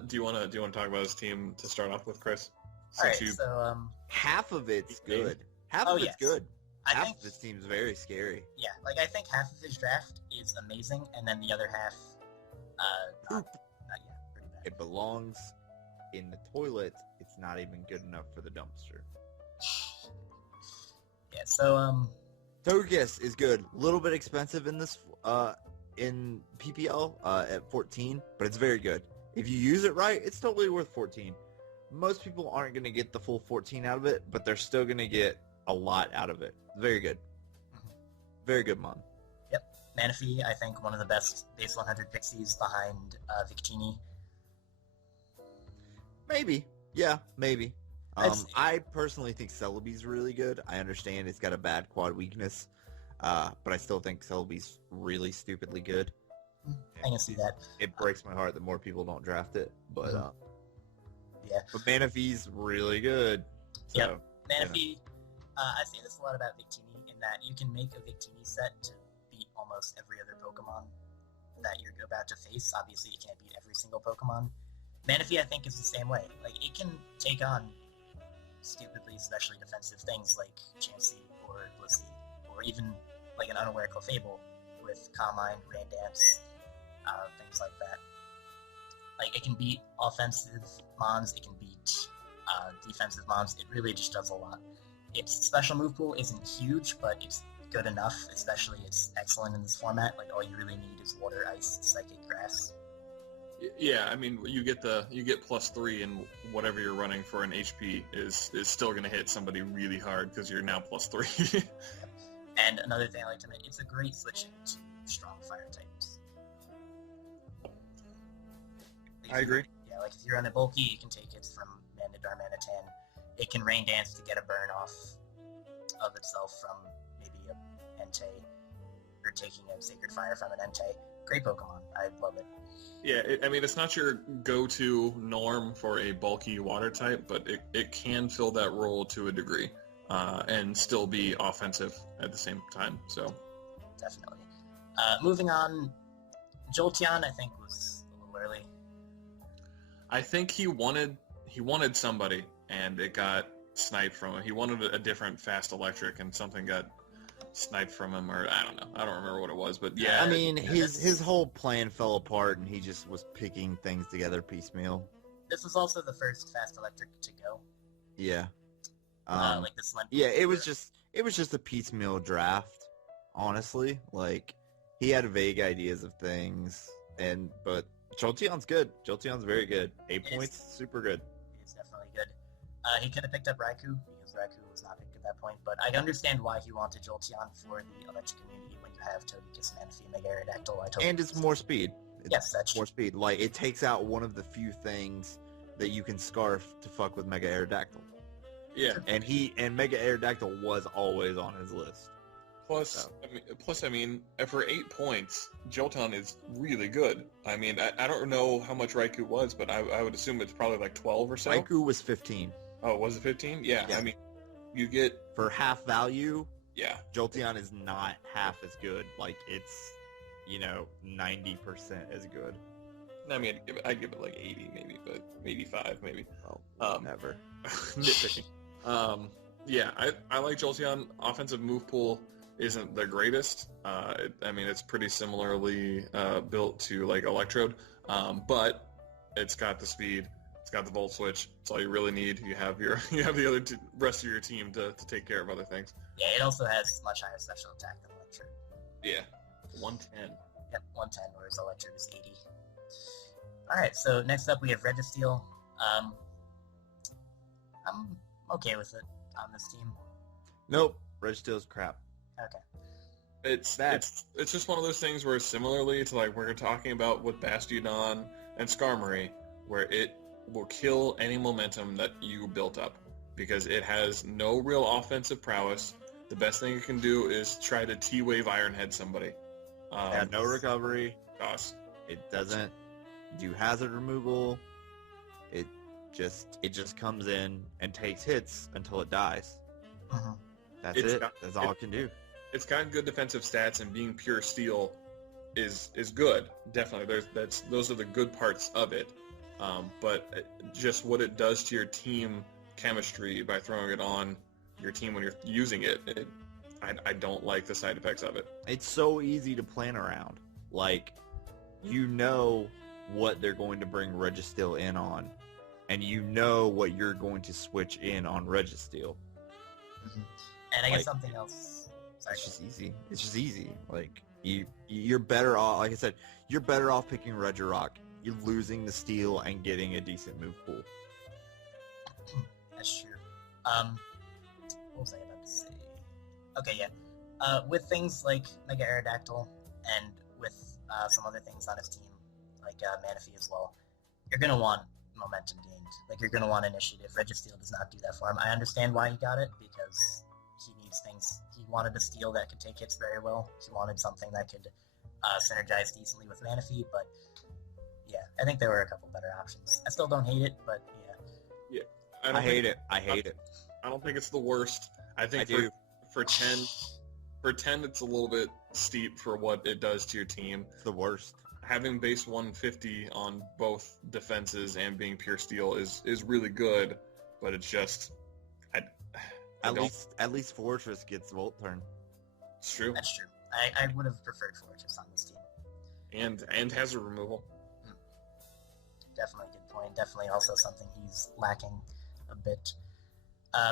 Do you want to talk about his team to start off with, Chris? All right, Since you so Half of it's good. Half Oh, of it's yes. good. I Half think of his team's very scary. yeah, like I think half of his draft is amazing, and then the other half, not yet, pretty bad. It belongs in the toilet. It's not even good enough for the dumpster. Yeah, so Togekiss is good. A little bit expensive in this in PPL at 14, but it's very good. If you use it right, it's totally worth 14. Most people aren't going to get the full 14 out of it, but they're still going to get a lot out of it. Very good. Very good, Mom. Manaphy, I think one of the best base 100 pixies behind Victini. Maybe. Yeah, maybe. I'd say- I personally think Celebi's really good. I understand it's got a bad quad weakness, but I still think Celebi's really stupidly good. I can see that. It breaks my heart that more people don't draft it, but Yeah. but Manaphy's really good. So, Yep. Manaphy, I say this a lot about Victini, in that you can make a Victini set to beat almost every other Pokemon that you're about to face. Obviously, you can't beat every single Pokemon. Manaphy, I think, is the same way. Like, it can take on stupidly, especially defensive things like Chansey or Blissey, or even like an unaware Clefable with Calm Mind, Rain Dance, things like that. Like, it can beat offensive Mons, it can beat defensive Mons. It really just does a lot. its special move pool isn't huge, but it's good enough, especially it's excellent in this format. Like, all you really need is Water, Ice, Psychic, Grass. Yeah, I mean, you get +3, and whatever you're running for an HP is still going to hit somebody really hard because you're now +3. And another thing I like to mention, it's a great switch into strong fire types. I agree. Yeah, like if you're on a bulky, you can take it from Manadar, Manatan. It can Rain Dance to get a burn off of itself from maybe a Entei, or taking a Sacred Fire from an Entei. Great Pokemon. I love it. Yeah, I mean, it's not your go-to norm for a bulky water type, but it can fill that role to a degree, and still be offensive at the same time. So Definitely. Moving on, Jolteon, I think, was a little early. I think he wanted somebody, and it got sniped from him. He wanted a different fast electric, and something got sniped from him, or I don't know. I don't remember what it was, but yeah. I mean, his whole plan fell apart, and he just was picking things together piecemeal. This was also the first fast electric to go. Yeah. Like this one. Yeah, it was just a piecemeal draft, honestly. Like, he had vague ideas of things, but Jolteon's good. Jolteon's very good. 8 points, super good. It's definitely good. He could have picked up Raikou, because Raikou was not picked at that point, but I understand why he wanted Jolteon for the electric community when you have Togekiss, Manaphy, Mega Aerodactyl. And it's more speed. Yes, that's more true. speed. Like, it takes out one of the few things that you can scarf to fuck with Mega Aerodactyl. Yeah. And Mega Aerodactyl was always on his list. Plus, I mean, for 8 points, Jolteon is really good. I mean, I don't know how much Raikou was, but I would assume it's probably like 12 or so. Raikou was 15. Oh, was it 15? Yeah. Yeah. I mean, you get... For half value, Yeah. Jolteon is not half as good. Like, it's, 90% as good. I mean, I'd give it like 80 maybe, but 85 maybe. Oh, never. Nitpicking. Yeah, I like Jolteon. Offensive move pool isn't the greatest. I mean, it's pretty similarly built to like Electrode, but it's got the speed. It's got the Volt Switch. It's all you really need. You have the other rest of your team to take care of other things. Yeah, it also has much higher special attack than Electrode. Yeah, 110. Yep, 110, whereas Electrode is 80. Alright, so next up we have Registeel. I'm okay with it on this team. Nope. Registeel's crap. Okay. It's just one of those things where, similarly to like we're talking about with Bastiodon and Skarmory, where it will kill any momentum that you built up because it has no real offensive prowess. The best thing it can do is try to T-Wave Iron Head somebody. No recovery. Gosh. It doesn't do hazard removal. It just comes in and takes hits until it dies. Mm-hmm. That's it. That's all it can do. It's got good defensive stats, and being pure steel is good. Definitely, those are the good parts of it. But just what it does to your team chemistry by throwing it on your team when you're using it, I don't like the side effects of it. It's so easy to plan around. Like, you know what they're going to bring Registeel in on, and you know what you're going to switch in on Registeel. Mm-hmm. And I guess something else. Sorry. It's just easy. It's just easy. Like, you're better off. Like I said, you're better off picking Regirock. You're losing the steel and getting a decent move pool. That's true. What was I about to say? Okay, yeah. With things like Mega Aerodactyl and with some other things on his team, like Manaphy as well, you're gonna want momentum gained. Like, you're gonna want initiative. Registeel does not do that for him. I understand why he got it, because he needs things. He wanted a steel that could take hits very well. He wanted something that could synergize decently with Manaphy, but yeah, I think there were a couple better options. I still don't hate it, but yeah. Yeah, I hate it. I hate it. I don't think it's the worst. I think for 10, it's a little bit steep for what it does to your team. It's the worst. Having base 150 on both defenses and being pure steel is really good, but it's just at least Fortress gets Volt Turn. It's true. That's true. I would have preferred Fortress on this team. And hazard removal. Definitely a good point. Definitely also something he's lacking a bit.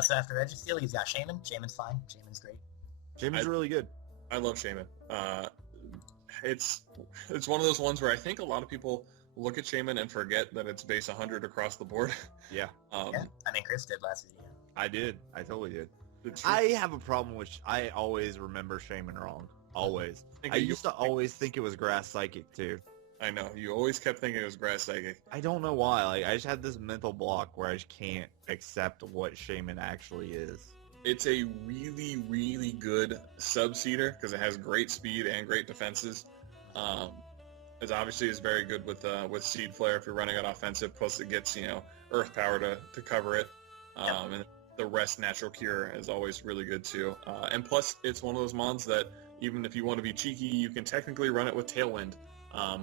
So after Registeel, he's got Shaman. Shaman's fine. Shaman's great. Shaman's really good. I love Shaman. It's one of those ones where I think a lot of people look at Shaman and forget that it's base 100 across the board. Yeah. Yeah, I mean, Chris did last video. I did. I totally did. I have a problem with... I always remember Shaman wrong. Always. I used to always think it was Grass Psychic, too. I know. You always kept thinking it was Grass Psychic. I don't know why. Like, I just had this mental block where I just can't accept what Shaman actually is. It's a really, really good sub-seeder because it has great speed and great defenses. It obviously is very good with Seed Flare if you're running an offensive. Plus, it gets Earth Power to cover it, and the rest Natural Cure is always really good too. And plus, it's one of those mons that even if you want to be cheeky, you can technically run it with Tailwind,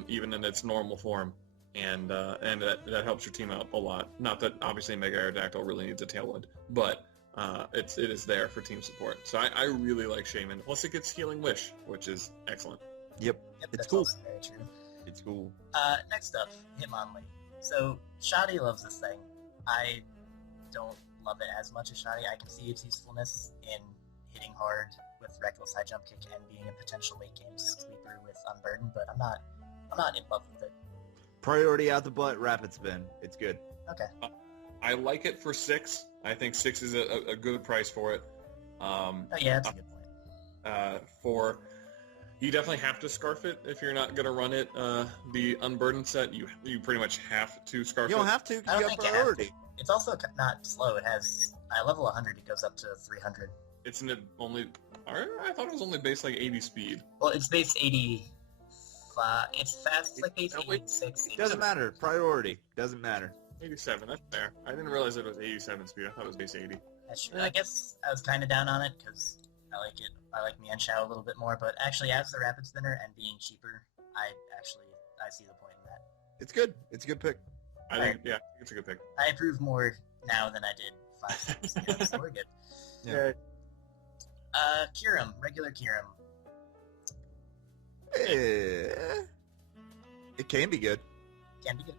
even in its normal form, and that helps your team out a lot. Not that obviously Mega Aerodactyl really needs a Tailwind, but it is there for team support. So I really like Shaman. Plus, it gets Healing Wish, which is excellent. Yep, it's cool. Very true. It's cool. Next up, Hitmonlee. So Shoddy loves this thing. I don't love it as much as Shoddy. I can see its usefulness in hitting hard with Reckless High Jump Kick and being a potential late game sweeper with Unburden, but I'm not in love with it. Priority out the butt, Rapid Spin. It's good. Okay. I like it for 6. I think 6 is a good price for it. Oh yeah, that's a good point. You definitely have to Scarf it if you're not going to run it. The Unburdened set, you pretty much have to Scarf it. You don't have to, because you have priority. It's also not slow. It has, level 100, it goes up to 300. It's only... I thought it was only base like 80 speed. Well, it's base 85. It's fast. It's like base 86. It doesn't matter. Priority. Doesn't matter. 87, that's fair. I didn't realize it was 87 speed. I thought it was base 80. That's true. I guess I was kind of down on it, because I like it. I like Mienshao a little bit more, but actually as the Rapid Spinner and being cheaper, I see the point in that. It's good. It's a good pick. I think it's a good pick. I approve more now than I did 5 seconds ago, so we're good. Yeah. Kyurem, regular Kyurem. It can be good. Can be good.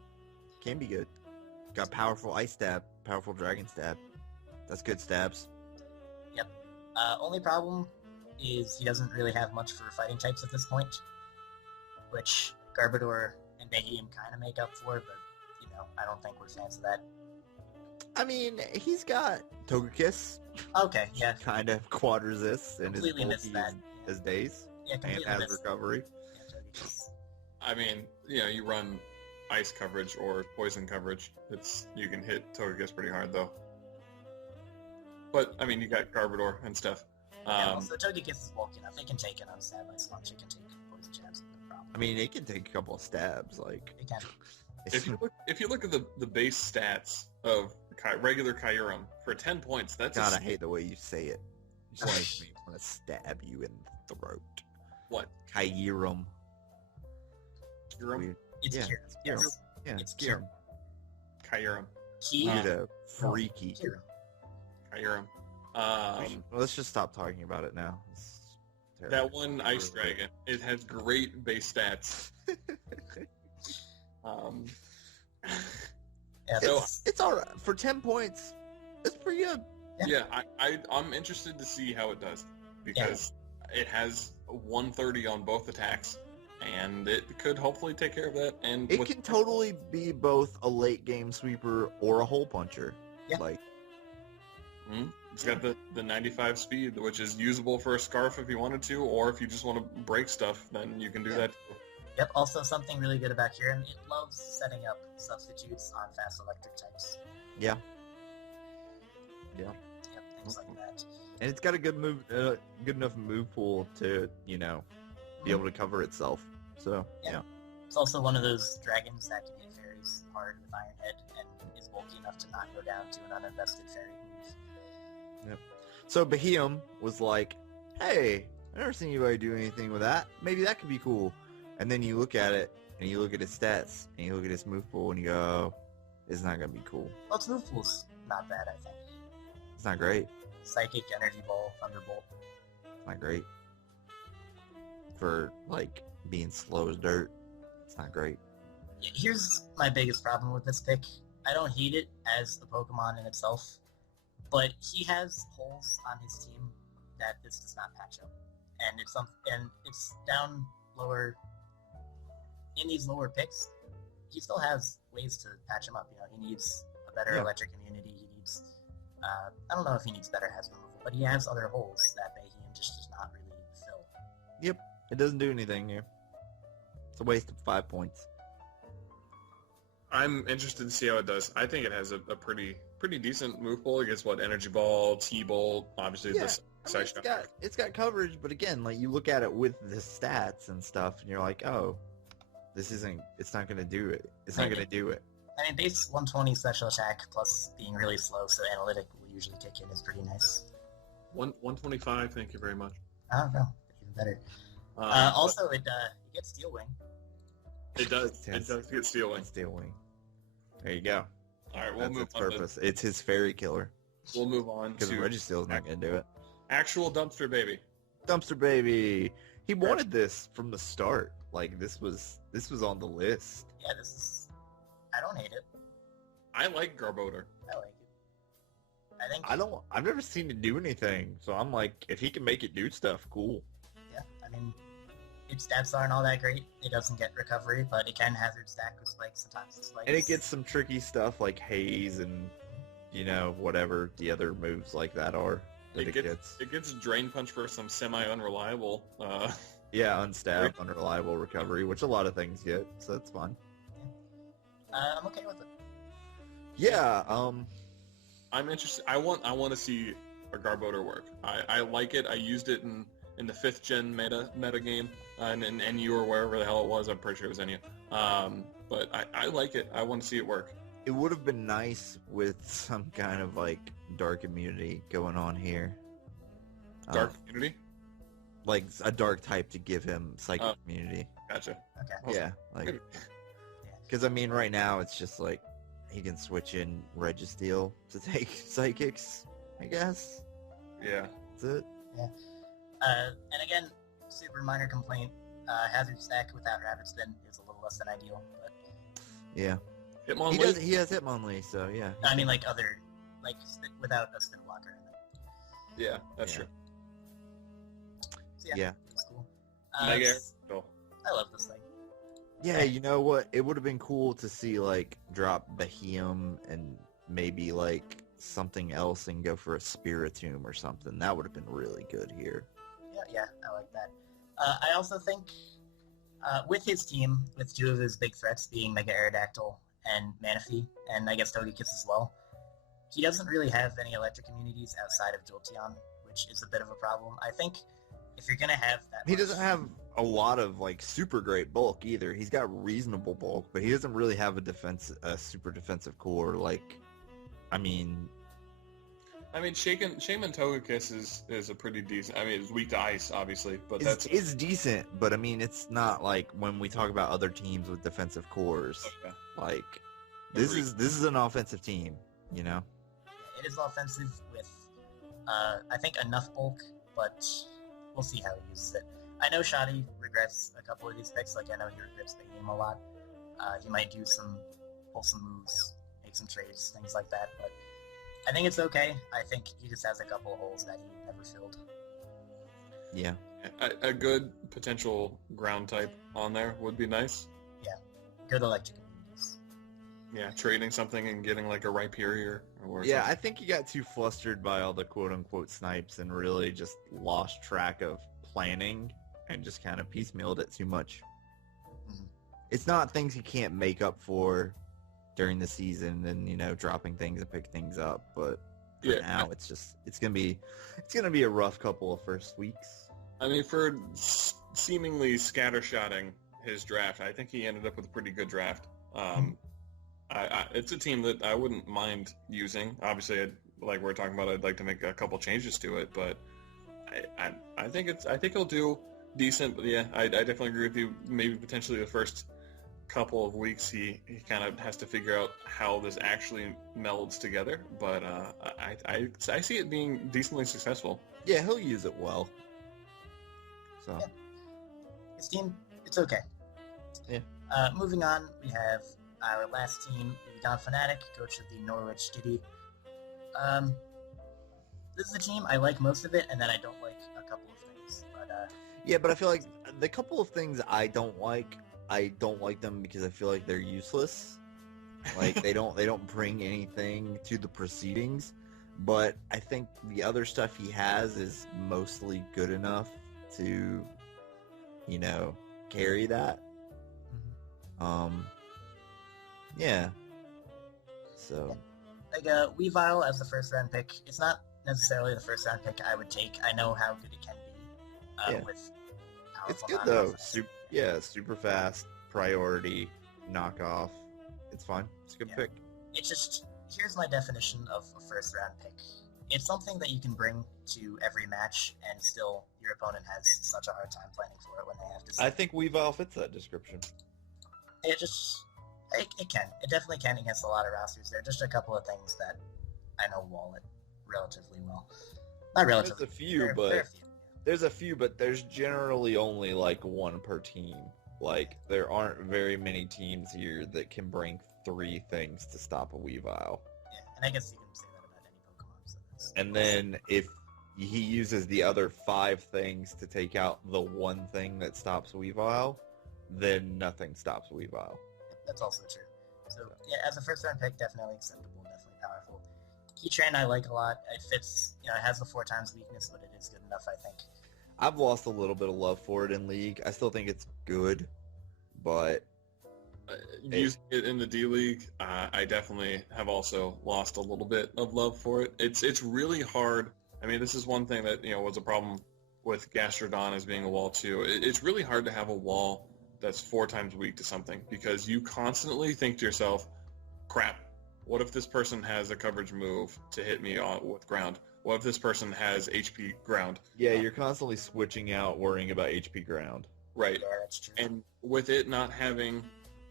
Can be good. Got powerful Ice Stab, powerful Dragon Stab. That's good stabs. Yep. Only problem is he doesn't really have much for fighting types at this point, which Garbodor and Beheeyem kind of make up for, but, I don't think we're fans of that. I mean, he's got Togekiss. Okay, yeah. Kind of quad resist and his missed that. His days. Yeah, and has recovery. Yeah, I mean, you run ice coverage or poison coverage. You can hit Togekiss pretty hard though. But I mean, you got Garbodor and stuff. Also Togekiss is bulky enough. It can take it on Stab Ice Launch. It can take poison jabs. No problem. I mean, it can take a couple of stabs. Like it can. If you look at the base stats of regular Kyurem for 10 points, that's God, I hate the way you say it. You just makes me want to stab you in the throat. What? Kyurem. Kyurem? It's Kyurem. Yes. Yeah, it's Kyurem. Kyurem. Weirdo. Freaky. Kyurem. Well, let's just stop talking about it now. That one Ice Dragon, it has great base stats. It's alright. For 10 points, it's pretty good. Yeah, I'm interested to see how it does, because it has 130 on both attacks, and it could hopefully take care of that. And it can totally be both a late game sweeper or a hole puncher. Yeah. It's got the 95 speed, which is usable for a Scarf if you wanted to, or if you just want to break stuff, then you can do that too. Yep, also something really good about Kyurem, it loves setting up substitutes on fast electric types. Yeah. Yep, things like that. And it's got a good enough move pool to, be able to cover itself. So, yeah. It's also one of those dragons that can hit fairies hard with Iron Head and is bulky enough to not go down to an uninvested fairy move. Yep. So Beheeyem was like, hey, I've never seen anybody do anything with that. Maybe that could be cool. And then you look at it, and you look at his stats, and you look at his move pool, and you go, oh, it's not going to be cool. Well, its move pool's not bad, I think. It's not great. Psychic, Energy Ball, Thunderbolt. It's not great. For, being slow as dirt, it's not great. Here's my biggest problem with this pick. I don't hate it as the Pokemon in itself. but he has holes on his team that this does not patch up, and it's down lower in these lower picks. He still has ways to patch him up. He needs a better electric immunity. He needs I don't know if he needs better hazard removal, but he has other holes that Behem just does not really fill. Yep, it doesn't do anything here. It's a waste of 5 points. I'm interested to see how it does. I think it has a pretty decent move pool against Energy Ball, T-Bolt, obviously this section. It's got coverage, but again, like you look at it with the stats and stuff, and you're like, oh, it's not going to do it. It's not going to do it. I mean, base 120 special attack plus being really slow, so analytic will usually kick in is pretty nice. 125, thank you very much. Oh, no, even better. Also, it gets Steel Wing. It does. It does get Steel Wing. Steel Wing. There you go. All right, we'll That's move its on. purpose. It's his fairy killer. We'll move on because to Registeel's not going to do it. Actual Dumpster Baby. Dumpster Baby. He wanted this from the start. Like this was on the list. Yeah, I don't hate it. I like Garbodor. I like it. I've never seen it do anything, so I'm like, if he can make it do stuff, cool. Yeah, I mean, its stats aren't all that great. It doesn't get recovery, but it can hazard stack with spikes and toxic spikes. And it gets some tricky stuff like haze and, whatever the other moves like that are. That it gets Drain Punch for some semi-unreliable. Yeah, unstabbed, unreliable recovery, which a lot of things get, so that's fine. I'm okay with it. Yeah, I'm interested. I want to see a Garbodor work. I like it. I used it in the 5th gen meta game, and in NU or wherever the hell it was. I'm pretty sure it was NU. But I like it. I want to see it work. It would have been nice with some kind of like dark immunity going on here. Dark immunity? Like a dark type to give him psychic immunity. Gotcha. Okay. Yeah, like because I mean, right now it's just like he can switch in Registeel to take psychics, I guess. Yeah. That's it. Yeah. And again, super minor complaint. Hazard stack without Rapid Spin is a little less than ideal, but yeah. Hitmonlee? He has Hitmonlee, so yeah. I mean, without a spin blocker in it. Yeah, that's true. So yeah. It's cool. Mega Aerodactyl. I love this thing. Yeah, you know what? It would have been cool to see like drop Behem and maybe like something else and go for a Spiritomb or something. That would have been really good here. Yeah, I like that. I also think with his team, with 2 of his big threats being Mega Aerodactyl and Manaphy, and I guess Togekiss as well, he doesn't really have any electric immunities outside of Jolteon, which is a bit of a problem. I think if you're gonna have that, he doesn't have a lot of like super great bulk either. He's got reasonable bulk, but he doesn't really have a super defensive core. Like, I mean, Shaman Togekiss is a pretty decent. I mean, it's weak to ice, obviously, but it's decent. But I mean, it's not like when we talk about other teams with defensive cores. Like, this is an offensive team, you know. It is offensive with, I think, enough bulk, but we'll see how he uses it. I know Shoddy regrets a couple of these picks. Like, I know he regrets the game a lot. He might do some wholesome moves, make some trades, things like that, but I think it's okay. I think he just has a couple of holes that he never filled. Yeah. A good potential ground type on there would be nice. Yeah. Good electric immunities. Yeah, trading something and getting like a Rhyperior or yeah, I think he got too flustered by all the quote-unquote snipes and really just lost track of planning and just kind of piecemealed it too much. Mm-hmm. It's not things he can't make up for during the season and, dropping things and pick things up, but for now it's gonna be a rough couple of first weeks. I mean, for seemingly scattershotting his draft, I think he ended up with a pretty good draft. It's a team that I wouldn't mind using. Obviously, like we're talking about, I'd like to make a couple changes to it, but I think he'll do decent. But yeah, I definitely agree with you. Maybe potentially the first couple of weeks he kind of has to figure out how this actually melds together. But I see it being decently successful. Yeah, he'll use it well. So yeah. His team, it's okay. Yeah. Moving on, we have our last team, the Don Fnatic, coach of the Norwich City. this is a team I like most of it, and then I don't like a couple of things. But Yeah, but I feel like the couple of things I don't like them because I feel like they're useless. Like they don't bring anything to the proceedings. But I think the other stuff he has is mostly good enough to, carry that. Yeah. So. Like Weavile as the first round pick, it's not necessarily the first round pick I would take. I know how good it can be with powerful It's good though. knockoffs. Super fast, priority, knockoff. It's fine. It's a good pick. It's just, here's my definition of a first round pick. It's something that you can bring to every match, and still your opponent has such a hard time planning for it when they have to. I think Weavile fits that description. It can. It definitely can against a lot of rosters. There are just a couple of things that I know wall it relatively well. Not relatively. There's a few, but there's generally only like one per team. Like, there aren't very many teams here that can bring 3 things to stop a Weavile. Yeah, and I guess you can say that about any Pokemon. So and then if he uses the other 5 things to take out the one thing that stops Weavile, then nothing stops Weavile. That's also true. So, yeah, as a first-round pick, definitely acceptable, definitely powerful. Heatran I like a lot. It fits, it has the 4 times weakness, but it is good enough, I think. I've lost a little bit of love for it in League. I still think it's good, but... using it in the D-League, I definitely have also lost a little bit of love for it. It's really hard. I mean, this is one thing that, was a problem with Gastrodon as being a wall, too. It's really hard to have a wall that's 4 times weak to something, because you constantly think to yourself, crap, what if this person has a coverage move to hit me with ground? What if this person has HP ground? Yeah, you're constantly switching out, worrying about HP ground. Right. Yeah, that's true. And with it not having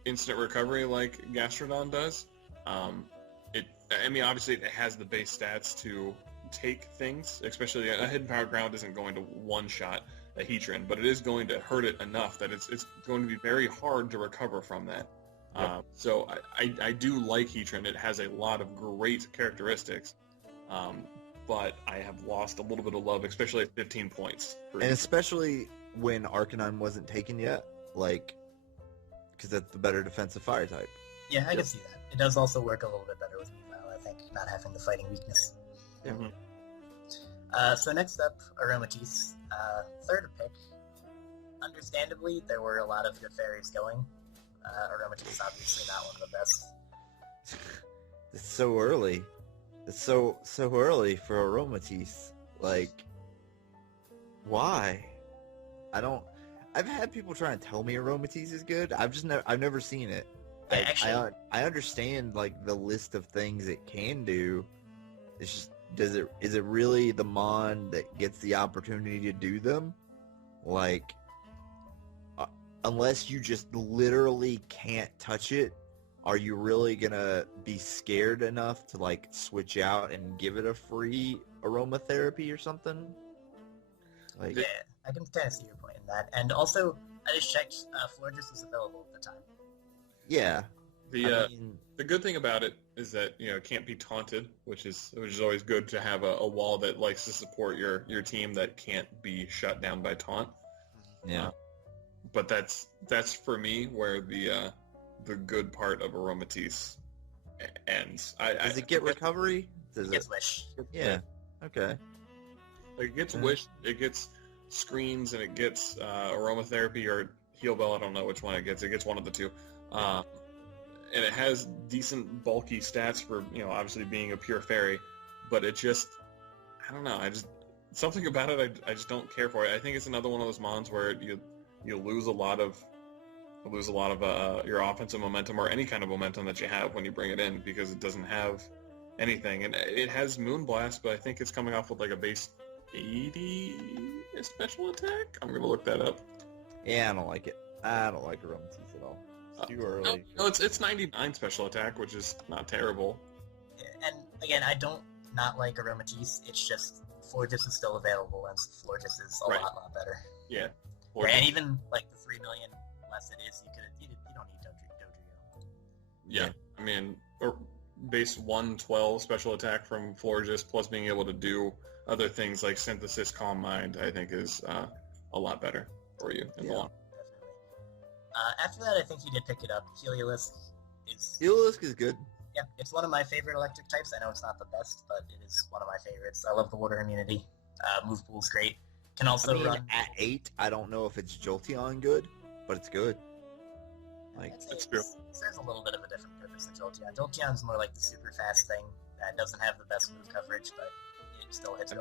instant recovery like Gastrodon does, obviously it has the base stats to take things, especially a Hidden Power Ground isn't going to one-shot a Heatran, but it is going to hurt it enough that it's going to be very hard to recover from that. Yep. So I do like Heatran. It has a lot of great characteristics, but I have lost a little bit of love, especially at 15 points. And especially when Arcanine wasn't taken yet, because that's the better defensive fire type. Yeah, I can see that. It does also work a little bit better with Weavile, I think, not having the fighting weakness. Yeah. So next up, Aromatisse. Third pick. Understandably, there were a lot of good fairies going. Aromatisse obviously not one of the best. It's so early. It's so early for Aromatisse. Why? I've had people try and tell me Aromatisse is good. I've never seen it. I understand the list of things it can do. It's just, is it really the Mon that gets the opportunity to do them? Unless you just literally can't touch it, are you really gonna be scared enough to switch out and give it a free aromatherapy or something? Yeah, I can kind of see your point in that. And also, I just checked, Florges was available at the time. Yeah. The good thing about it is that it can't be taunted, which is always good to have a wall that likes to support your team that can't be shut down by taunt. Yeah. But that's for me where the good part of Aromatisse ends. Does it get recovery? It gets Wish. Yeah. Okay. It gets Wish, it gets Screens, and it gets Aromatherapy or Heal Bell. I don't know which one it gets. It gets one of the two. And it has decent bulky stats for, obviously being a pure fairy, but it just, I don't know, something about it I just don't care for it. I think it's another one of those mons where you lose a lot of your offensive momentum or any kind of momentum that you have when you bring it in, because it doesn't have anything. And it has Moonblast, but I think it's coming off with a base 80 special attack. I'm going to look that up. Yeah, I don't like it. I don't like Aromatisse at all. It's too early. No, it's 99 special attack, which is not terrible. And again, I don't not like Aromatisse. It's just Florges is still available, and Florges is a lot better. Yeah. And even the 3 million less it is, you don't need Dodrio. Yeah. I mean, base 112 special attack from Florges, plus being able to do other things like Synthesis, Calm Mind, I think is a lot better for you in the long. Definitely. After that, I think you did pick it up. Heliolisk is... Heliolisk is good. Yeah, it's one of my favorite electric types. I know it's not the best, but it is one of my favorites. I love the water immunity. Move pool's great. Can also run... At 8, I don't know if it's Jolteon good, but it's good. Like, that's true. It serves a little bit of a different purpose than Jolteon. Jolteon's more like the super fast thing that doesn't have the best move coverage, but it still hits.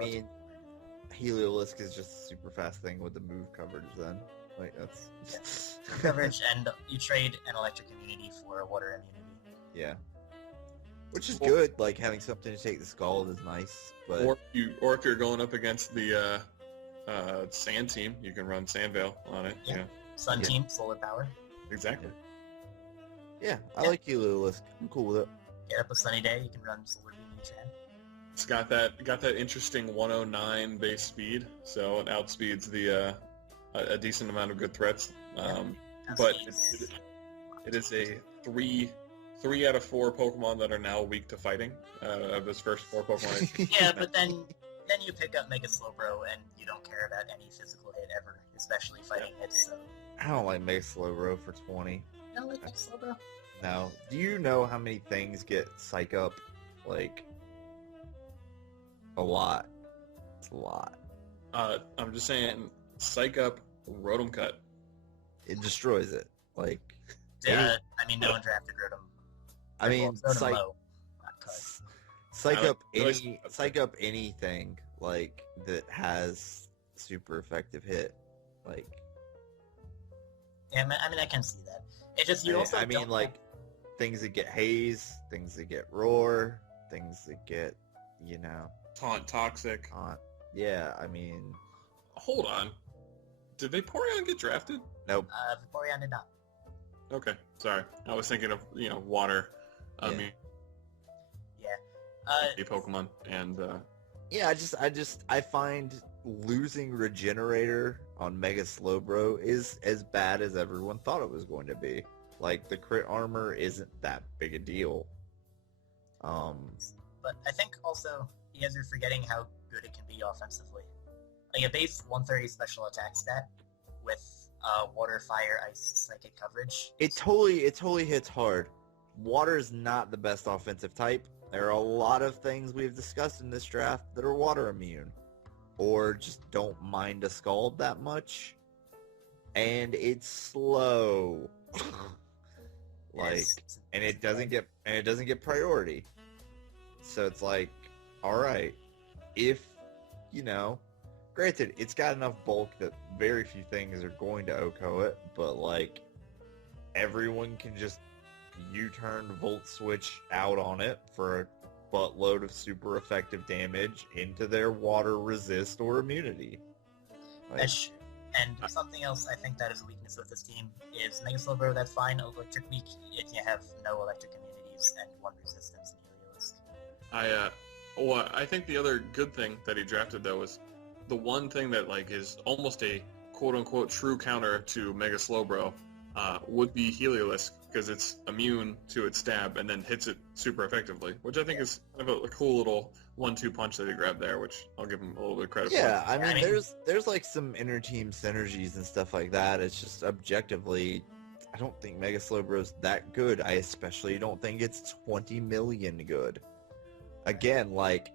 Heliolisk is just a super fast thing with the move coverage then. Like, that's... coverage, and you trade an electric immunity for a water immunity. Yeah. Which is good, like, having something to take the Scald is nice, but... Or if you're going up against the Sand team, you can run Sandveil on it. Yeah. Sun team, solar power. Exactly. Yeah, I like Heliolisk. I'm cool with it. Get up a sunny day, you can run Solar Beam Chan. It's got that interesting 109 base speed, so it outspeeds the a decent amount of good threats. But it is a 3 out of 4 Pokemon that are now weak to fighting of his first 4 Pokemon. Yeah, but then you pick up Mega Slowbro and you don't care about any physical hit ever, especially fighting hits. So I don't like Mega Slowbro for 20. You don't like Mega Slowbro? No. Do you know how many things get Psych Up? Like, a lot. It's a lot. I'm just saying, Psych Up, Rotom Cut. It destroys it. Like, yeah, I mean, no one drafted Rotom. I mean, Rotom low, not cut. Psych Up anything like that has super effective hit. Like, yeah, I mean, I can see that. It just like things that get Haze, things that get Roar, things that get, Taunt, Toxic. Taunt. Yeah, I mean, hold on. Did Vaporeon get drafted? Nope. Vaporeon did not. Okay, sorry. I was thinking of water. Yeah. Pokemon and yeah, I find losing Regenerator on Mega Slowbro is as bad as everyone thought it was going to be. Like, the crit armor isn't that big a deal. But I think also you guys are forgetting how good it can be offensively. Like a base 130 special attack stat with water, fire, ice, psychic coverage. It totally hits hard. Water is not the best offensive type. There are a lot of things we've discussed in this draft that are water immune, or just don't mind a Scald that much, and it's slow. And it doesn't get priority. So it's like, all right, if granted, it's got enough bulk that very few things are going to OHKO it, but like everyone can just U-turn Volt Switch out on it for a buttload of super effective damage into their water resist or immunity. And something else I think that is a weakness with this team is Mega Slowbro, that's fine, electric weak, if you have no electric immunities and 1 resistance in Heliolisk. I think the other good thing that he drafted though was the one thing that is almost a quote-unquote true counter to Mega Slowbro would be Heliolisk, because it's immune to its stab and then hits it super effectively, which I think is kind of a cool little 1-2 punch that he grabbed there, which I'll give him a little bit of credit for. Yeah, I mean, there's like some inter-team synergies and stuff like that. It's just objectively, I don't think Mega Slowbro's that good. I especially don't think it's 20 million good. Again, like,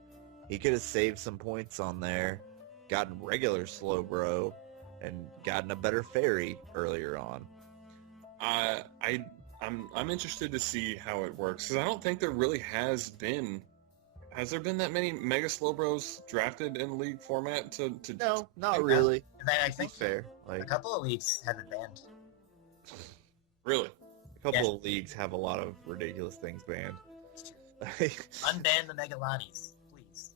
he could have saved some points on there, gotten regular Slowbro, and gotten a better fairy earlier on. I'm interested to see how it works, because I don't think there really has there been that many Mega Slowbros drafted in League format No, not really. I think fair. Like, a couple of leagues have it banned. Really? A couple of leagues have a lot of ridiculous things banned. Unban the Mega Lotties, please.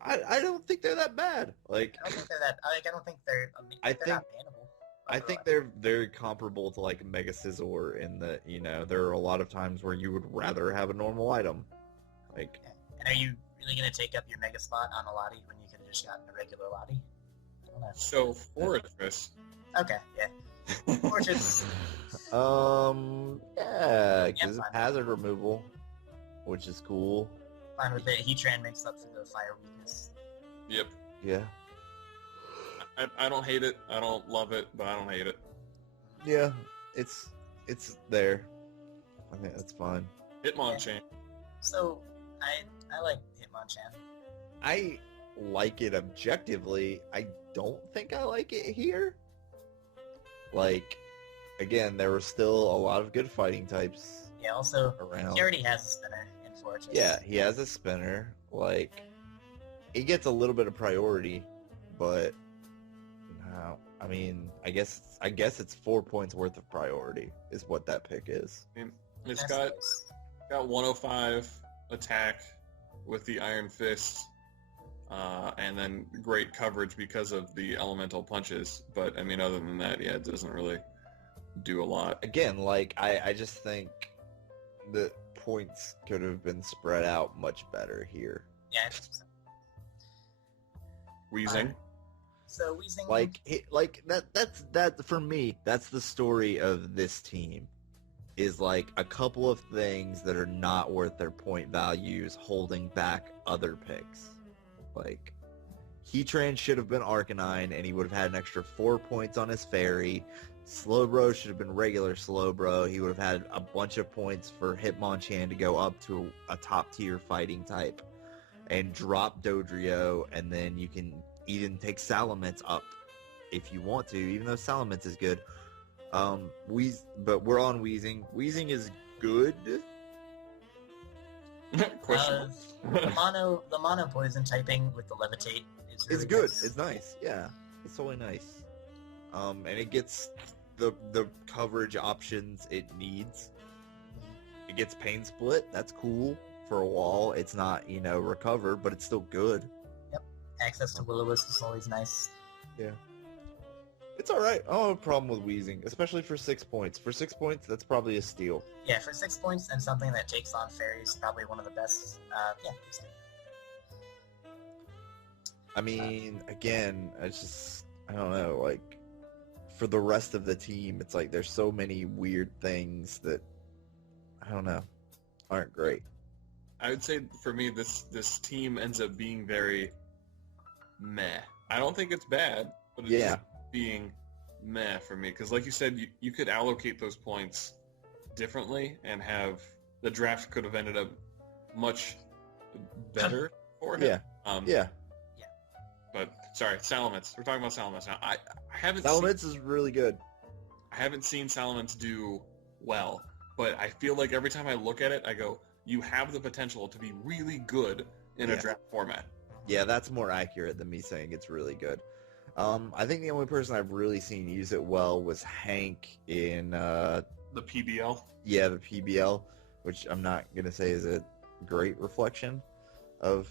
I don't think they're that bad. Like, I don't think they're that. I don't think they're. They're not bannable. I think they're very comparable to like Mega Scizor in that, there are a lot of times where you would rather have a normal item. Like, and are you really going to take up your Mega spot on a Lottie when you could have just gotten a regular Lottie? I don't know. So, Fortress. Okay, yeah. Fortress. Yeah, because of hazard removal. which is cool. Fine with it. Heatran makes up for the fire weakness. Yep. Yeah. I don't hate it. I don't love it, but I don't hate it. Yeah, it's there. I think that's fine. Hitmonchan. So, I like Hitmonchan. I like it objectively. I don't think I like it here. Like, again, there were still a lot of good fighting types Yeah, also, around. he already has a spinner in Fortress. Yeah, he has a spinner. Like, he gets a little bit of priority, but no, I mean, I guess it's 4 points worth of priority is what that pick is. It's That's got nice. 105 attack with the Iron Fist, and then great coverage because of the elemental punches. But I mean, other than that, yeah, it doesn't really do a lot. Again, like, I just think the points could have been spread out much better here. Yeah, I think so. Wheezing. So, Weezing... Like that for me, that's the story of this team. Is like a couple of things that are not worth their point values holding back other picks. Like, Heatran should have been Arcanine and he would have had an extra 4 points on his fairy. Slowbro should have been regular Slowbro. He would have had a bunch of points for Hitmonchan to go up to a top tier fighting type. And drop Dodrio, and then you can even take Salamence up if you want to, even though Salamence is good. But we're on Weezing. Weezing is good. Question. the mono poison typing with the levitate is really It's good. nice. It's nice. Yeah, it's totally nice. And it gets the coverage options it needs. It gets Pain Split. That's cool for a wall. It's not, recover, but it's still good. Access to Will-O-Wisp is always nice. Yeah. It's alright. I don't have a problem with Weezing, especially for 6 points. For 6 points, that's probably a steal. Yeah, for 6 points and something that takes on fairies, probably one of the best. Weezing. I mean, again, I don't know, like, for the rest of the team, it's like there's so many weird things that, I don't know, aren't great. I would say for me, this team ends up being very meh. I don't think it's bad, but it's just being meh for me. Because like you said, you could allocate those points differently and have the draft could have ended up much better for him. Yeah. But sorry, Salamence. We're talking about Salamence now. I haven't. Salamence is really good. I haven't seen Salamence do well, but I feel like every time I look at it, I go, "You have the potential to be really good in a draft format." Yeah, that's more accurate than me saying it's really good. I think the only person I've really seen use it well was Hank in the PBL. Yeah, the PBL, which I'm not gonna say is a great reflection of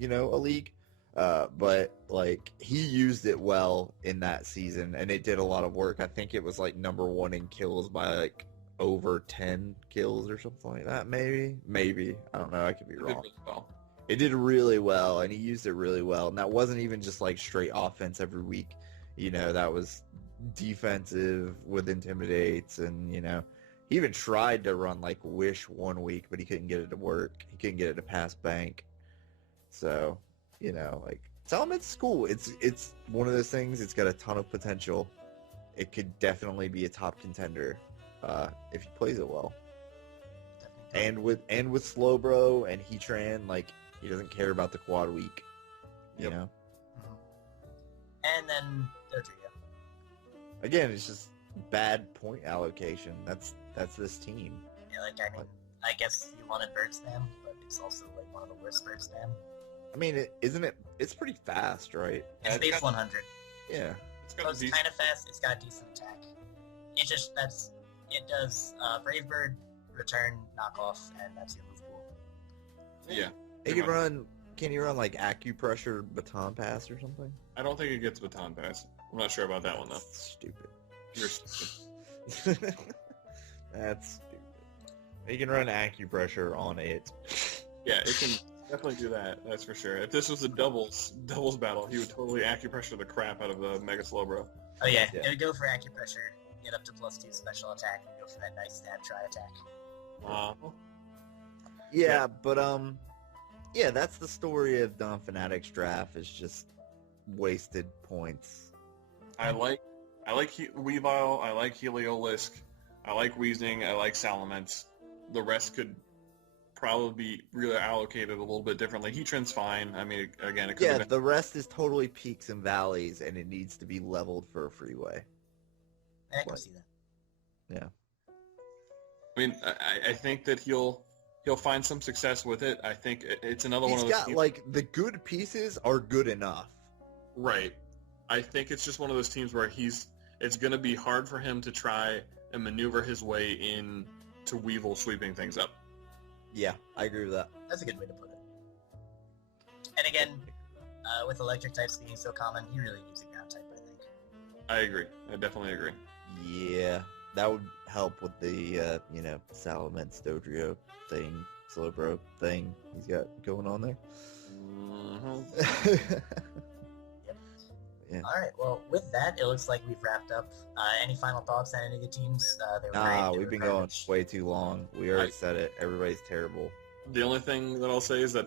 a league, but like he used it well in that season, and it did a lot of work. I think it was like number 1 in kills by like over 10 kills or something like that. Maybe I don't know. I could be wrong. Really well. It did really well, and he used it really well. And that wasn't even just like straight offense every week. That was defensive with intimidates, and he even tried to run like Wish 1 week, but he couldn't get it to work. He couldn't get it to pass bank. So, like Salamence is cool. It's one of those things. It's got a ton of potential. It could definitely be a top contender if he plays it well. And with Slowbro and Heatran, like, he doesn't care about the quad week, you know? And then Dodrio. Again, it's just bad point allocation. That's this team. Yeah, I guess you wanted Bird Spam, but it's also like one of the worst Bird Spam. I mean, it's pretty fast, right? It's base 100. Yeah. It's So it's kind of fast, it's got decent attack. It does Brave Bird, Return, Knockoff, and that's your move pool. Yeah. Can you run like Acupressure, Baton Pass or something? I don't think it gets Baton Pass. I'm not sure about that one, though. Stupid. You're stupid. That's stupid. You can run Acupressure on it. Yeah, it can definitely do that, that's for sure. If this was a doubles battle, he would totally Acupressure the crap out of the Mega Slowbro. Oh yeah, it would go for Acupressure, get up to +2 special attack, and go for that nice stab try attack. Yeah, but yeah, that's the story of Don Fanatic's draft. Is just wasted points. I like Weavile, I like Heliolisk, I like Weezing, I like Salamence. The rest could probably be really allocated a little bit differently. Heatran's fine. I mean, again, it could have been... the rest is totally peaks and valleys, and it needs to be leveled for a freeway. I can see that. Yeah. I mean, I think that he'll find some success with it. I think it's another one of those... He's got, like, the good pieces are good enough. Right. I think it's just one of those teams where it's going to be hard for him to try and maneuver his way in to Weevil sweeping things up. Yeah, I agree with that. That's a good way to put it. And again, with electric types being so common, he really needs a ground type, I think. I agree. I definitely agree. Yeah, that would help with the, Salamence Dodrio thing, Slowbro thing he's got going on there. Mm-hmm. Yeah. All right. Well, with that, it looks like we've wrapped up. Any final thoughts on any of the teams? They were great. We've been going way too long. We already said it. Everybody's terrible. The only thing that I'll say is that,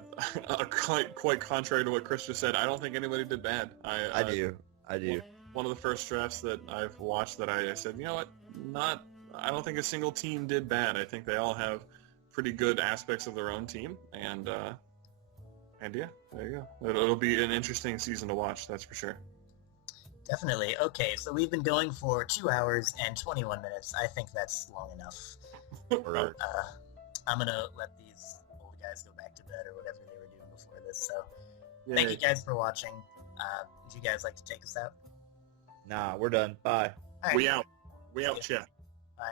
quite contrary to what Chris just said, I don't think anybody did bad. I do. One of the first drafts that I've watched that I said, you know what, I don't think a single team did bad. I think they all have pretty good aspects of their own team, and yeah, there you go. It'll be an interesting season to watch, that's for sure. Definitely. Okay, so we've been going for 2 hours and 21 minutes. I think that's long enough. I'm going to let these old guys go back to bed or whatever they were doing before this. So thank you guys for watching. Would you guys like to take us out? Nah, we're done. Bye. All right. We out, chat. Bye.